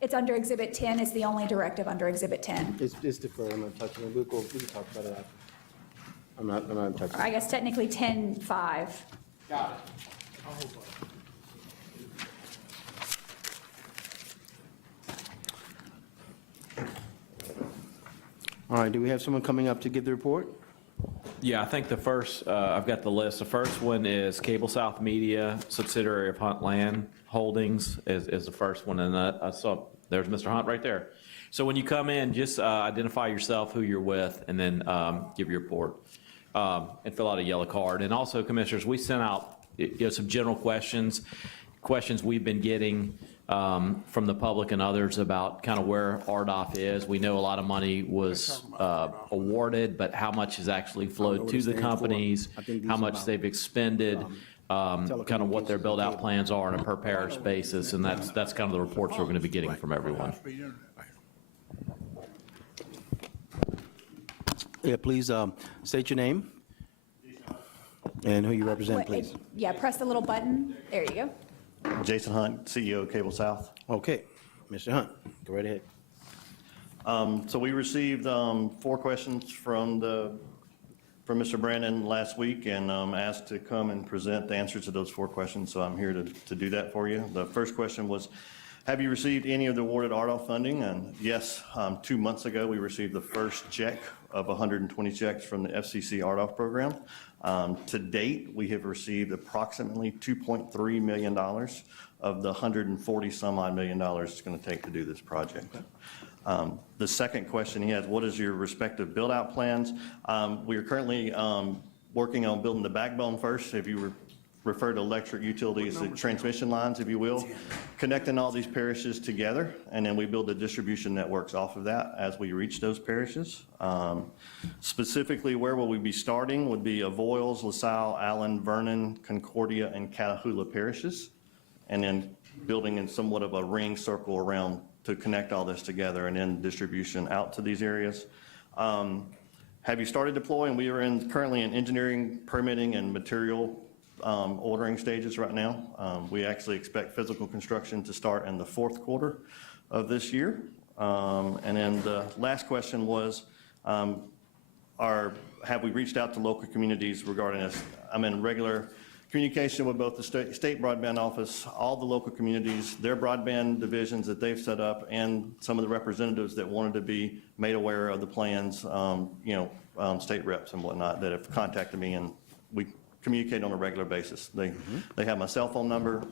It's under Exhibit 10. It's the only directive under Exhibit 10. It's deferred. I'm not touching it. We can talk about it after. I'm not touching Or I it. guess technically 10-5. All right, do we have someone coming up to give the report? Yeah, I think the first, I've got the list. The first one is Cable South Media, subsidiary of Hunt Land Holdings is the first one, and I saw, there's Mr. Hunt right there. So when you come in, just identify yourself, who you're with, and then give your report, and fill out a yellow card. And also, Commissioners, we sent out some general questions we've been getting from the public and others about kind of where RDOF is. We know a lot of money was awarded, but how much has actually flowed to the companies, how much they've expended, kind of what their build-out plans are on a per parish basis, and that's kind of the reports we're going to be getting from everyone. Yeah, please state your name and who you represent, Wait, please. Yeah, press the little button. There you go. Jason Hunt, CEO of Cable South. Okay, Mr. Hunt, go right ahead. So we received 4 questions from Mr. Brandon last week and asked to come and present the answers to those 4 questions, so I'm here to do that for you. The first question was, have you received any of the awarded RDOF funding? And yes, 2 months ago, we received the first check of 120 checks from the FCC RDOF program. To date, we have received approximately $2.3 million of the 140 some odd million dollars it's going to take to do this project. The second question he has, what is your respective build-out plans? We are currently working on building the backbone first. If you refer to electric utilities, the transmission lines, if you will, connecting all these parishes together, and then we build the distribution networks off of that as we reach those parishes. Specifically, where will we be starting would be Avoyles, LaSalle, Allen, Vernon, Concordia, and Catahoula parishes, and then building in somewhat of a ring circle around to connect all this together and then distribution out to these areas. Have you started deploying? We are currently in engineering, permitting, and material ordering stages right now. We actually expect physical construction to start in the 4th quarter of this year. And then the last question was, have we reached out to local communities regarding this? I'm in regular communication with both the state broadband office, all the local communities, their broadband divisions that they've set up, and some of the representatives that wanted to be made aware of the plans, state reps and whatnot that have contacted me, and we communicate on a regular basis. They have my cell phone number.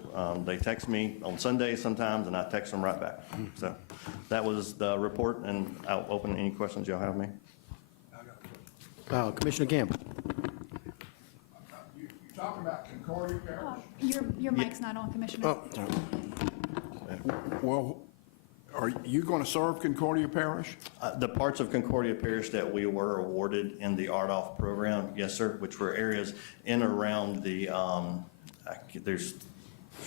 They text me on Sundays sometimes, and I text them right back. So that was the report, and I'll open any questions y'all have me. Commissioner Campbell. You talking about Concordia Parish? Your mic's not on, Commissioner. Oh, Well, are you going to serve Concordia Parish? The parts of Concordia Parish that we were awarded in the RDOF program, yes, sir, which were areas in or around the, there's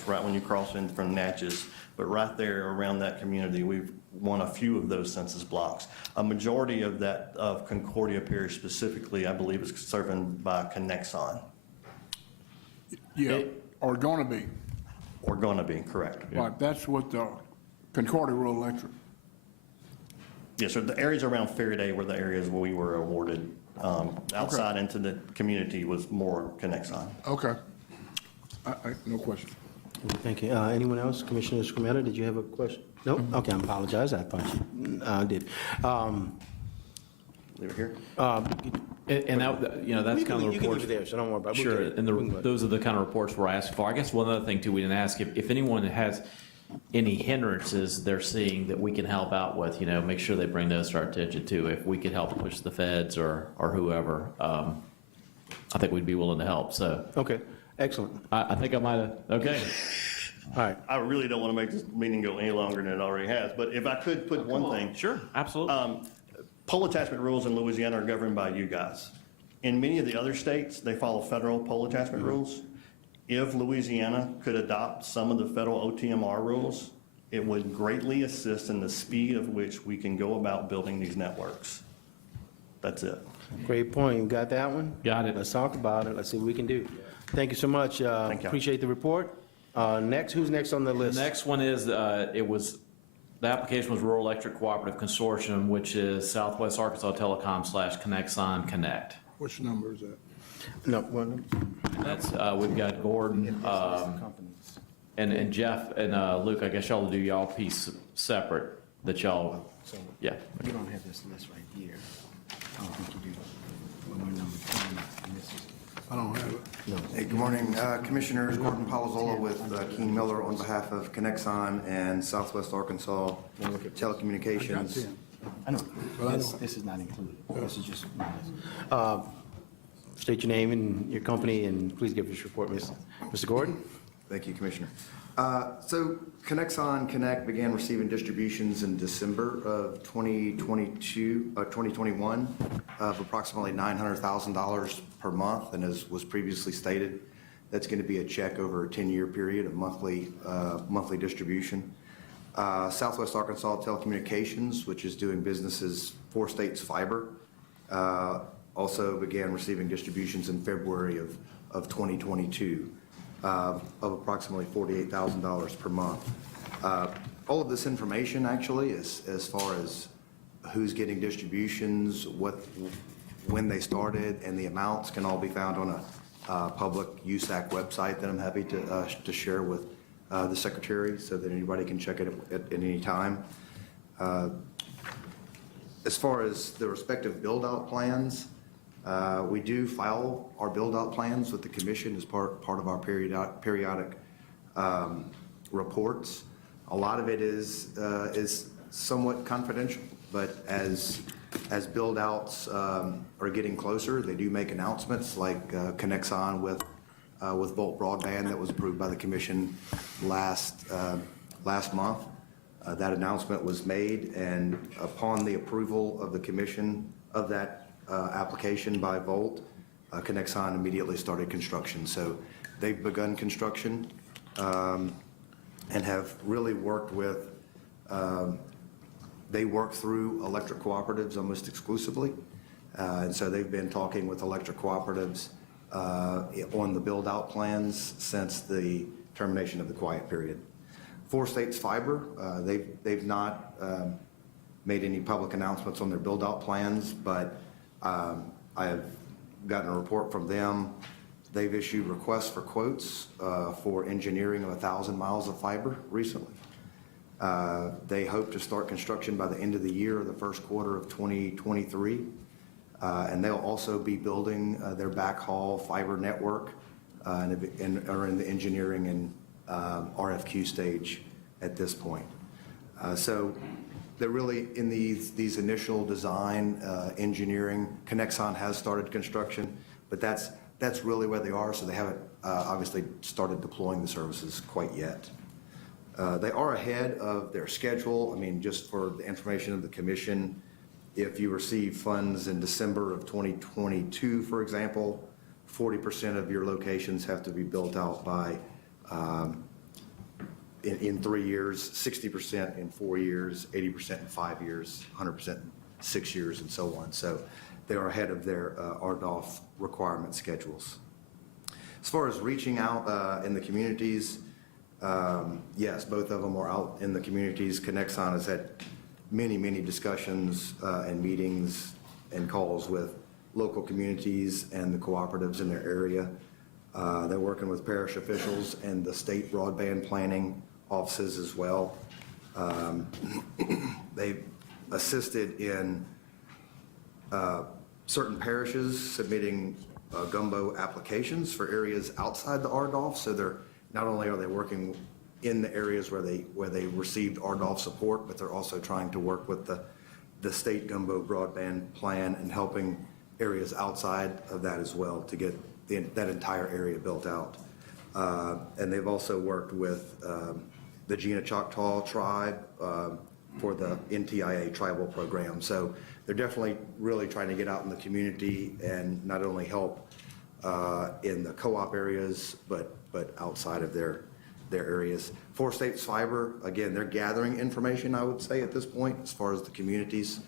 right when you cross in from Natchez, but right there around that community, we've won a few of those census blocks. A majority of that, of Concordia Parish specifically, I believe is served by Connexon. Yeah, or going to be. Or going to be, correct. Like, that's what the Concordia Rural Electric. Yes, sir. The areas around Faraday were the areas where we were awarded. Outside into the community was more Connexon. Okay. No question. Thank you. Anyone else? Commissioner Scrumetta, did you have a question? No? Okay, I apologize. I thought you did. Leave it here. And that, you know, that's kind of the You can reports. leave it there, so don't worry about it. We'll Sure, get it. and those are the kind of reports we're asking for. I guess one other thing too, we didn't ask, if anyone has any hindrances they're seeing that we can help out with, you know, make sure they bring those to our attention too. If we could help push the feds or whoever, I think we'd be willing to help, so. Okay, excellent. I think I might have, okay. All right. I really don't want to make this meeting go any longer than it already has, but if I could put one thing. Sure, absolutely. Pole attachment rules in Louisiana are governed by you guys. In many of the other states, they follow federal pole attachment rules. If Louisiana could adopt some of the federal OTMR rules, it would greatly assist in the speed of which we can go about building these networks. That's it. Great point. You got that one? Got it. Let's talk about it. Let's see what we can do. Thank you so much. Thank you. Appreciate the report. Next, who's next on the The list? next one is, the application was Rural Electric Cooperative Consortium, which is Southwest Arkansas Telecom / Connexon Connect. Which number is that? No, one. That's, we've got Gordon, and Jeff and Luke, I guess y'all do y'all piece separate, that y'all, yeah. You don't have this list right here. I don't think you do. When we're number 10, and this is- I don't have it. Hey, good morning, Commissioners. Gordon Palazzolo with Keen Miller on behalf of Connexon and Southwest Arkansas Telecommunications. I know. But I This is not included. This is just. State your name and your company, and please give us your report, Mr. Gordon. Thank you, Commissioner. So Connexon Connect began receiving distributions in December of 2021 of approximately $900,000 per month, and as was previously stated, that's going to be a check over a 10-year period of monthly distribution. Southwest Arkansas Telecommunications, which is doing business as 4 States Fiber, also began receiving distributions in February of 2022 of approximately $48,000 per month. All of this information actually, as far as who's getting distributions, when they started, and the amounts can all be found on a public USAC website that I'm happy to share with the Secretary so that anybody can check it at any time. As far as the respective build-out plans, we do file our build-out plans with the Commission as part of our periodic reports. A lot of it is somewhat confidential, but as build-outs are getting closer, they do make announcements like Connexon with Volt Broadband that was approved by the Commission last month. That announcement was made, and upon the approval of the Commission of that application by Volt, Connexon immediately started construction. So they've begun construction and have really worked with, they work through electric cooperatives almost exclusively. And so they've been talking with electric cooperatives on the build-out plans since the termination of the quiet period. 4 States Fiber, they've not made any public announcements on their build-out plans, but I have gotten a report from them. They've issued requests for quotes for engineering of 1,000 miles of fiber recently. They hope to start construction by the end of the year or the first quarter of 2023. And they'll also be building their backhaul fiber network and are in the engineering and RFQ stage at this point. So they're really in these initial design engineering. Connexon has started construction, but that's really where they are, so they haven't obviously started deploying the services quite yet. They are ahead of their schedule. I mean, just for the information of the Commission, if you receive funds in December of 2022, for example, 40% of your locations have to be built out by in 3 years, 60% in 4 years, 80% in 5 years, 100% in 6 years, and so on. So they are ahead of their RDOF requirement schedules. As far as reaching out in the communities, yes, both of them are out in the communities. Connexon has had many, many discussions and meetings and calls with local communities and the cooperatives in their area. They're working with parish officials and the state broadband planning offices as well. They've assisted in certain parishes submitting gumbo applications for areas outside the RDOF. So they're, not only are they working in the areas where they received RDOF support, but they're also trying to work with the state gumbo broadband plan and helping areas outside of that as well to get that entire area built out. And they've also worked with the Gina Choctaw tribe for the NTIA tribal program. So they're definitely really trying to get out in the community and not only help in the co-op areas, but outside of their areas. Four States Fiber, again, they're gathering information, I would say, at this point, as far as the communities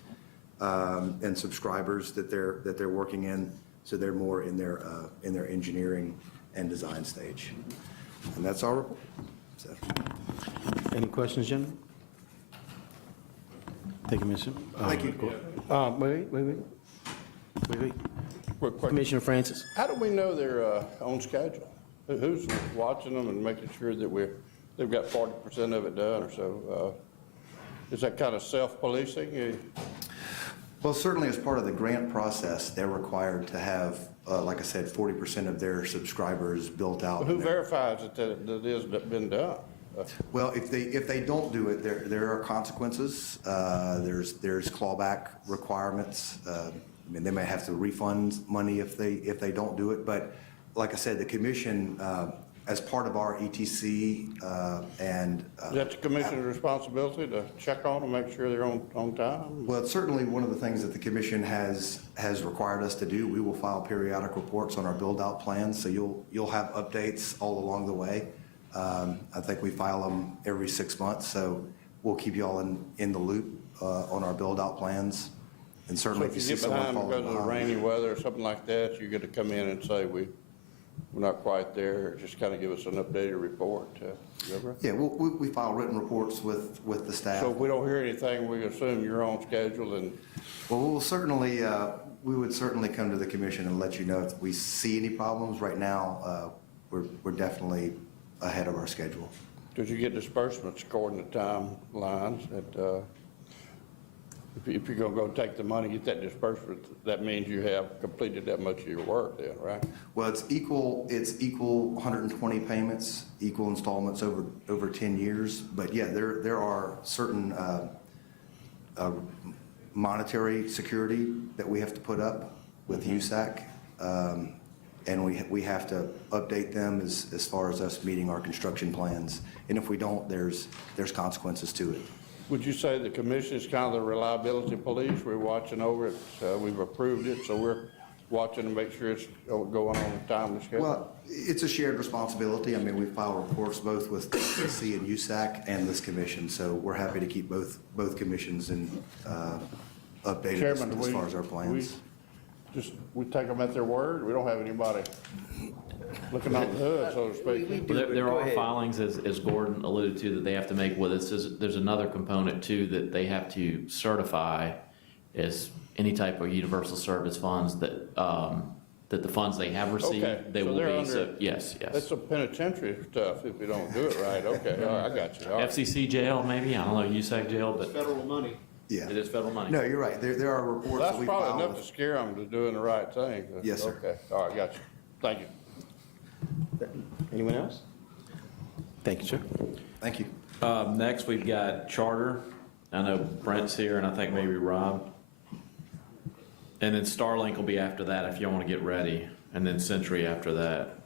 and subscribers that they're working in. So they're more in their engineering and design stage. And that's our report. So. Any questions, gentlemen? Thank you, Mr. Thank you. Wait. Quick question. Commissioner Francis? How do we know they're on schedule? Who's watching them and making sure that they've got 40% of it done or so? Is that kind of self-policing? Well, certainly as part of the grant process, they're required to have, like I said, 40% of their subscribers built out. Who verifies that it has been done? Well, if they don't do it, there are consequences. There's clawback requirements. I mean, they may have to refund money if they don't do it. But like I said, the commission, as part of our ETC and Is that the commission's responsibility to check on them, make sure they're on time? well, it's certainly one of the things that the commission has required us to do. We will file periodic reports on our build-out plans, so you'll have updates all along the way. I think we file them every 6 months, so we'll keep you all in the loop on our build-out plans. And So certainly if if you you see get someone behind falling because of the behind. rainy weather or something like that, you get to come in and say, we're not quite there, just kind of give us an updated report. Is that right? Yeah, we file written reports with the staff. So if we don't hear anything, we assume you're on schedule and Well, we would certainly come to the commission and let you know if we see any problems. Right now, we're definitely ahead of our schedule. did you get disbursements according to timelines? If you're going to go take the money, get that disbursement, that means you have completed that much of your work then, right? Well, it's equal 120 payments, equal installments over 10 years. But yeah, there are certain monetary security that we have to put up with USAC. And we have to update them as far as us meeting our construction plans. And if we don't, there's consequences to it. Would you say the commission is kind of the reliability police? We're watching over it, we've approved it, so we're watching to make sure it's going on the time to schedule? Well, it's a shared responsibility. I mean, we file reports both with CC and USAC and this commission, so we're happy to keep both commissions updated Chairman, as far as our plans. We take them at their word? We don't have anybody looking under the hood, so to speak? There are filings, as Gordon alluded to, that they have to make with us. There's another component too that they have to certify as any type of universal service funds that the funds they have received, Okay, they so will they're be. under- So, yes. That's some penitentiary stuff if you don't do it right. Okay, all right, I got you. All right. FCC jail, maybe, I don't know, USAC jail, but Federal money. Yeah. it is federal money. No, you're right. There are reports That's that we probably file enough to with. scare them to doing the right thing. Yes, sir. Okay, all right, got you. Thank you. Anyone else? Thank you, sir. Thank you. Next, we've got Charter. I know Brent's here, and I think maybe Rob. And then Starlink will be after that if you want to get ready, and then Century after that.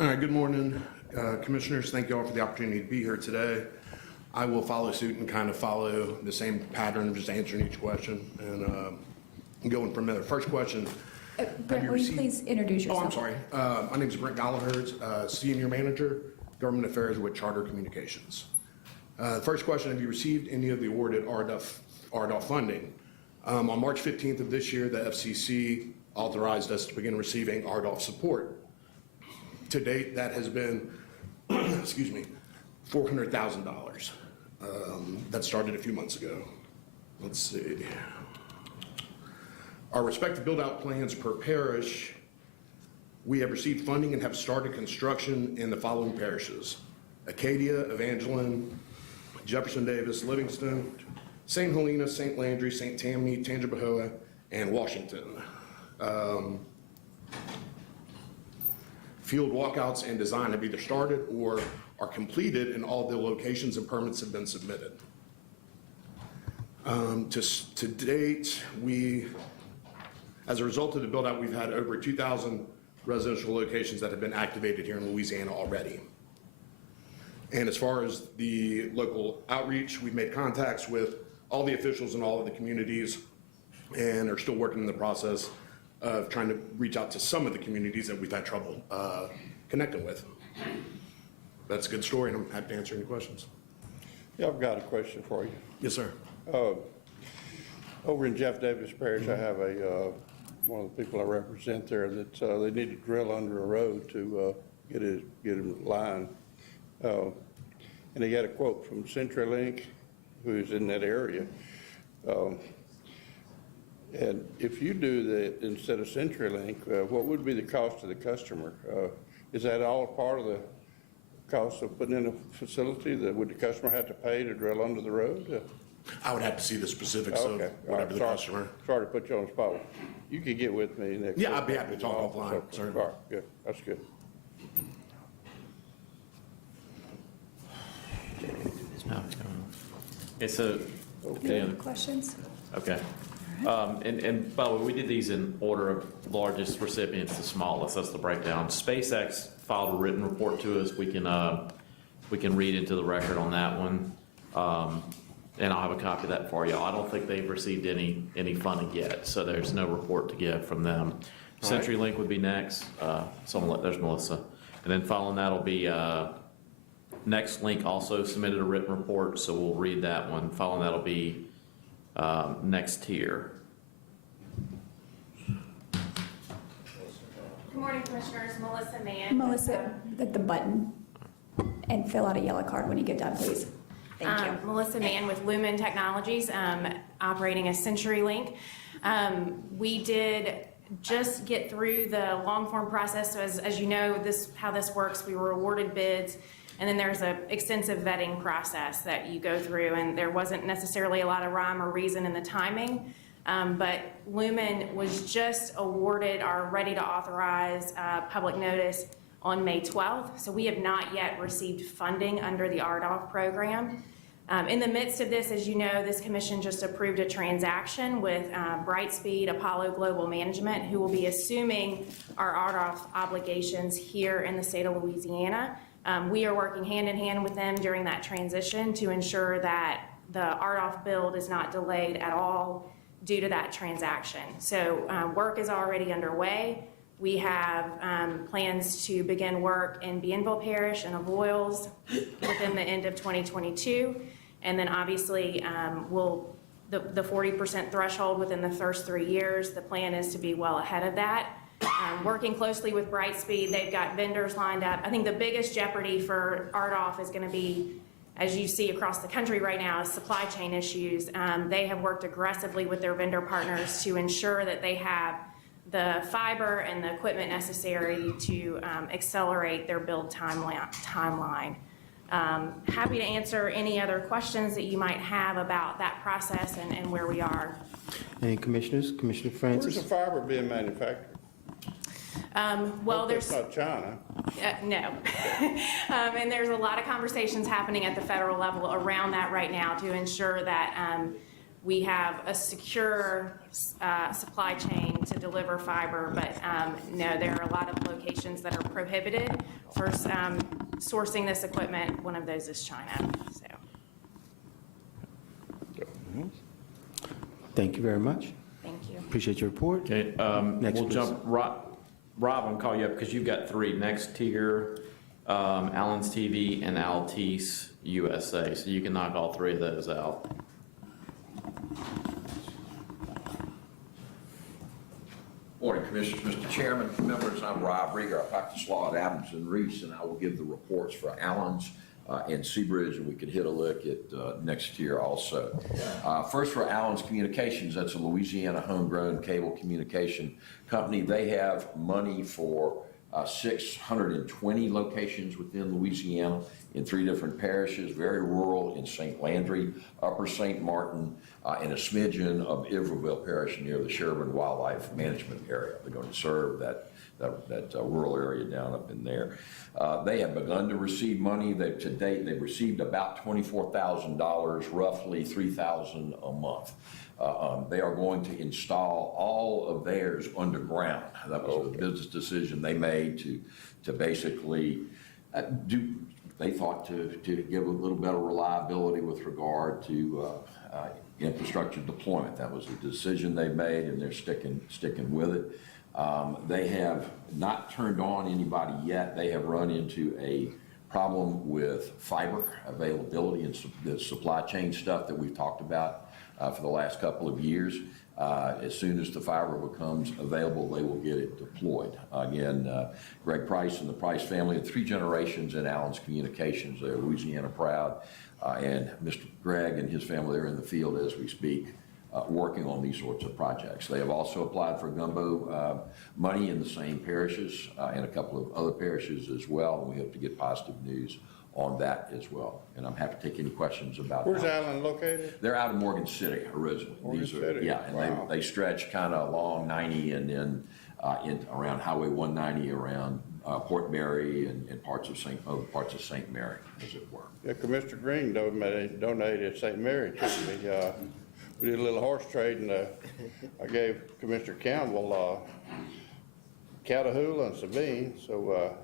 All right, good morning, Commissioners. Thank you all for the opportunity to be here today. I will follow suit and kind of follow the same pattern of just answering each question and going from there. First question. Brent, will you please introduce Oh, yourself? I'm sorry. My name is Brent Gallagher, Senior Manager, Government Affairs with Charter Communications. First question, have you received any of the awarded RDOF funding? On March 15th of this year, the FCC authorized us to begin receiving RDOF support. To date, that has been, excuse me, $400,000. That started a few months ago. Let's see. Our respective build-out plans per parish, we have received funding and have started construction in the following parishes: Acadia, Evangeline, Jefferson Davis, Livingston, St. Helena, St. Landry, St. Tammany, Tangipahoa, and Washington. Field walkouts and design have either started or are completed, and all the locations and permits have been submitted. To date, as a result of the build-out, we've had over 2,000 residential locations that have been activated here in Louisiana already. And as far as the local outreach, we've made contacts with all the officials in all of the communities and are still working in the process of trying to reach out to some of the communities that we've had trouble connecting with. That's a good story, and I'm happy to answer any questions. Yeah, I've got a question for you. Yes, sir. Over in Jeff Davis Parish, I have one of the people I represent there that they need to drill under a road to get it in line. And they got a quote from CenturyLink, who's in that area. And if you do that instead of CenturyLink, what would be the cost to the customer? Is that all part of the cost of putting in a facility? That would the customer have to pay to drill under the road? I would have to see the specifics of whatever the customer. Sorry to put you on the spot. You could get with me next. Yeah, I'd be happy to talk offline. All right, good. That's good. It's a, Any other questions? okay. And by the way, we did these in order of largest recipients to smallest. That's the breakdown. SpaceX filed a written report to us. We can read into the record on that one. And I'll have a copy of that for you. I don't think they've received any funding yet, so there's no report to give from them. CenturyLink would be next. There's Melissa. And then following that will be NextLink also submitted a written report, so we'll read that one. Following that will be Next Tier. Good morning, Commissioners. Melissa Mann. Melissa, hit the button and fill out a yellow card when you get done, please. Thank you. Melissa Mann with Lumen Technologies, operating a CenturyLink. We did just get through the long form process. So as you know, how this works, we were awarded bids, and then there's an extensive vetting process that you go through, and there wasn't necessarily a lot of rhyme or reason in the timing. But Lumen was just awarded our ready to authorize public notice on May 12th. So we have not yet received funding under the RDOF program. In the midst of this, as you know, this commission just approved a transaction with Brightspeed Apollo Global Management, who will be assuming our RDOF obligations here in the state of Louisiana. We are working hand in hand with them during that transition to ensure that the RDOF build is not delayed at all due to that transaction. So work is already underway. We have plans to begin work in Bienville Parish and Avoyelles within the end of 2022. And then obviously the 40% threshold within the first 3 years, the plan is to be well ahead of that. Working closely with Brightspeed, they've got vendors lined up. I think the biggest jeopardy for RDOF is going to be, as you see across the country right now, is supply chain issues. They have worked aggressively with their vendor partners to ensure that they have the fiber and the equipment necessary to accelerate their build timeline. Happy to answer any other questions that you might have about that process and where we are. Any commissioners? Commissioner Francis? Where's the fiber being manufactured? Well, Hope there's it's not China. no, and there's a lot of conversations happening at the federal level around that right now to ensure that we have a secure supply chain to deliver fiber. But no, there are a lot of locations that are prohibited for sourcing this equipment. One of those is China. So. Thank you very much. Thank you. Appreciate your report. Okay, Next, we'll please. jump, Rob, I'm gonna call you up because you've got three. Next tier, Allen's TV and Altice USA. So you can knock all three of those out. Morning, Commissioners, Mr. Chairman, members, I'm Rob Rieger. I practice law at Adams and Reese, and I will give the reports for Allen's and Seabridge, and we could hit a look at next year also. First, for Allen's Communications, that's a Louisiana homegrown cable communication company. They have money for 620 locations within Louisiana in 3 different parishes, very rural in St. Landry, Upper St. Martin, and a smidgen of Iberville Parish near the Sherburne Wildlife Management Area. They're going to serve that rural area down up in there. They have begun to receive money. To date, they've received about $24,000, roughly $3,000 a month. They are going to install all of theirs underground. That was a business decision they made to basically they thought to give a little better reliability with regard to infrastructure deployment. That was a decision they made, and they're sticking with it. They have not turned on anybody yet. They have run into a problem with fiber availability and the supply chain stuff that we've talked about for the last couple of years. As soon as the fiber becomes available, they will get it deployed. Again, Greg Price and the Price family, 3 generations in Allen's Communications. They're Louisiana proud. And Mr. Greg and his family are in the field as we speak, working on these sorts of projects. They have also applied for gumbo money in the same parishes and a couple of other parishes as well. And we hope to get positive news on that as well. And I'm happy to take any questions about that. Where's Allen located? They're out of Morgan City originally. Morgan City. Yeah, and Wow. they stretch kind of along 90 and then around Highway 190 around Port Mary and parts of St. Mary, as it were. Yeah, Commissioner Green donated St. Mary to me. We did a little horse trade, and I gave Commissioner Campbell Catahoula and Sabine. So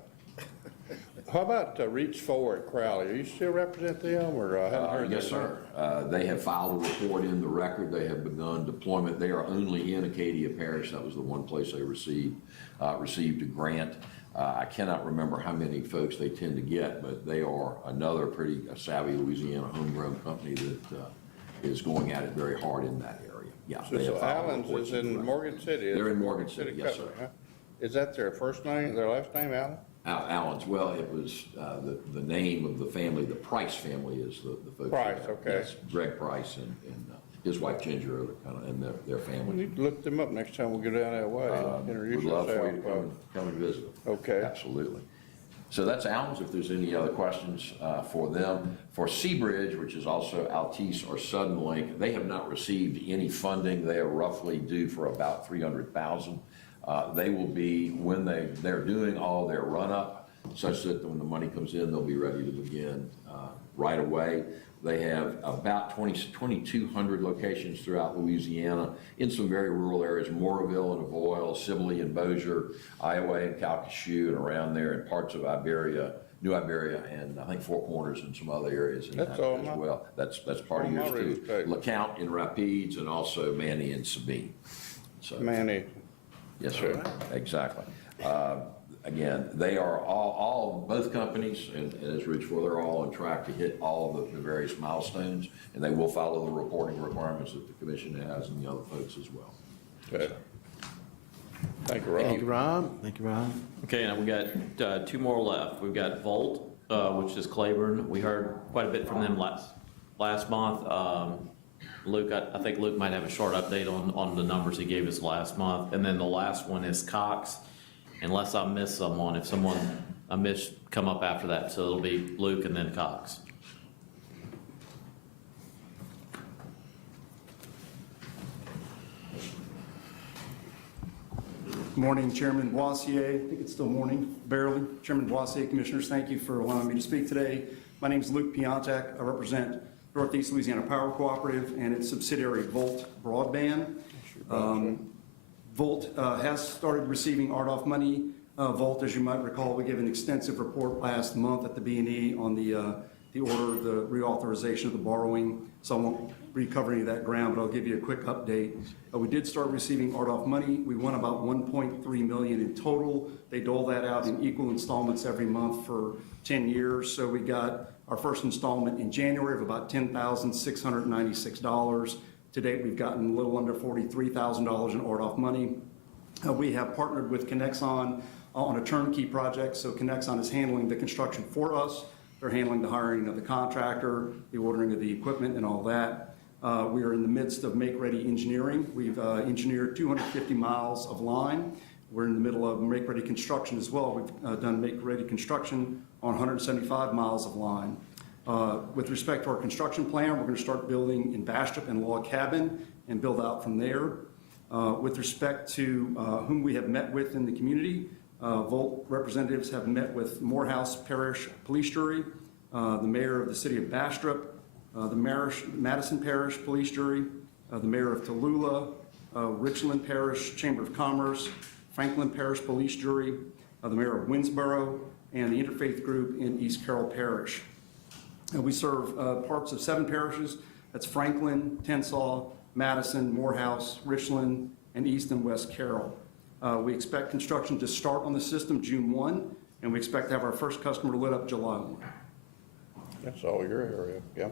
how about Reach Forward Crowley? Are you still represent them, or I haven't heard Yes, that? sir. They have filed a report in the record. They have begun deployment. They are only in Acadia Parish. That was the one place they received a grant. I cannot remember how many folks they tend to get, but they are another pretty savvy Louisiana homegrown company that is going at it very hard in that area. Yeah. they have So filed Allen's reports is in the in record. Morgan City. They're in Morgan City, yes, sir. Company, huh? Is that their first name, their last name, Allen? Allen's, well, it was the name of the family, the Price family is the folks. Price, that- okay. Yes, Greg Price and his wife Ginger and their We family. need to look them up next time we go down that way. Introduce Would love for you to yourself. come and visit. Okay. Absolutely. So that's Allen's. If there's any other questions for them. For Seabridge, which is also Altice or Suddenlink, they have not received any funding. They are roughly due for about $300,000. They will be, when they're doing all their run-up, such that when the money comes in, they'll be ready to begin right away. They have about 2,200 locations throughout Louisiana in some very rural areas, Mooresville and Avoyelles, Sibley and Bossier, Iowa and Calcasieu and around there, and parts of Iberia, New Iberia, and I think Four Corners and some other areas in that That's all as well. That's part of all my yours real too. estate. LeCount and Rapides, and also Manny and Sabine. So, Manny. yes, sir, exactly. Again, they are both companies, and as Rich, they're all on track to hit all of the various milestones, and they will follow the reporting requirements that the commission has and the other folks as well. Okay. Thank you, Rob. Thank you, Rob. Thank you, Rob. Okay, now we got 2 more left. We've got Volt, which is Claiborne. We heard quite a bit from them last month. Luke, I think Luke might have a short update on the numbers he gave us last month. And then the last one is Cox, unless I miss someone. If I miss, come up after that. So it'll be Luke and then Cox. Morning, Chairman Boissier. I think it's still morning, barely. Chairman Boissier, Commissioners, thank you for allowing me to speak today. My name is Luke Piontek. I represent Northeast Louisiana Power Cooperative and its subsidiary Volt Broadband. Volt has started receiving RDOF money. Volt, as you might recall, we gave an extensive report last month at the B&E on the order, the reauthorization of the borrowing. So I won't recover any of that ground, but I'll give you a quick update. We did start receiving RDOF money. We won about $1.3 million in total. They dole that out in equal installments every month for 10 years. So we got our first installment in January of about $10,696. To date, we've gotten a little under $43,000 in RDOF money. We have partnered with Connexon on a turnkey project. So Connexon is handling the construction for us. They're handling the hiring of the contractor, the ordering of the equipment, and all that. We are in the midst of make-ready engineering. We've engineered 250 miles of line. We're in the middle of make-ready construction as well. We've done make-ready construction on 175 miles of line. With respect to our construction plan, we're going to start building in Bastrop and Log Cabin and build out from there. With respect to whom we have met with in the community, Volt representatives have met with Morehouse Parish Police Jury, the mayor of the city of Bastrop, the Madison Parish Police Jury, the mayor of Tallulah, Richland Parish Chamber of Commerce, Franklin Parish Police Jury, the mayor of Winsboro, and the Interfaith Group in East Carroll Parish. We serve parts of 7 parishes. That's Franklin, Tensas, Madison, Morehouse, Richland, and East and West Carroll. We expect construction to start on the system June 1, and we expect to have our first customer lit up July 1. That's all your area, yeah.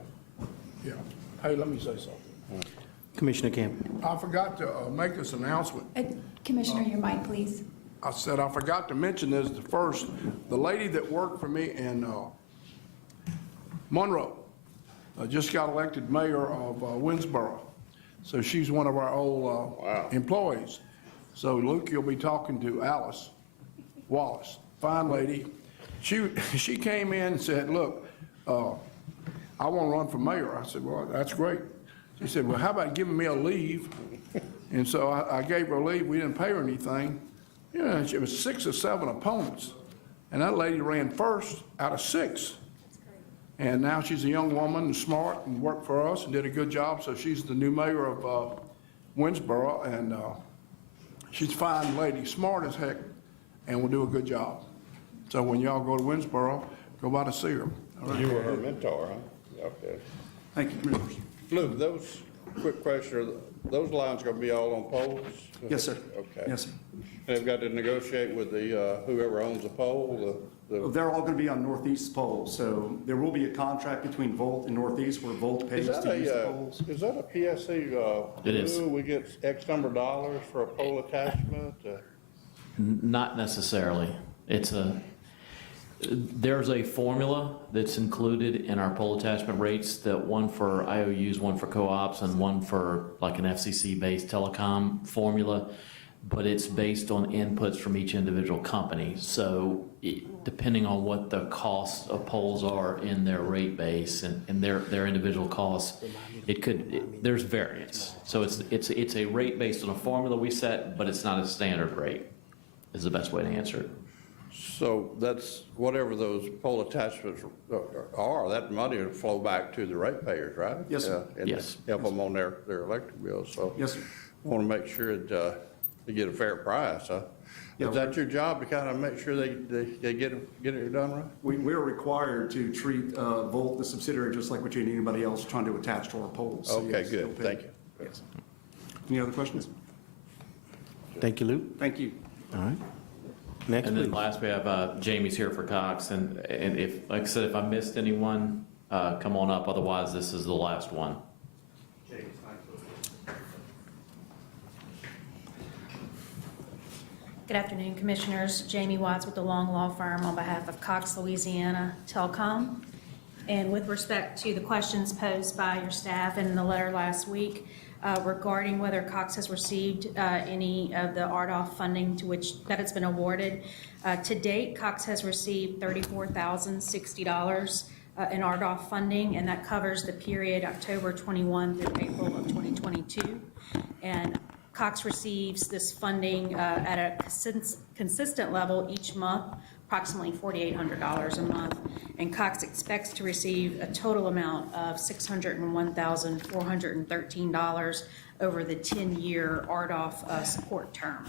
Yeah. Hey, let me say something. Commissioner Camp. I forgot to make this announcement. Commissioner, your mic, please. I said I forgot to mention this first. The lady that worked for me in Monroe just got elected mayor of Winsboro. So she's one of our old employees. So Luke, you'll be talking to Alice Wallace, fine lady. She came in and said, look, I want to run for mayor. I said, well, that's great. She said, well, how about giving me a leave? And so I gave her a leave. We didn't pay her anything. You know, it was 6 or 7 opponents. And that lady ran first out of 6. And now she's a young woman and smart and worked for us and did a good job. So she's the new mayor of Winsboro. And she's a fine lady, smart as heck, and will do a good job. So when y'all go to Winsboro, go by to see her. All right. You were her mentor, huh? Okay. Thank you, Commissioners. Luke, those, quick question, are those lines going to be all on poles? Yes, sir. Okay. Yes, sir. And they've got to negotiate with the, whoever owns the pole, They're all going to be on northeast poles, so there will be a contract between Volt and Northeast where Volt pays Is that to use the poles. is that a PSC? It is. We get X number of dollars for a pole attachment? Not necessarily. There's a formula that's included in our pole attachment rates, that one for IOUs, one for co-ops, and one for like an FCC-based telecom formula, but it's based on inputs from each individual company. So depending on what the cost of poles are in their rate base and their individual costs, there's variance. So it's a rate based on a formula we set, but it's not a standard rate, is the best way to answer it. So that's, whatever those pole attachments are, that money will flow back to the ratepayers, right? Yes, sir. And Yes. help them on their electric bills, so. Yes, sir. Want to make sure that they get a fair price, huh? Yeah, Is that your job, to kind of make sure they get it done right? We're required to treat Volt, the subsidiary, just like we treat anybody else trying to attach to our poles. So, Okay, yes, they'll good, pay. thank you. Yes. Any other questions? Thank you, Luke. Thank you. All right. Next, And then please. last, we have Jamie's here for Cox, and if, like I said, if I missed anyone, come on up, otherwise this is the last one. Good afternoon, Commissioners. Jamie Watts with the Long Law Firm on behalf of Cox, Louisiana Telecom. And with respect to the questions posed by your staff in the letter last week regarding whether Cox has received any of the RDOF funding that it's been awarded, to date, Cox has received $34,060 in RDOF funding, and that covers the period October 21 through April of 2022. And Cox receives this funding at a consistent level each month, approximately $4,800 a month. And Cox expects to receive a total amount of $601,413 over the 10-year RDOF support term.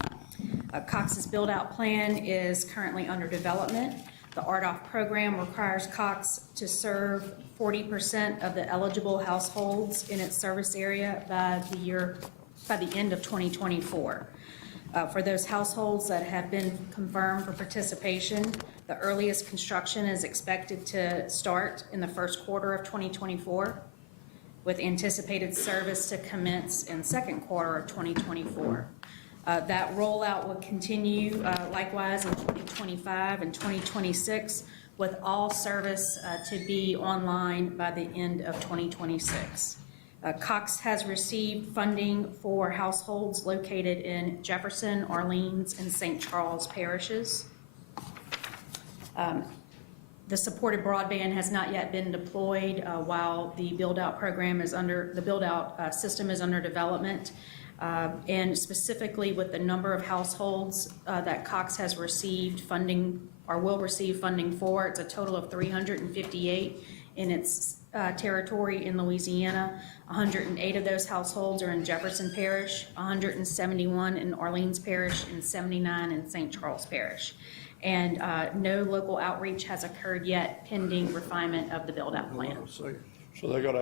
Cox's build-out plan is currently under development. The RDOF program requires Cox to serve 40% of the eligible households in its service area by the end of 2024. For those households that have been confirmed for participation, the earliest construction is expected to start in the first quarter of 2024, with anticipated service to commence in second quarter of 2024. That rollout will continue likewise in 2025 and 2026, with all service to be online by the end of 2026. Cox has received funding for households located in Jefferson, Orleans, and St. Charles parishes. The supported broadband has not yet been deployed while the build-out program is the build-out system is under development. And specifically with the number of households that Cox has received funding or will receive funding for, it's a total of 358 in its territory in Louisiana. 108 of those households are in Jefferson Parish, 171 in Orleans Parish, and 79 in St. Charles Parish. And no local outreach has occurred yet pending refinement of the build-out plan. So they're going to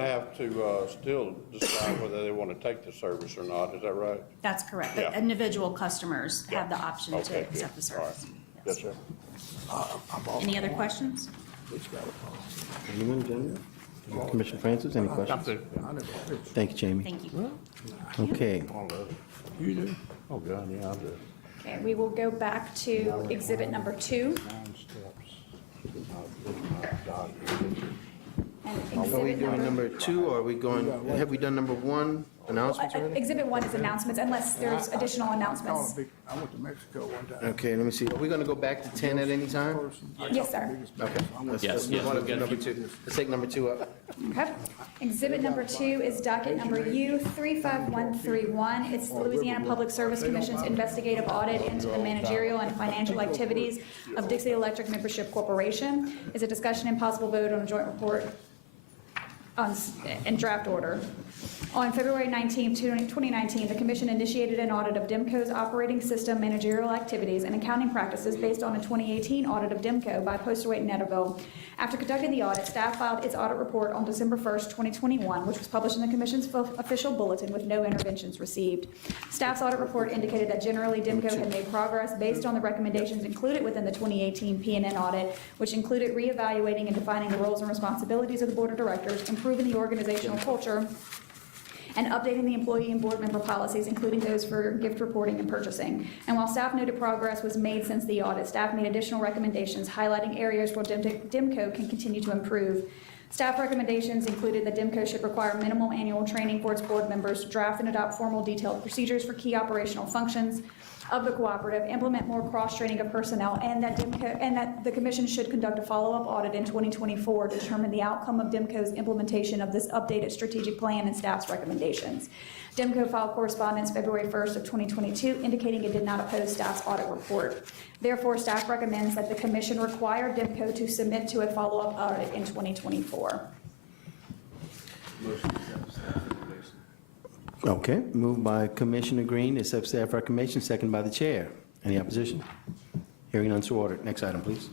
have to still decide whether they want to take the service or not, is that right? That's correct. Yeah. Individual customers have the option to Okay, accept the good. All right. service. Yes, sir. Any other questions? Anyone, gentlemen? Commissioner Francis, any questions? Thank you, Jamie. Thank you. Okay. You do? Oh, God, yeah, I do. Okay, we will go back to exhibit number 2. And Are we exhibit doing number 2, or are we going, have we done number 1, announcements already? Exhibit 1 is announcements, unless there's additional announcements. I went to Mexico one time. Okay, let me see. Are we going to go back to 10 at any time? Yes, sir. Okay. Let's move on to number 2. Let's take number 2 up. Okay. Exhibit number 2 is docket number U35131. It's the Louisiana Public Service Commission's investigative audit into the managerial and financial activities of Dixie Electric Membership Corporation. Is a discussion and possible vote on a joint report in draft order. On February 19, 2019, the Commission initiated an audit of DIMCO's operating system managerial activities and accounting practices based on a 2018 audit of DIMCO by Postlethwaite and Netterville. After conducting the audit, staff filed its audit report on December 1, 2021, which was published in the Commission's official bulletin with no interventions received. Staff's audit report indicated that generally DIMCO had made progress based on the recommendations included within the 2018 P&N audit, which included reevaluating and defining the roles and responsibilities of the Board of Directors, improving the organizational culture, and updating the employee and board member policies, including those for gift reporting and purchasing. And while staff noted progress was made since the audit, staff made additional recommendations highlighting areas where DIMCO can continue to improve. Staff recommendations included that DIMCO should require minimal annual training for its board members, draft and adopt formal detailed procedures for key operational functions of the cooperative, implement more cross-training of personnel, and that the Commission should conduct a follow-up audit in 2024 to determine the outcome of DIMCO's implementation of this updated strategic plan and staff's recommendations. DIMCO filed correspondence February 1st of 2022 indicating it did not oppose staff's audit report. Therefore, staff recommends that the Commission require DIMCO to submit to a follow-up audit in 2024. Okay, moved by Commissioner Green, accept staff recommendation, second by the chair. Any opposition? Hearing none, so ordered. Next item, please.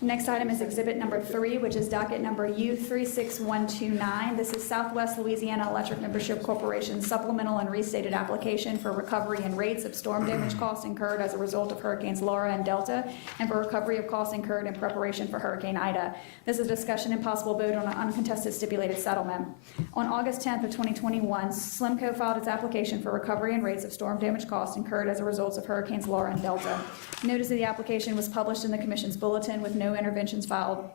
Next item is exhibit number 3, which is docket number U36129. This is Southwest Louisiana Electric Membership Corporation's supplemental and restated application for recovery and rates of storm damage costs incurred as a result of Hurricanes Laura and Delta, and for recovery of costs incurred in preparation for Hurricane Ida. This is a discussion and possible vote on an uncontested stipulated settlement. On August 10th of 2021, Slimco filed its application for recovery and rates of storm damage costs incurred as a result of Hurricanes Laura and Delta. Notice of the application was published in the Commission's bulletin with no interventions filed.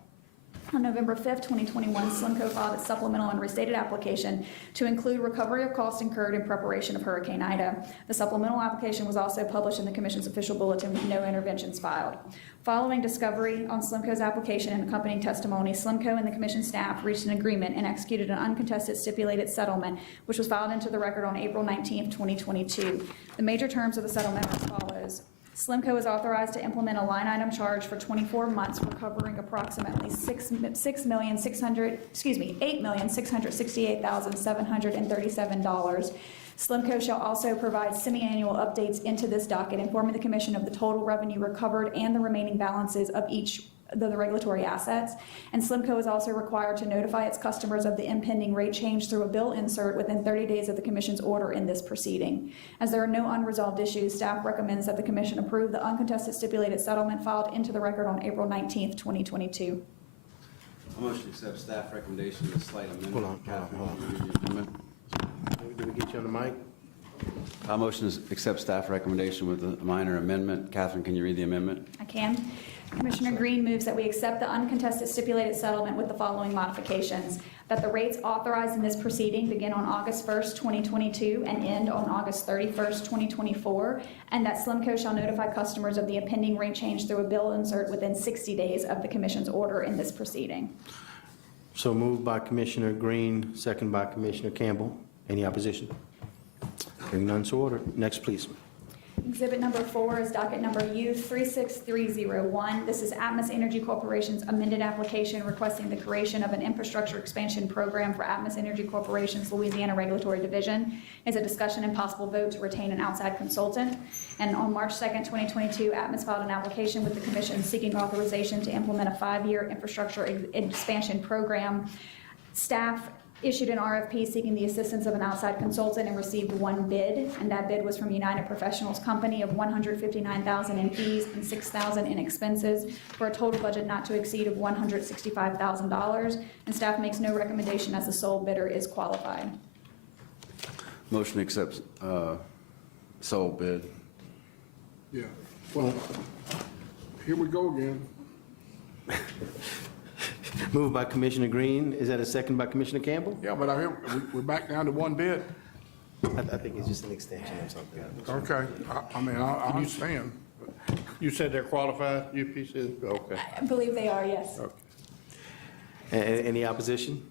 On November 5th, 2021, Slimco filed its supplemental and restated application to include recovery of costs incurred in preparation of Hurricane Ida. The supplemental application was also published in the Commission's official bulletin with no interventions filed. Following discovery on Slimco's application and accompanying testimony, Slimco and the Commission staff reached an agreement and executed an uncontested stipulated settlement, which was filed into the record on April 19th, 2022. The major terms of the settlement are as follows. Slimco is authorized to implement a line item charge for 24 months, recovering approximately $8,668,737 SLIMCO shall also provide semi-annual updates into this docket, informing the commission of the total revenue recovered and the remaining balances of each of the regulatory assets. And SLIMCO is also required to notify its customers of the impending rate change through a bill insert within 30 days of the commission's order in this proceeding. As there are no unresolved issues, staff recommends that the commission approve the uncontested stipulated settlement filed into the record on April 19th, 2022. I motion to accept staff recommendation with slight amendment. Hold on. Did we get you on the mic? I motion to accept staff recommendation with a minor amendment. Catherine, can you read the amendment? I can. Commissioner Green moves that we accept the uncontested stipulated settlement with the following modifications: that the rates authorized in this proceeding begin on August 1st, 2022 and end on August 31st, 2024, and that SLIMCO shall notify customers of the impending rate change through a bill insert within 60 days of the commission's order in this proceeding. So moved by Commissioner Green, second by Commissioner Campbell. Any opposition? Hearing none, so ordered. Next, please. Exhibit number 4 is docket number U36301. This is Atmos Energy Corporation's amended application requesting the creation of an infrastructure expansion program for Atmos Energy Corporation's Louisiana Regulatory Division. It's a discussion and possible vote to retain an outside consultant. And on March 2nd, 2022, Atmos filed an application with the commission seeking authorization to implement a 5-year infrastructure expansion program. Staff issued an RFP seeking the assistance of an outside consultant and received one bid, and that bid was from United Professionals Company of $159,000 in fees and $6,000 in expenses for a total budget not to exceed of $165,000, and staff makes no recommendation as the sole bidder is qualified. Motion accepts sole bid. Yeah, well, here we go again. Moved by Commissioner Green. Is that a second by Commissioner Campbell? Yeah, but I hear, we're back down to one bid. I think it's just an extension or something. Okay, I mean, I understand. You said they're qualified, UPC? Okay. I believe they are, yes. Any opposition?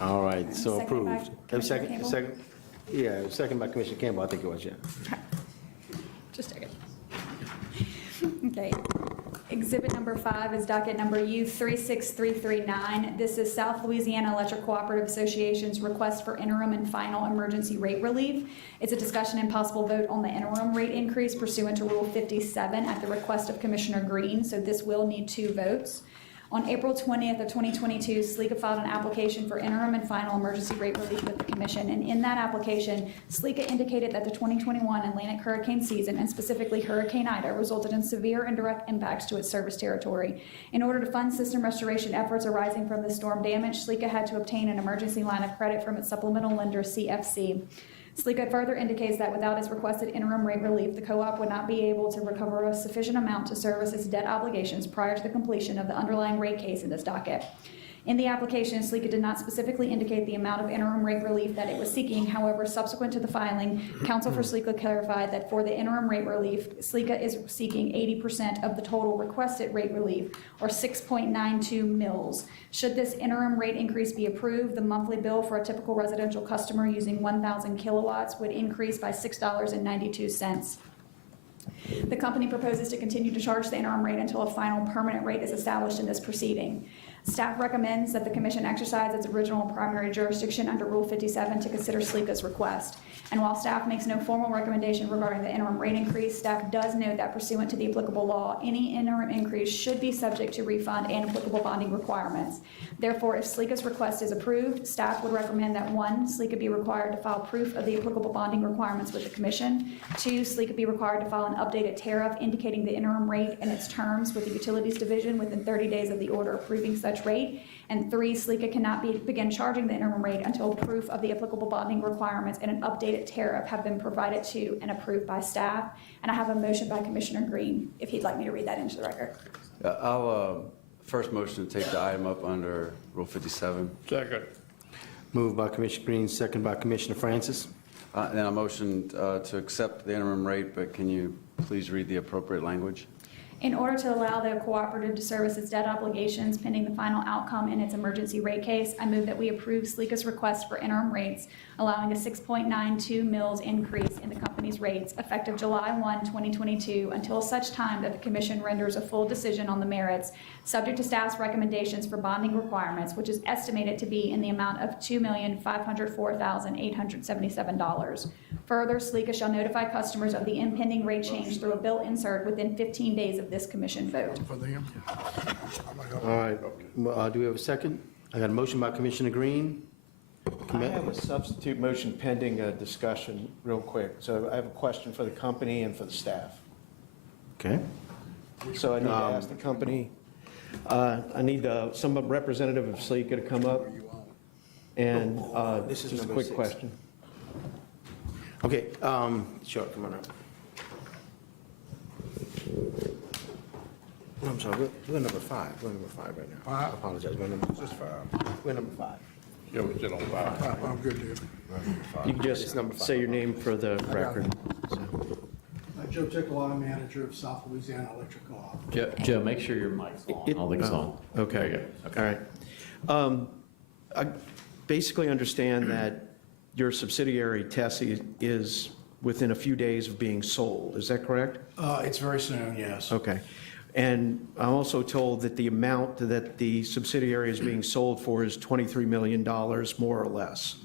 All right, so Second by approved. Commissioner Campbell? Second? Yeah, second by Commissioner Campbell, I think it was, yeah. Just a second. Okay. Exhibit number 5 is docket number U36339. This is South Louisiana Electric Cooperative Association's request for interim and final emergency rate relief. It's a discussion and possible vote on the interim rate increase pursuant to Rule 57 at the request of Commissioner Green, so this will need 2 votes. On April 20th of 2022, SLECA filed an application for interim and final emergency rate relief with the commission, and in that application, SLECA indicated that the 2021 Atlantic hurricane season, and specifically Hurricane Ida, resulted in severe and direct impacts to its service territory. In order to fund system restoration efforts arising from the storm damage, SLECA had to obtain an emergency line of credit from its supplemental lender, CFC. SLECA further indicates that without its requested interim rate relief, the co-op would not be able to recover a sufficient amount to service its debt obligations prior to the completion of the underlying rate case in this docket. In the application, SLECA did not specifically indicate the amount of interim rate relief that it was seeking. However, subsequent to the filing, counsel for SLECA clarified that for the interim rate relief, SLECA is seeking 80% of the total requested rate relief, or 6.92 mils. Should this interim rate increase be approved, the monthly bill for a typical residential customer using 1,000 kilowatts would increase by $6.92. The company proposes to continue to charge the interim rate until a final permanent rate is established in this proceeding. Staff recommends that the commission exercise its original primary jurisdiction under Rule 57 to consider SLECA's request. And while staff makes no formal recommendation regarding the interim rate increase, staff does note that pursuant to the applicable law, any interim increase should be subject to refund and applicable bonding requirements. Therefore, if SLECA's request is approved, staff would recommend that 1, SLECA be required to file proof of the applicable bonding requirements with the commission. 2, SLECA be required to file an updated tariff indicating the interim rate and its terms with the Utilities Division within 30 days of the order approving such rate. And 3, SLECA cannot begin charging the interim rate until proof of the applicable bonding requirements and an updated tariff have been provided to and approved by staff. And I have a motion by Commissioner Green, if he'd like me to read that into the record. I'll first motion to take the item up under Rule 57. Second. Moved by Commissioner Green, second by Commissioner Francis. Then a motion to accept the interim rate, but can you please read the appropriate language? In order to allow the cooperative to service its debt obligations pending the final outcome in its emergency rate case, I move that we approve SLECA's request for interim rates, allowing a 6.92 mils increase in the company's company's rates effective July 1, 2022, until such time that the commission renders a full decision on the merits, subject to staff's recommendations for bonding requirements, which is estimated to be in the amount of $2,504,877. Further, SLECA shall notify customers of the impending rate change through a bill insert within 15 days of this commission vote. For them. All right, do we have a second? I got a motion by Commissioner Green. I have a substitute motion pending a discussion real quick. So I have a question for the company and for the staff. Okay. So I need to ask the company, I need some representative of SLECA to come up. And This is just a number quick 6. question. Okay, sure, come on up. I'm sorry, we're number 5. We're number 5 right now. I apologize, we're number 5. We're number 5. Yeah, we're still on file. I'm good, dude. You can just say your name for the record. Joe Chickalata, manager of South Louisiana Electric Co-op. Joe, make sure your mic's on. All these on. Okay, all right. I basically understand that your subsidiary, Tessie, is within a few days of being sold. Is that correct? It's very soon, yes. Okay. And I'm also told that the amount that the subsidiary is being sold for is $23 million, more or less.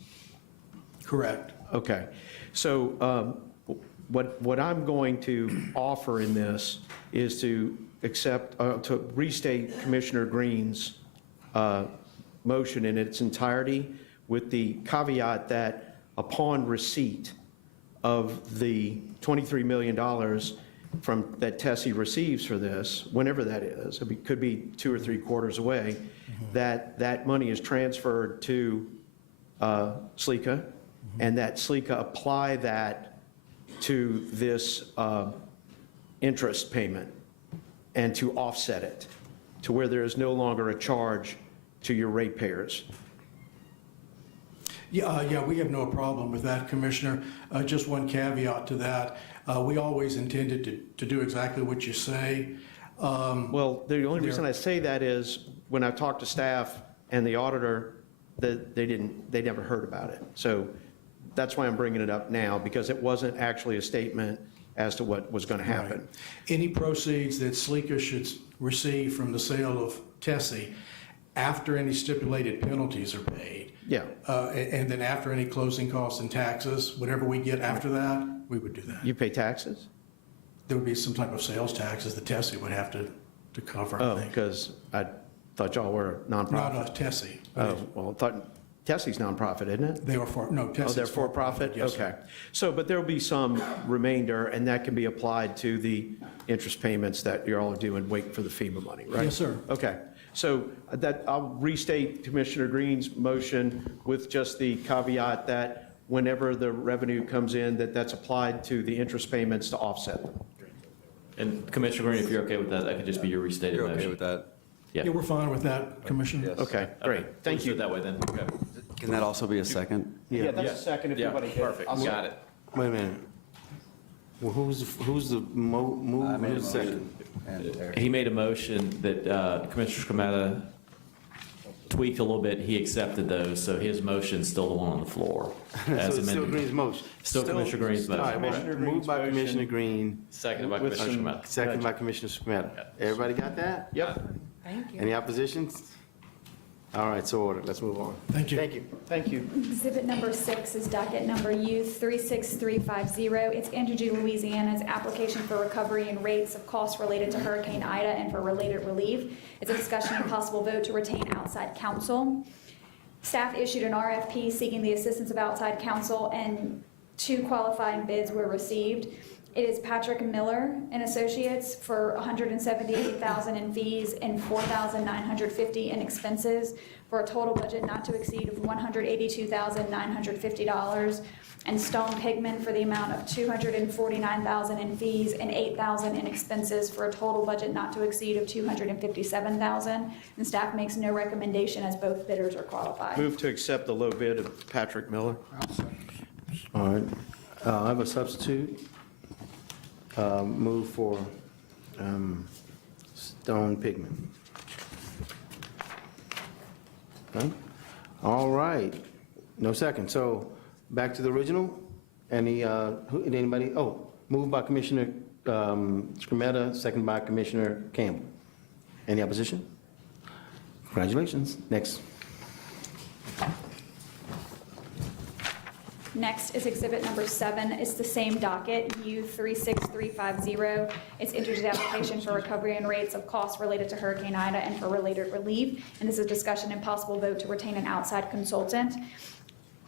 Correct. Okay. So what I'm going to offer in this is to to restate Commissioner Green's motion in its entirety with the caveat that upon receipt of the $23 million that Tessie receives for this, whenever that is, it could be 2 or 3 quarters away, that money is transferred to SLECA, and that SLECA apply that to this interest payment and to offset it to where there is no longer a charge to your ratepayers. Yeah, we have no problem with that, Commissioner. Just one caveat to that. We always intended to do exactly what you say. Well, the only reason I say that is when I talked to staff and the auditor, that they never heard about it. So that's why I'm bringing it up now, because it wasn't actually a statement as to what was going to happen. Right. Any proceeds that SLECA should receive from the sale of Tessie after any stipulated penalties are paid. Yeah. And then after any closing costs and taxes, whatever we get after that, we would do that. You pay taxes? There would be some type of sales taxes that Tessie would have to cover, I Oh, think. because I thought y'all were a nonprofit. Not Tessie. Oh, well, I thought Tessie's nonprofit, isn't it? They are Tessie's Oh, they're for-profit? Yes, sir. Okay. So, but there'll be some remainder, and that can be applied to the interest payments that you're all doing, waiting for the FEMA money, right? Yes, sir. Okay. So I'll restate Commissioner Green's motion with just the caveat that whenever the revenue comes in, that's applied to the interest payments to offset them. And Commissioner Green, if you're okay with that, that could just be your restated motion. You're okay with that? Yeah, we're fine with that, Commissioner. Okay, great. Thank We'll do you. it that way then. Okay. Can that also be a second? Yeah, that's a second if Yeah, everybody did. perfect. Got it. Wait a minute. Well, who's the move? Who's the second? He made a motion that Commissioner Scametta tweaked a little bit. He accepted those, so his motion's still the one on the floor. So as it's still amended. Green's motion? Still Commissioner Green's All right, motion. moved by Commissioner Green, Seconded by With Commissioner some- Scametta. second by Commissioner Smith. Everybody got that? Yep. Thank you. Any oppositions? All right, so ordered. Let's move on. Thank you. Thank you. Thank you. Exhibit number 6 is docket number U36350. It's Entergy Louisiana's application for recovery and rates of costs related to Hurricane Ida and for related relief. It's a discussion and possible vote to retain outside counsel. Staff issued an RFP seeking the assistance of outside counsel, and 2 qualifying bids were received. It is Patrick Miller and Associates for $178,000 in fees and $4,950 in expenses, for a total budget not to exceed of $182,950, and Stone Pigment for the amount of $249,000 in fees and $8,000 in expenses, for a total budget not to exceed of $257,000. And staff makes no recommendation as both bidders are qualified. Move to accept the low bid of Patrick Miller. All right, I have a substitute. Move for Stone Pigment. Okay. All right, no second. So back to the original. Anybody? Oh, moved by Commissioner Scremetta, second by Commissioner Campbell. Any opposition? Congratulations. Next. Next is exhibit number 7. It's the same docket, U36350. It's Entergy's application for recovery and rates of costs related to Hurricane Ida and for related relief. And this is a discussion and possible vote to retain an outside consultant.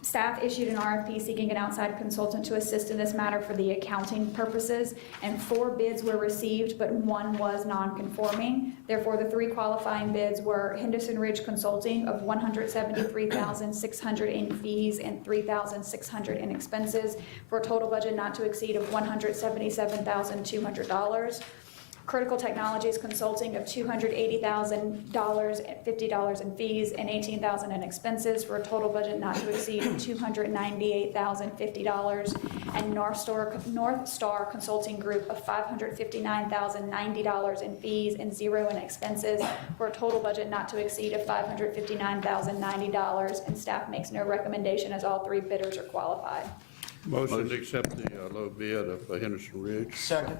Staff issued an RFP seeking an outside consultant to assist in this matter for the accounting purposes, and 4 bids were received, but 1 was non-conforming. Therefore, the 3 qualifying bids were Henderson Ridge Consulting of $173,600 in fees and $3,600 in expenses, for a total budget not to exceed of $177,200. Critical Technologies Consulting of $280,050 in fees and $18,000 in expenses, for a total budget not to exceed $298,050. And North Star Consulting Group of $559,090 in fees and 0 in expenses, for a total budget not to exceed of $559,090. And staff makes no recommendation as all 3 bidders are qualified. Motion to accept the low bid of Henderson Ridge. Second.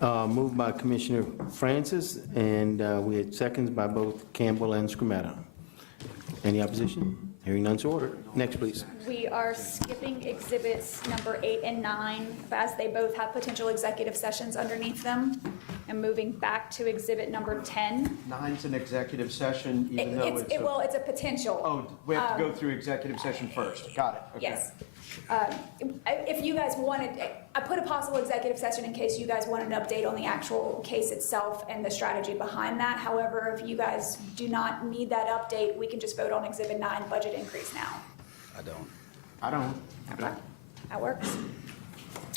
Moved by Commissioner Francis, and we had seconds by both Campbell and Scremetta. Any opposition? Hearing none, so ordered. Next, please. We are skipping exhibits number 8 and 9, as they both have potential executive sessions underneath them, and moving back to exhibit number 10. 9's an executive session, even though it's a... Well, it's a potential. Oh, we have to go through executive session first. Got it. Okay. Yes. If you guys wanted, I put a possible executive session in case you guys wanted an update on the actual case itself and the strategy behind that. However, if you guys do not need that update, we can just vote on exhibit 9, budget increase now. I don't. Okay, that works.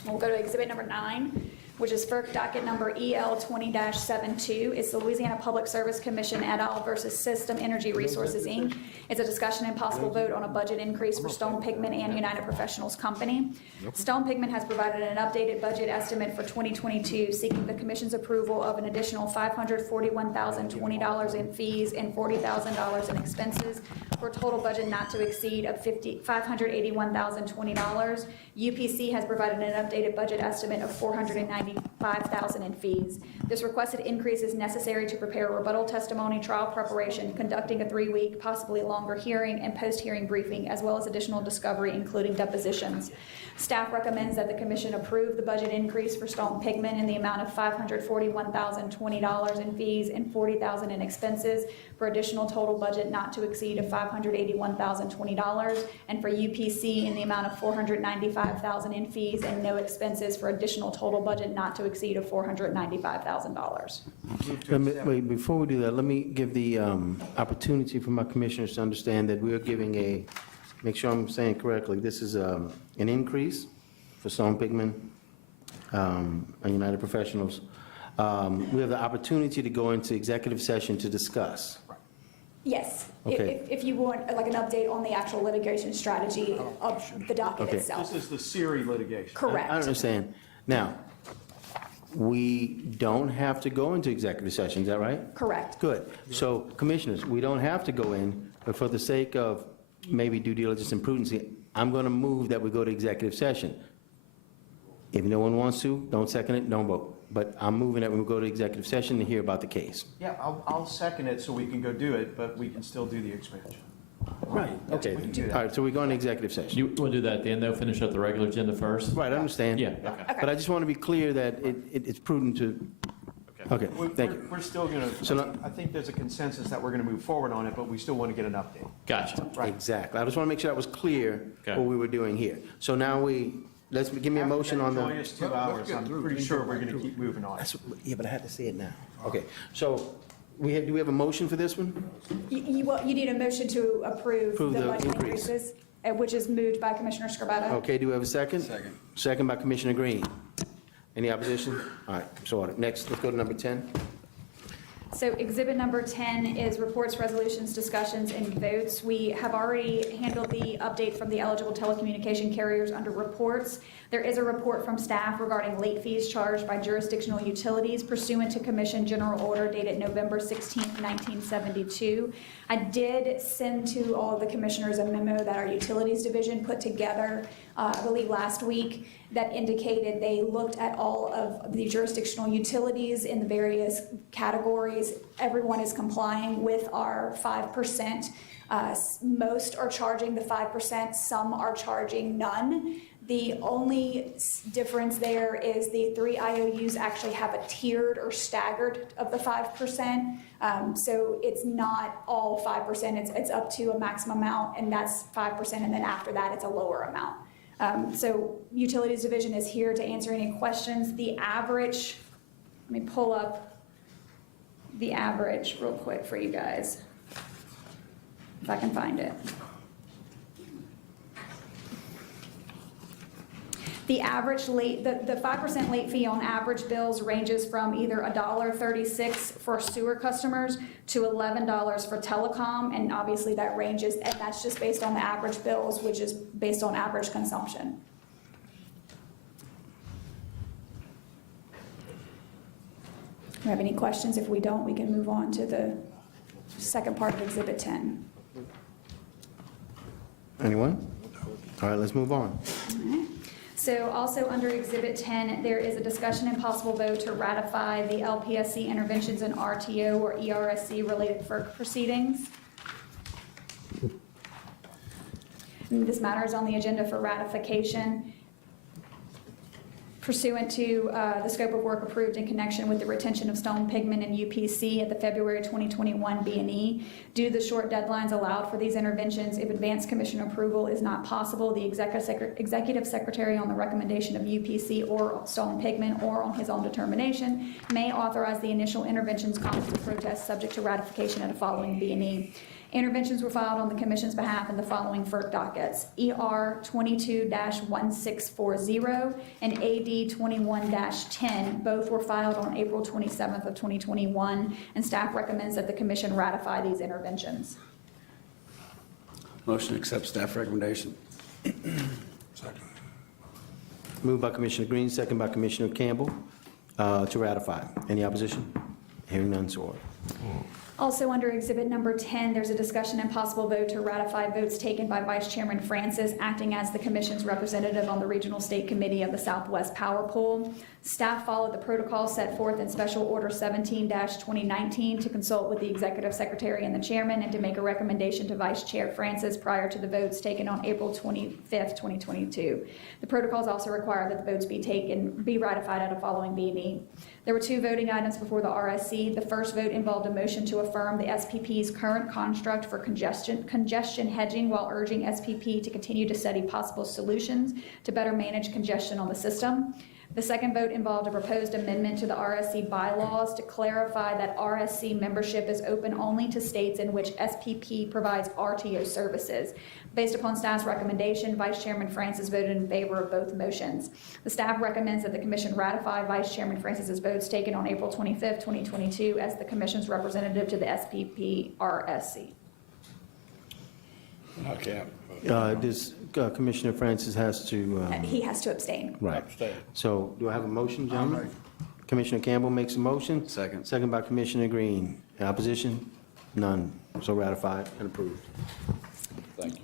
We'll go to exhibit number 9, which is FERC docket number EL 20-72. It's the Louisiana Public Service Commission et al. Versus System Energy Resources, Inc. It's a discussion and possible vote on a budget increase for Stone Pigment and United Professionals Company. Stone Pigment has provided an updated budget estimate for 2022, seeking the Commission's approval of an additional $541,020 in fees and $40,000 in expenses, for a total budget not to exceed of $581,020. UPC has provided an updated budget estimate of $495,000 in fees. This requested increase is necessary to prepare rebuttal testimony, trial preparation, conducting a 3-week, possibly longer hearing, and post-hearing briefing, as well as additional discovery, including depositions. Staff recommends that the Commission approve the budget increase for Stone Pigment in the amount of $541,020 in fees and $40,000 in expenses, for additional total budget not to exceed of $581,020, and for UPC in the amount of $495,000 in fees and no expenses, for additional total budget not to exceed of $495,000. Wait, before we do that, let me give the opportunity for my commissioners to understand that we are giving a, make sure I'm saying correctly, this is an increase for Stone Pigment and United Professionals. We have the opportunity to go into executive session to discuss. Yes, Okay. if you want like an update on the actual litigation strategy of the docket Okay. itself. This is the Siri litigation. Correct. I understand. Now, we don't have to go into executive session, is that right? Correct. Good. So, commissioners, we don't have to go in, but for the sake of maybe due diligence and prudency, I'm going to move that we go to executive session. If no one wants to, don't second it, don't vote. But I'm moving that we go to executive session to hear about the case. Yeah, I'll second it so we can go do it, but we can still do the expansion. Right. Okay. We can do that. All right, so we're going to executive session. You want to do that at the end, though? Finish up the regular agenda first? Right, I understand. Yeah, okay. But I just want to be clear that it's prudent to, okay, thank you. We're still going So to, now- I think there's a consensus that we're going to move forward on it, but we still want to get an update. Gotcha. Exactly. I just want to make sure that was clear Okay. what we were doing here. So now give me a motion on the. Join us 2 hours. I'm pretty sure we're going to keep moving on it. Yeah, but I had to say it now. Okay, so do we have a motion for this one? You need a motion to approve Approve the the budget increase. increases, which is moved by Commissioner Scarpetta. Okay, do we have a second? Second. Second by Commissioner Green. Any opposition? All right, so ordered. Next, let's go to number 10. So exhibit number 10 is reports, resolutions, discussions, and votes. We have already handled the update from the eligible telecommunication carriers under reports. There is a report from staff regarding late fees charged by jurisdictional utilities pursuant to Commission General Order dated November 16, 1972. I did send to all of the commissioners a memo that our utilities division put together I believe last week, that indicated they looked at all of the jurisdictional utilities in the various categories. Everyone is complying with our 5%. Most are charging the 5%, some are charging none. The only difference there is the 3 IOUs actually have a tiered or staggered of the 5%. So it's not all 5%, it's up to a maximum amount, and that's 5%, and then after that, it's a lower amount. So Utilities Division is here to answer any questions. The average, let me pull up the average real quick for you guys, if I can find it. The average late, the 5% late fee on average bills ranges from either $1.36 for sewer customers to $11 for telecom, and obviously that ranges, and that's just based on the average bills, which is based on average consumption. Do you have any questions? If we don't, we can move on to the second part of Exhibit 10. Anyone? All right, let's move on. All right. So also under Exhibit 10, there is a discussion and possible vote to ratify the LPSC interventions in RTO or ERSC related FERC proceedings. And this matter is on the agenda for ratification. Pursuant to the scope of work approved in connection with the retention of stone pigment and UPC at the February 2021 B&E. Due to the short deadlines allowed for these interventions, if advanced commission approval is not possible, the executive secretary, on the recommendation of UPC or stone pigment or on his own determination, may authorize the initial interventions comments to protest subject to ratification at a following B&E. Interventions were filed on the Commission's behalf in the following FERC dockets: ER 22-1640 and AD 21-10. Both were filed on April 27th of 2021, and staff recommends that the Commission ratify these interventions. Motion to accept staff recommendation. Moved by Commissioner Green, second by Commissioner Campbell, to ratify. Any opposition? Hearing none, so ordered. Also under Exhibit number 10, there's a discussion and possible vote to ratify votes taken by Vice Chairman Francis, acting as the Commission's representative on the Regional State Committee of the Southwest Power Pool. Staff followed the protocol set forth in Special Order 17-2019 to consult with the Executive Secretary and the Chairman and to make a recommendation to Vice Chair Francis prior to the votes taken on April 25th, 2022. The protocols also require that the votes be ratified at a following B&E. There were 2 voting items before the RSC. The first vote involved a motion to affirm the SPP's current construct for congestion hedging while urging SPP to continue to study possible solutions to better manage congestion on the system. The second vote involved a proposed amendment to the RSC bylaws to clarify that RSC membership is open only to states in which SPP provides RTO services. Based upon staff's recommendation, Vice Chairman Francis voted in favor of both motions. The staff recommends that the Commission ratify Vice Chairman Francis's votes taken on April 25th, 2022 as the Commission's representative to the SPP RSC. Okay. Commissioner Francis has to... He has to abstain. Right. So do I have a motion, gentlemen? Commissioner Campbell makes a motion. Second. Second by Commissioner Green. Opposition? None. So ratified and approved. Thank you.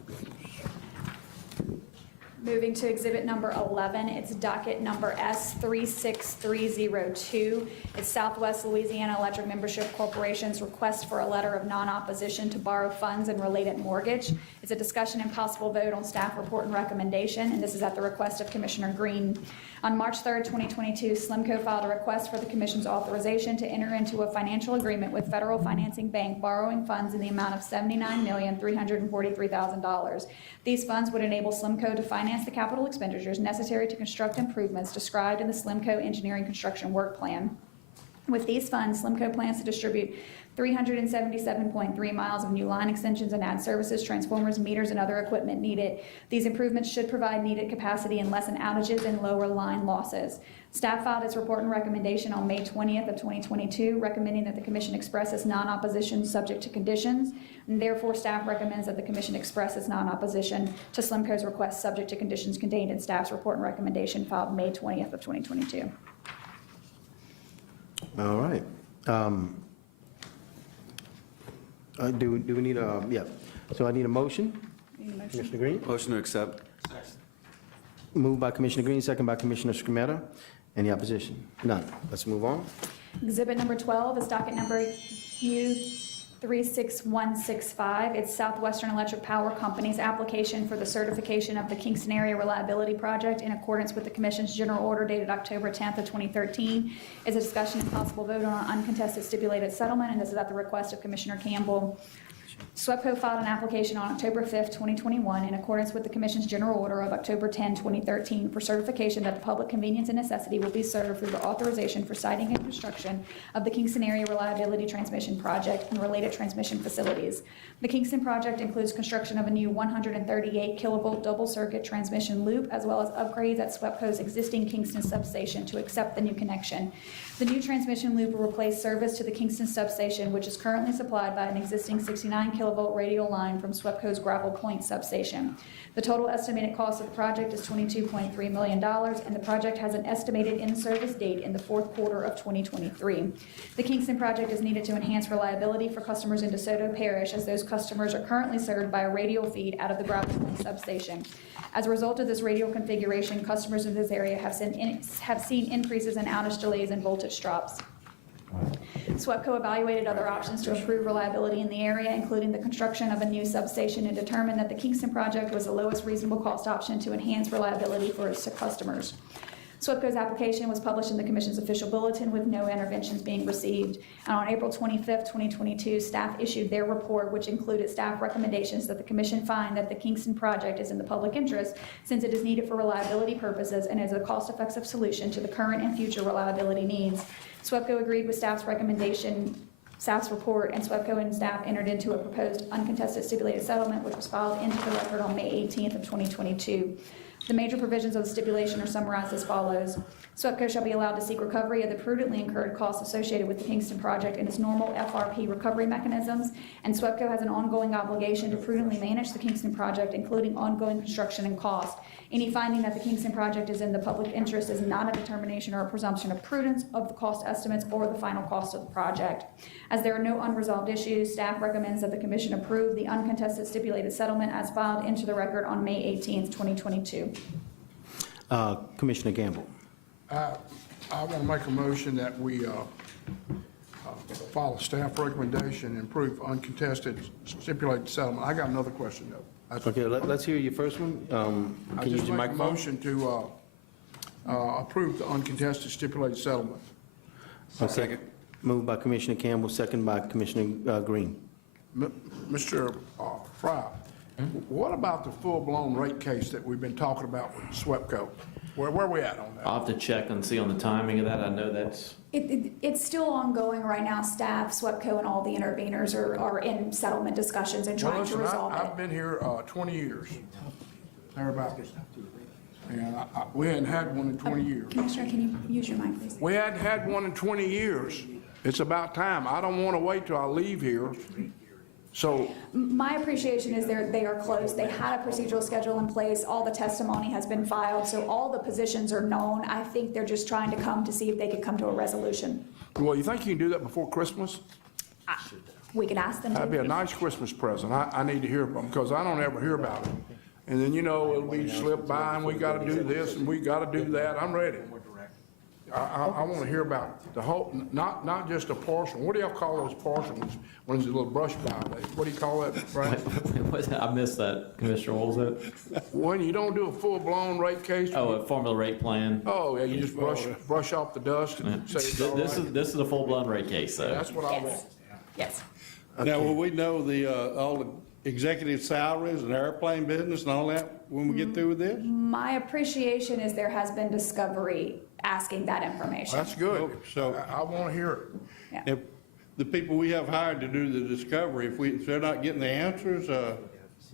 Moving to Exhibit number 11, it's docket number S36302. It's Southwest Louisiana Electric Membership Corporation's request for a letter of non-opposition to borrow funds and related mortgage. It's a discussion and possible vote on staff report and recommendation, and this is at the request of Commissioner Green. On March 3rd, 2022, Slimco filed a request for the Commission's authorization to enter into a financial agreement with Federal Financing Bank borrowing funds in the amount of $79,343,000. These funds would enable Slimco to finance the capital expenditures necessary to construct improvements described in the Slimco Engineering Construction Work Plan. With these funds, Slimco plans to distribute 377.3 miles of new line extensions and add services, transformers, meters, and other equipment needed. These improvements should provide needed capacity and lessen outages and lower line losses. Staff filed its report and recommendation on May 20th of 2022, recommending that the Commission express its non-opposition subject to conditions, and therefore staff recommends that the Commission express its non-opposition to Slimco's request subject to conditions contained in staff's report and recommendation filed May 20th of 2022. All right. Do we need a, yeah. So I need a motion. Commissioner Green? Motion to accept. Moved by Commissioner Green, second by Commissioner Scrumetta. Any opposition? None. Let's move on. Exhibit number 12 is docket number U36165. It's Southwestern Electric Power Company's application for the certification of the Kingston Area Reliability Project in accordance with the Commission's General Order dated October 10th of 2013. Is a discussion and possible vote on an uncontested stipulated settlement, and this is at the request of Commissioner Campbell. SWEPCO filed an application on October 5th, 2021, in accordance with the Commission's General Order of October 10, 2013, for certification that the public convenience and necessity will be served through the authorization for siting and construction of the Kingston Area Reliability Transmission Project and related transmission facilities. The Kingston project includes construction of a new 138 kilovolt double circuit transmission loop, as well as upgrades at SWEPCO's existing Kingston substation to accept the new connection. The new transmission loop will replace service to the Kingston substation, which is currently supplied by an existing 69 kilovolt radial line from SWEPCO's Gravel Point substation. The total estimated cost of the project is $22.3 million, and the project has an estimated in-service date in the fourth quarter of 2023. The Kingston project is needed to enhance reliability for customers in DeSoto Parish, as those customers are currently served by a radial feed out of the Gravel Point substation. As a result of this radial configuration, customers in this area have seen increases in outage delays and voltage drops. SWEPCO evaluated other options to improve reliability in the area, including the construction of a new substation, and determined that the Kingston project was the lowest reasonable cost option to enhance reliability for its customers. SWEPCO's application was published in the Commission's official bulletin with no interventions being received. And on April 25th, 2022, staff issued their report, which included staff recommendations that the Commission find that the Kingston project is in the public interest, since it is needed for reliability purposes and is a cost-effective solution to the current and future reliability needs. SWEPCO agreed with staff's recommendation, staff's report, and SWEPCO and staff entered into a proposed uncontested stipulated settlement, which was filed into the record on May 18th of 2022. The major provisions of the stipulation are summarized as follows. SWEPCO shall be allowed to seek recovery of the prudently incurred costs associated with the Kingston project and its normal FRP recovery mechanisms, and SWEPCO has an ongoing obligation to prudently manage the Kingston project, including ongoing construction and cost. Any finding that the Kingston project is in the public interest is not a determination or a presumption of prudence of the cost estimates or the final cost of the project. As there are no unresolved issues, staff recommends that the Commission approve the uncontested stipulated settlement as filed into the record on May 18th, 2022. Commissioner Gamble. I want to make a motion that we follow staff recommendation and approve uncontested stipulated settlement. I got another question, though. Okay, let's hear your first one. I Can you use just your make a microphone? motion to approve the uncontested stipulated settlement. Second. Moved by Commissioner Campbell, second by Commissioner Green. Mr. Fry, what about the full-blown rate case that we've been talking about with SWEPCO? Where are we at on that? I'll have to check and see on the timing of that. I know that's, It's still ongoing right now. Staff, SWEPCO, and all the interveners are in settlement discussions and trying to resolve it. I've been here 20 years, thereabouts. And we hadn't had one in 20 years. Commissioner, can you use your mic, please? We hadn't had one in 20 years. It's about time. I don't want to wait till I leave here. So, My appreciation is they are close. They had a procedural schedule in place. All the testimony has been filed, so all the positions are known. I think they're just trying to come to see if they could come to a resolution. well, you think you can do that before Christmas? We could ask them to. That'd be a nice Christmas present. I need to hear about them, because I don't ever hear about it. And then, it'll be slipped by, and we gotta do this, and we gotta do that. I'm ready. I want to hear about the whole, not just a portion. What do y'all call those portions when there's a little brush pile? What do you call that, Frank? I missed that, Commissioner. What was that? When you don't do a full-blown rate case? Oh, a formula rate plan. Oh, yeah, you just brush off the dust and say it's all right. This is a full-blown rate case, though. That's what I want. Yes. Now, will we know all the executive salaries and airplane business and all that when we get through with this? My appreciation is there has been discovery asking that information. That's good. So I want to hear it. Yeah. if the people we have hired to do the discovery, if they're not getting the answers,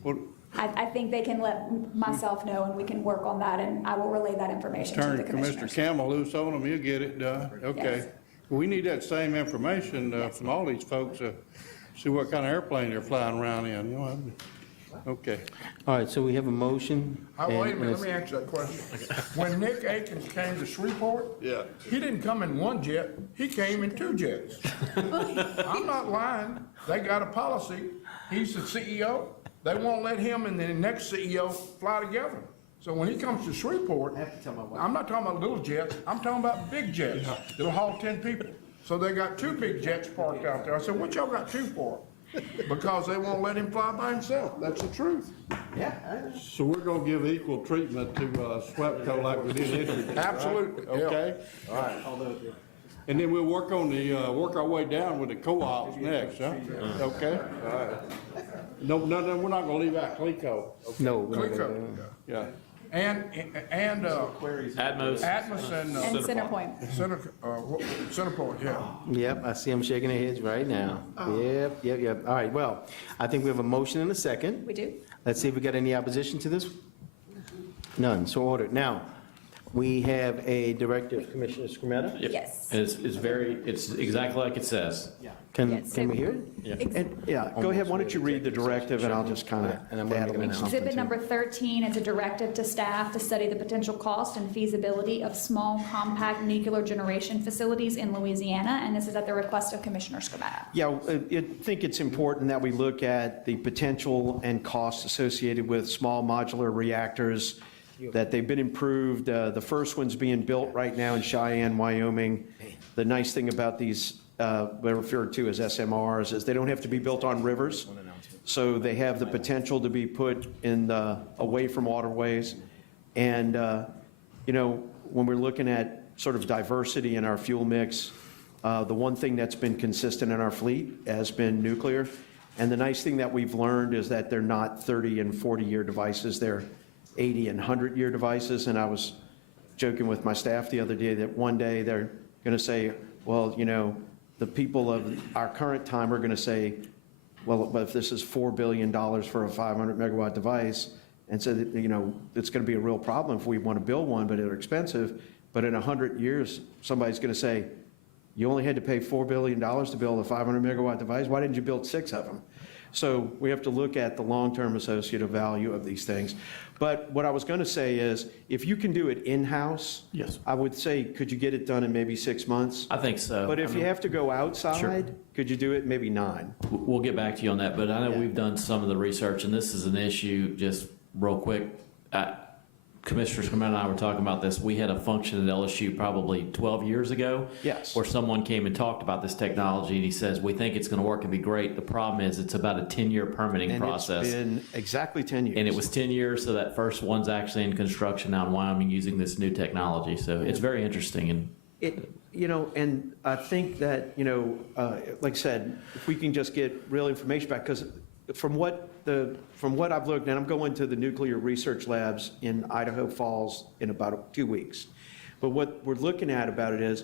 what, I think they can let myself know, and we can work on that, and I will relay that information to turn the Commissioner commissioners. Campbell loose on them, he'll get it done. Okay. Yes. We need that same information from all these folks, see what kind of airplane they're flying around in, Okay. All right, so we have a motion. Wait a minute, let me answer that question. When Nick Akins came to Shreveport, Yeah. he didn't come in one jet, he came in two jets. I'm not lying. They got a policy. He's the CEO. They won't let him and the next CEO fly together. So when he comes to Shreveport, I'm not talking about little jets, I'm talking about big jets that'll haul 10 people. So they got 2 big jets parked out there. I said, what y'all got 2 for? Because they won't let him fly by himself. That's the truth. So we're gonna give equal treatment to SWEPCO like we did Entergy. Absolutely, yeah. Okay? All right. And then we'll work on the, work our way down with the co-ops next, huh? Okay? All right. No, we're not gonna leave out CLECO. No. we're not Clico, gonna- yeah. Yeah. And Atmos. Atmos and Centerpoint. Centerpoint, yeah. Yep, I see them shaking their heads right now. Yep. All right, well, I think we have a motion and a second. We do. Let's see if we got any opposition to this. None, so ordered. Now, we have a directive, Commissioner Scrumetta. Yes. It's exactly like it says. Can Yes, we so- hear it? And, yeah, go ahead, why don't you read the directive, and I'll just kind of And I'm gonna add a make an little something Exhibit to number it. 13 is a directive to staff to study the potential cost and feasibility of small compact nuclear generation facilities in Louisiana, and this is at the request of Commissioner Scrumetta. Yeah, I think it's important that we look at the potential and costs associated with small modular reactors, that they've been improved. The first one's being built right now in Cheyenne, Wyoming. The nice thing about these, they're referred to as SMRs, is they don't have to be built on rivers. So they have the potential to be put in away from waterways. And, when we're looking at sort of diversity in our fuel mix, the one thing that's been consistent in our fleet has been nuclear. And the nice thing that we've learned is that they're not 30 and 40-year devices, they're 80 and 100-year devices. And I was joking with my staff the other day that one day they're going to say, well, the people of our current time are going to say, well, but if this is $4 billion for a 500 megawatt device, and so that, it's going to be a real problem if we want to build one, but they're expensive. But in 100 years, somebody's going to say, you only had to pay $4 billion to build a 500 megawatt device. Why didn't you build 6 of them? So we have to look at the long-term associative value of these things. But what I was going to say is, if you can do it in-house, Yes. I would say, could you get it done in maybe 6 months? I think so. But if you have to go outside, could you do it in maybe 9? We'll get back to you on that, but I know we've done some of the research, and this is an issue, just real quick. Commissioner Scrumetta and I were talking about this. We had a function at LSU probably 12 years ago. Yes. Where someone came and talked about this technology, and he says, we think it's going to work and be great. The problem is it's about a 10-year permitting process. And it's been exactly 10 years. And it was 10 years, so that first one's actually in construction now in Wyoming using this new technology. So it's very interesting. And And I think that, like I said, if we can just get real information back, because from what I've looked, and I'm going to the nuclear research labs in Idaho Falls in about 2 weeks. But what we're looking at about it is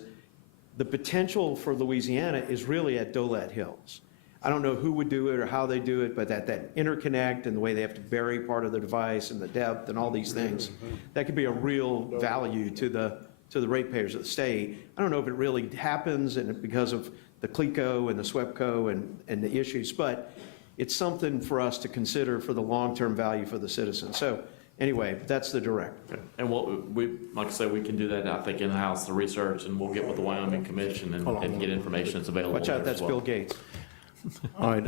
the potential for Louisiana is really at Dolet Hills. I don't know who would do it or how they do it, but that interconnect and the way they have to bury part of the device and the depth and all these things, that could be a real value to the ratepayers of the state. I don't know if it really happens and because of the CLECO and the SWEPCO and the issues, but it's something for us to consider for the long-term value for the citizens. So anyway, that's the direct. And like I said, we can do that, I think, in-house, the research, and we'll get with the Wyoming Commission and get information that's available. Watch out, there that's as Bill well. Gates. All right,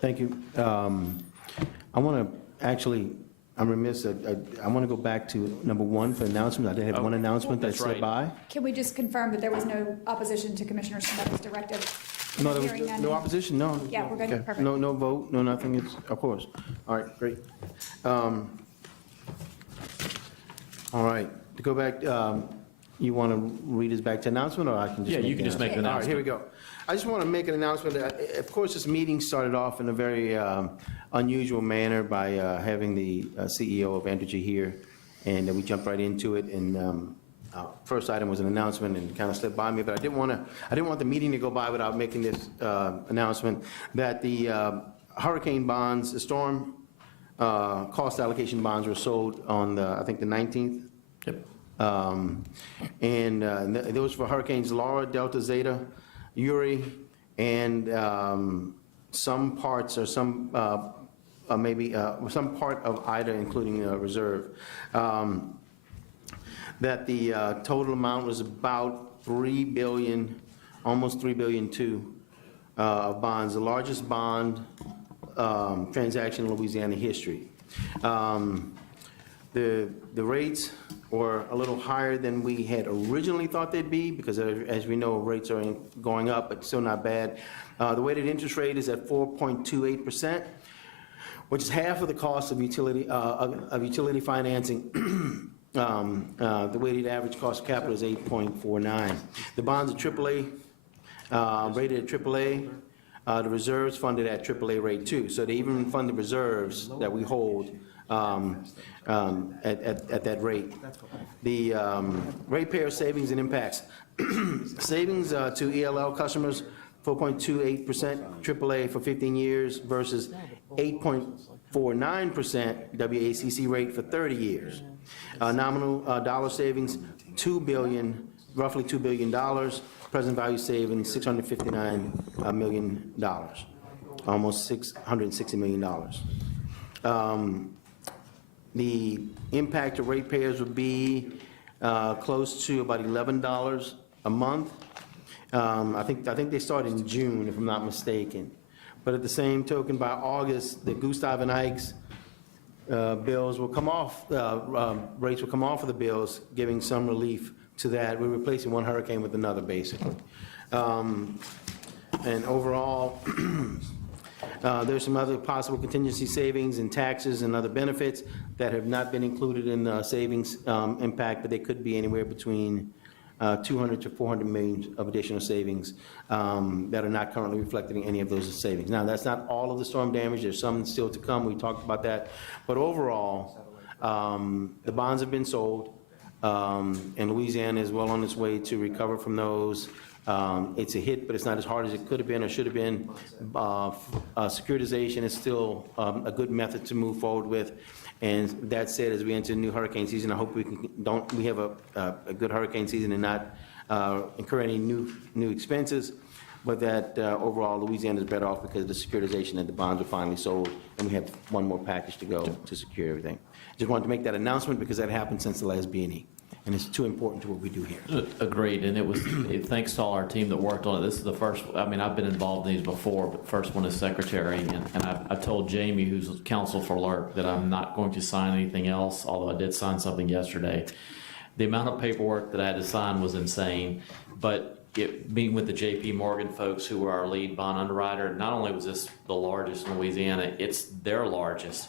thank you. I want to actually, I'm remiss, I want to go back to number 1 for announcements. I did have one announcement that that's slipped by. Can we just confirm that there was no opposition to Commissioner Scrumetta's directive? No, there was Hearing none. no opposition, no. Yeah, we're good. Okay. Perfect. No vote, no nothing, it's, of course. All right, great. All right, to go back, you want to read us back to announcement, or I can just? Yeah, you can just make the All right, here we announcement. go. I just want to make an announcement. Of course, this meeting started off in a very unusual manner by having the CEO of Entergy here, and we jumped right into it, and first item was an announcement and kind of slipped by me, but I didn't want the meeting to go by without making this announcement that the hurricane bonds, the storm cost allocation bonds were sold on I think the 19th. Yep. And those for hurricanes Laura, Delta, Zeta, Uri, and some parts or some maybe some part of Ida, including reserve. That the total amount was about $3 billion, almost $3 billion of bonds, the largest bond transaction in Louisiana history. The rates were a little higher than we had originally thought they'd be, because as we know, rates are going up, but still not bad. The weighted interest rate is at 4.28%, which is half of the cost of utility financing. The weighted average cost of capital is 8.49. The bonds are AAA, rated at AAA. The reserves funded at AAA rate too. So they even fund the reserves that we hold at that rate. The ratepayer savings and impacts. Savings to ELL customers, 4.28% AAA for 15 years versus 8.49% WACC rate for 30 years. Nominal dollar savings, roughly $2 billion. Present value savings, $659 million, almost $660 million. The impact to ratepayers would be close to about $11 a month. I think they start in June, if I'm not mistaken. But at the same token, by August, the Gustav and Ike's bills will come off, rates will come off of the bills, giving some relief to that. We're replacing one hurricane with another, basically. And overall, there's some other possible contingency savings and taxes and other benefits that have not been included in the savings impact, but they could be anywhere between 200 to 400 million of additional savings that are not currently reflected in any of those savings. Now, that's not all of the storm damage. There's some still to come. We talked about that. But overall, the bonds have been sold, and Louisiana is well on its way to recover from those. It's a hit, but it's not as hard as it could have been or should have been. Securitization is still a good method to move forward with. And that said, as we enter a new hurricane season, I hope we have a good hurricane season and not incur any new expenses, but that overall Louisiana is better off because of the securitization and the bonds are finally sold, and we have one more package to go to secure everything. Just wanted to make that announcement because that happened since the last B&E, and it's too important to what we do here. Agreed, and thanks to all our team that worked on it. This is the first, I mean, I've been involved in these before, but first one as secretary, and I told Jamie, who's counsel for Alert, that I'm not going to sign anything else, although I did sign something yesterday. The amount of paperwork that I had to sign was insane, but being with the J.P. Morgan folks who were our lead bond underwriter, not only was this the largest in Louisiana, it's their largest,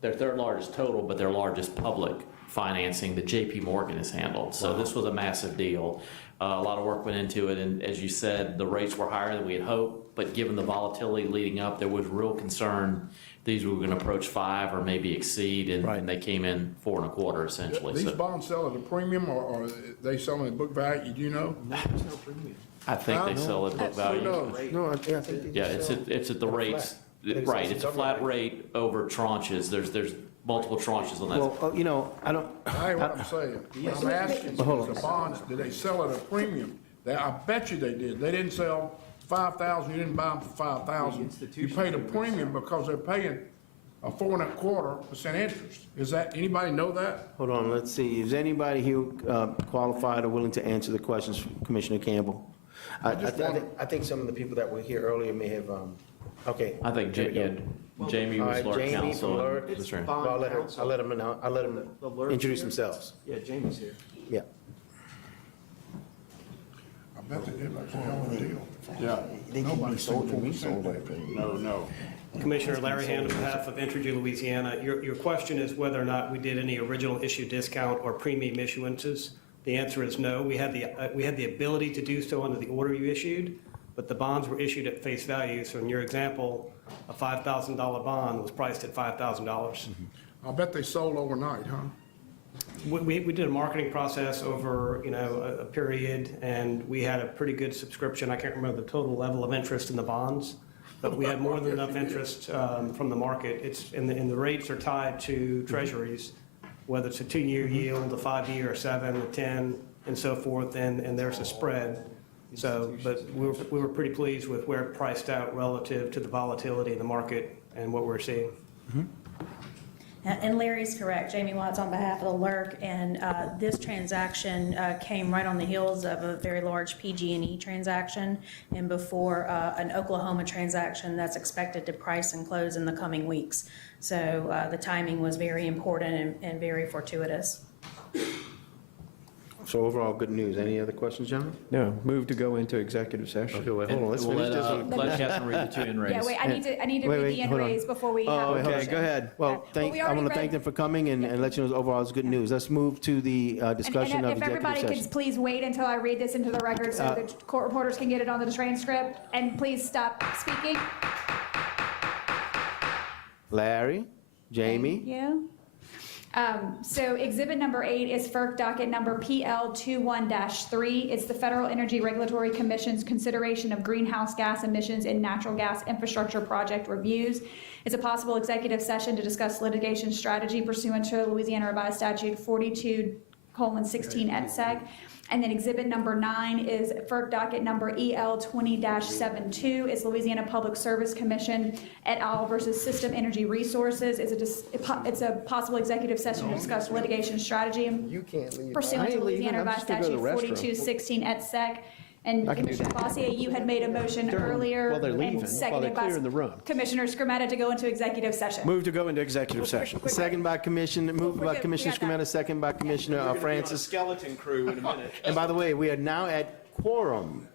their third largest total, but their largest public financing that J.P. Morgan has handled. So this was a massive deal. A lot of work went into it, and as you said, the rates were higher than we had hoped, but given the volatility leading up, there was real concern these were going to approach 5 or maybe exceed, and they came in 4.25 essentially. These bonds sell at a premium, or are they selling at book value, do you know? I think they sell at book value. Yeah, it's at the rates, right, it's a flat rate over tranches. There's multiple tranches on that. Well, you know, I don't. I ain't what I'm saying. I'm asking, the bonds, do they sell at a premium? I bet you they did. They didn't sell 5,000, you didn't buy them for 5,000. You paid a premium because they're paying a 4.25% interest. Is that, anybody know that? Hold on, let's see. Is anybody here qualified or willing to answer the questions from Commissioner Campbell? I think some of the people that were here earlier may have, okay. I think Jamie was Alert counsel. Well, I'll let them introduce themselves. Yeah, Jamie's here. Yeah. I bet they did, like a hell of a deal. Yeah. Nobody sold 4%. No. Commissioner Larry Hand on behalf of Entergy, Louisiana. Your question is whether or not we did any original issue discount or premium issuances. The answer is no. We had the ability to do so under the order you issued, but the bonds were issued at face value. So in your example, a $5,000 bond was priced at $5,000. I'll bet they sold overnight, huh? We did a marketing process over, a period, and we had a pretty good subscription. I can't remember the total level of interest in the bonds, but we had more than enough interest from the market. And the rates are tied to treasuries, whether it's a 2-year yield, a 5-year, a 7, a 10, and so forth, and there's a spread. So, but we were pretty pleased with where it priced out relative to the volatility in the market and what we're seeing. And Larry's correct. Jamie Watts on behalf of the LERC, and this transaction came right on the heels of a very large PG&E transaction and before an Oklahoma transaction that's expected to price and close in the coming weeks. So the timing was very important and very fortuitous. So overall, good news. Any other questions, gentlemen? No, move to go into executive session. Okay, wait, hold on, let's We'll finish let, this one. let Catherine read the two in raise. Yeah, wait, I need to Wait, read wait, the end hold on. raise before we have. Oh, a okay, motion. go ahead. Well, we I already want to thank read- them for coming and let you know overall it's good news. Let's move to the discussion of And if everybody executive could session. please wait until I read this into the record so the court reporters can get it on the transcript, and please stop speaking. Larry, Jamie, Thank you. So exhibit number 8 is FERC docket number PL21-3. It's the Federal Energy Regulatory Commission's consideration of greenhouse gas emissions in natural gas infrastructure project reviews. It's a possible executive session to discuss litigation strategy pursuant to Louisiana Revised Statute 42:16 et sec. And then exhibit number 9 is FERC docket number EL20-72. It's Louisiana Public Service Commission et al. Versus System Energy Resources. It's a possible executive session to discuss litigation strategy You can't leave. pursuant to Louisiana Revised Statute 42:16 et sec. And I can do Commissioner that. Bossier, you had made a motion earlier. While they're and leaving, while they're seconded by clearing the room. Commissioner Skrmetta to go into executive session. Move to go into executive session. second by moved by good. Commissioner We got that. Skrmetta, second by Commissioner Francis. Skeleton crew in a minute. And by the way, we are now at quorum.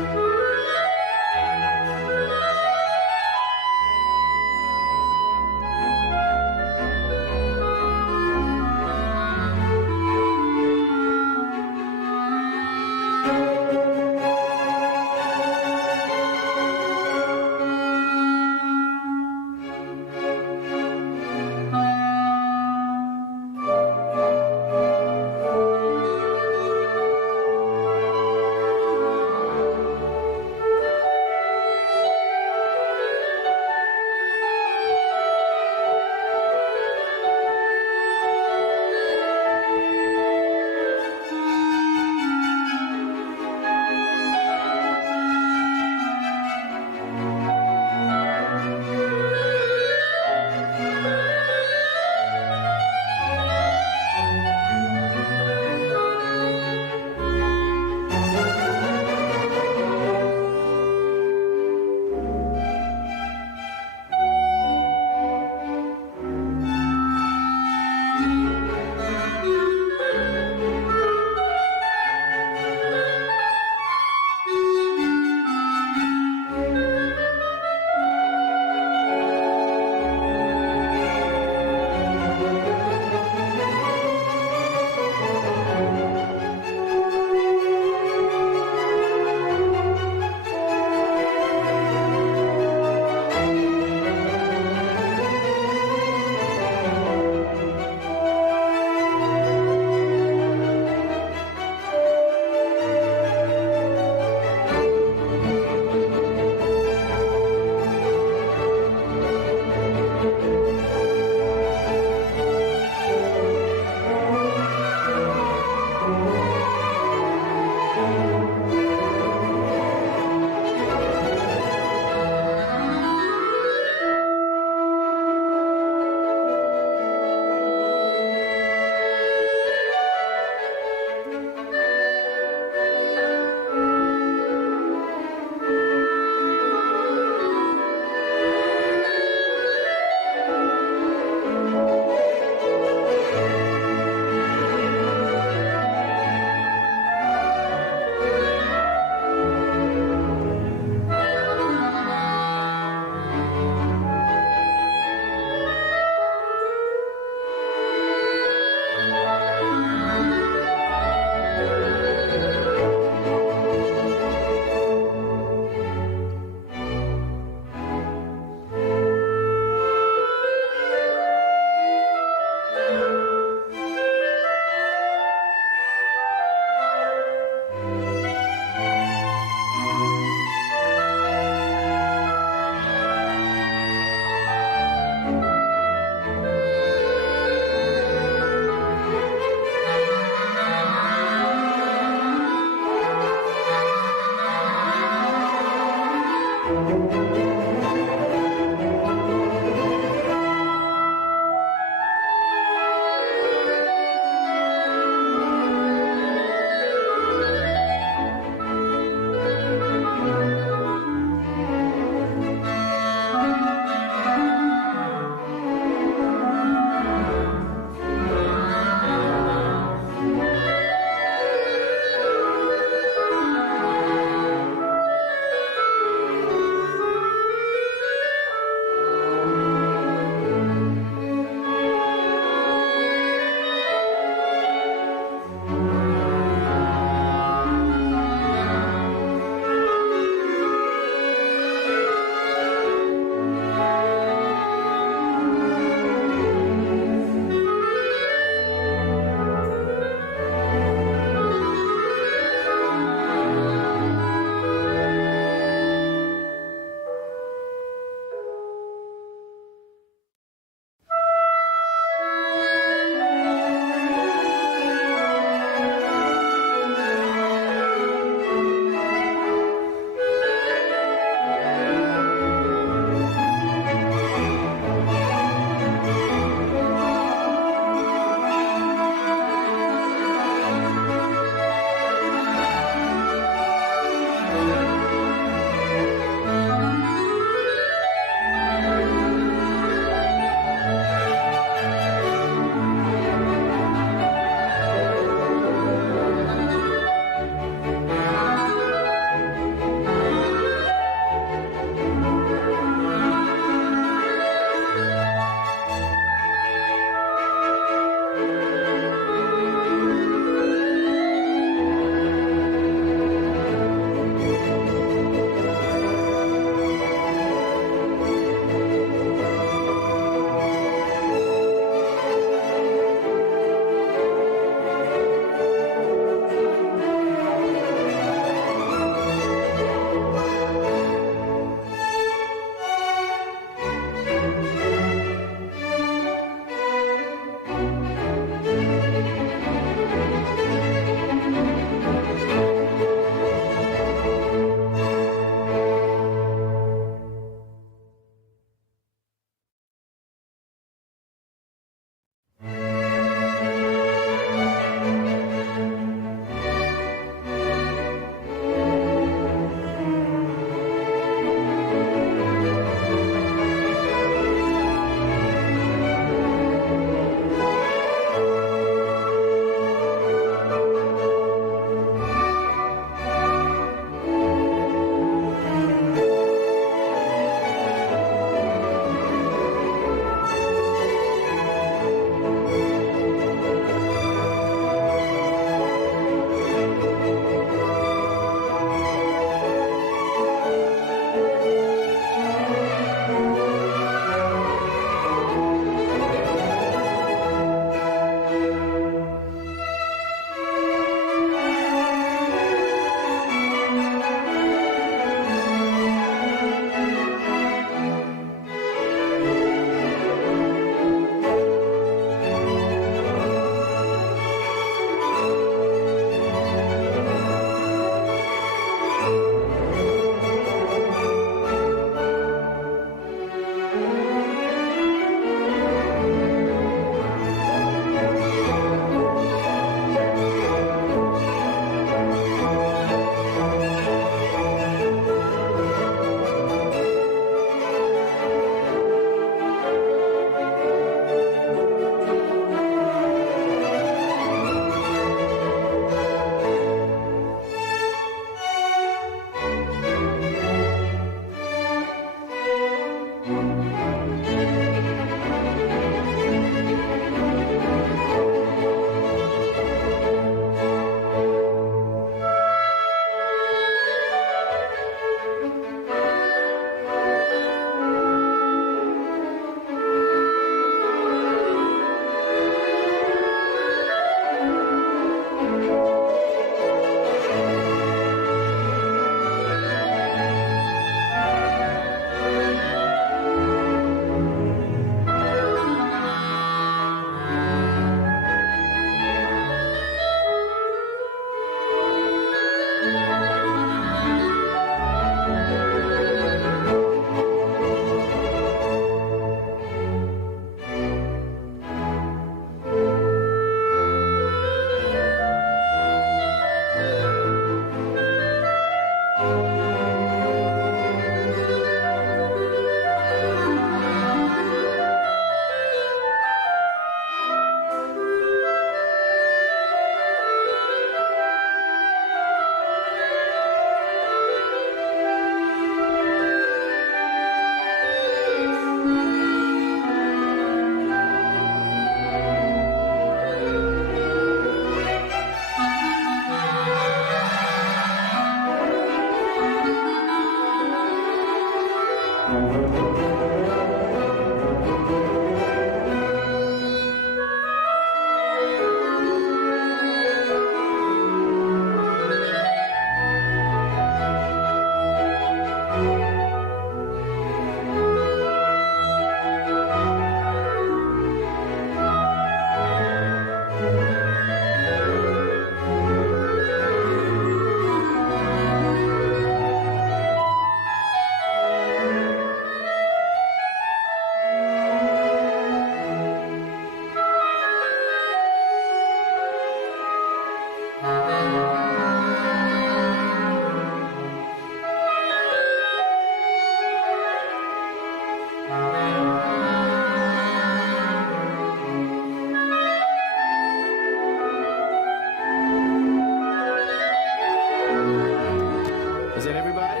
Is that everybody?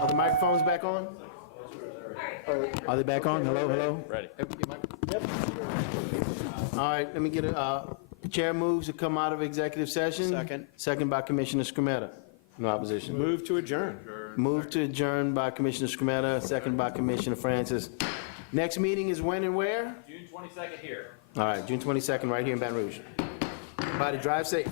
Are the microphones back on? Are they back on? Hello, hello? Ready. Yep. All right, let me get chair moves to come out of executive session. Second. Second by Commissioner Scrumetta. No opposition. Move to adjourn. Move to adjourn by Commissioner Scrumetta, second by Commissioner Francis. Next meeting is when and where? June 22nd here. All right, June 22nd, right here in Baton Rouge. Everybody drive safe.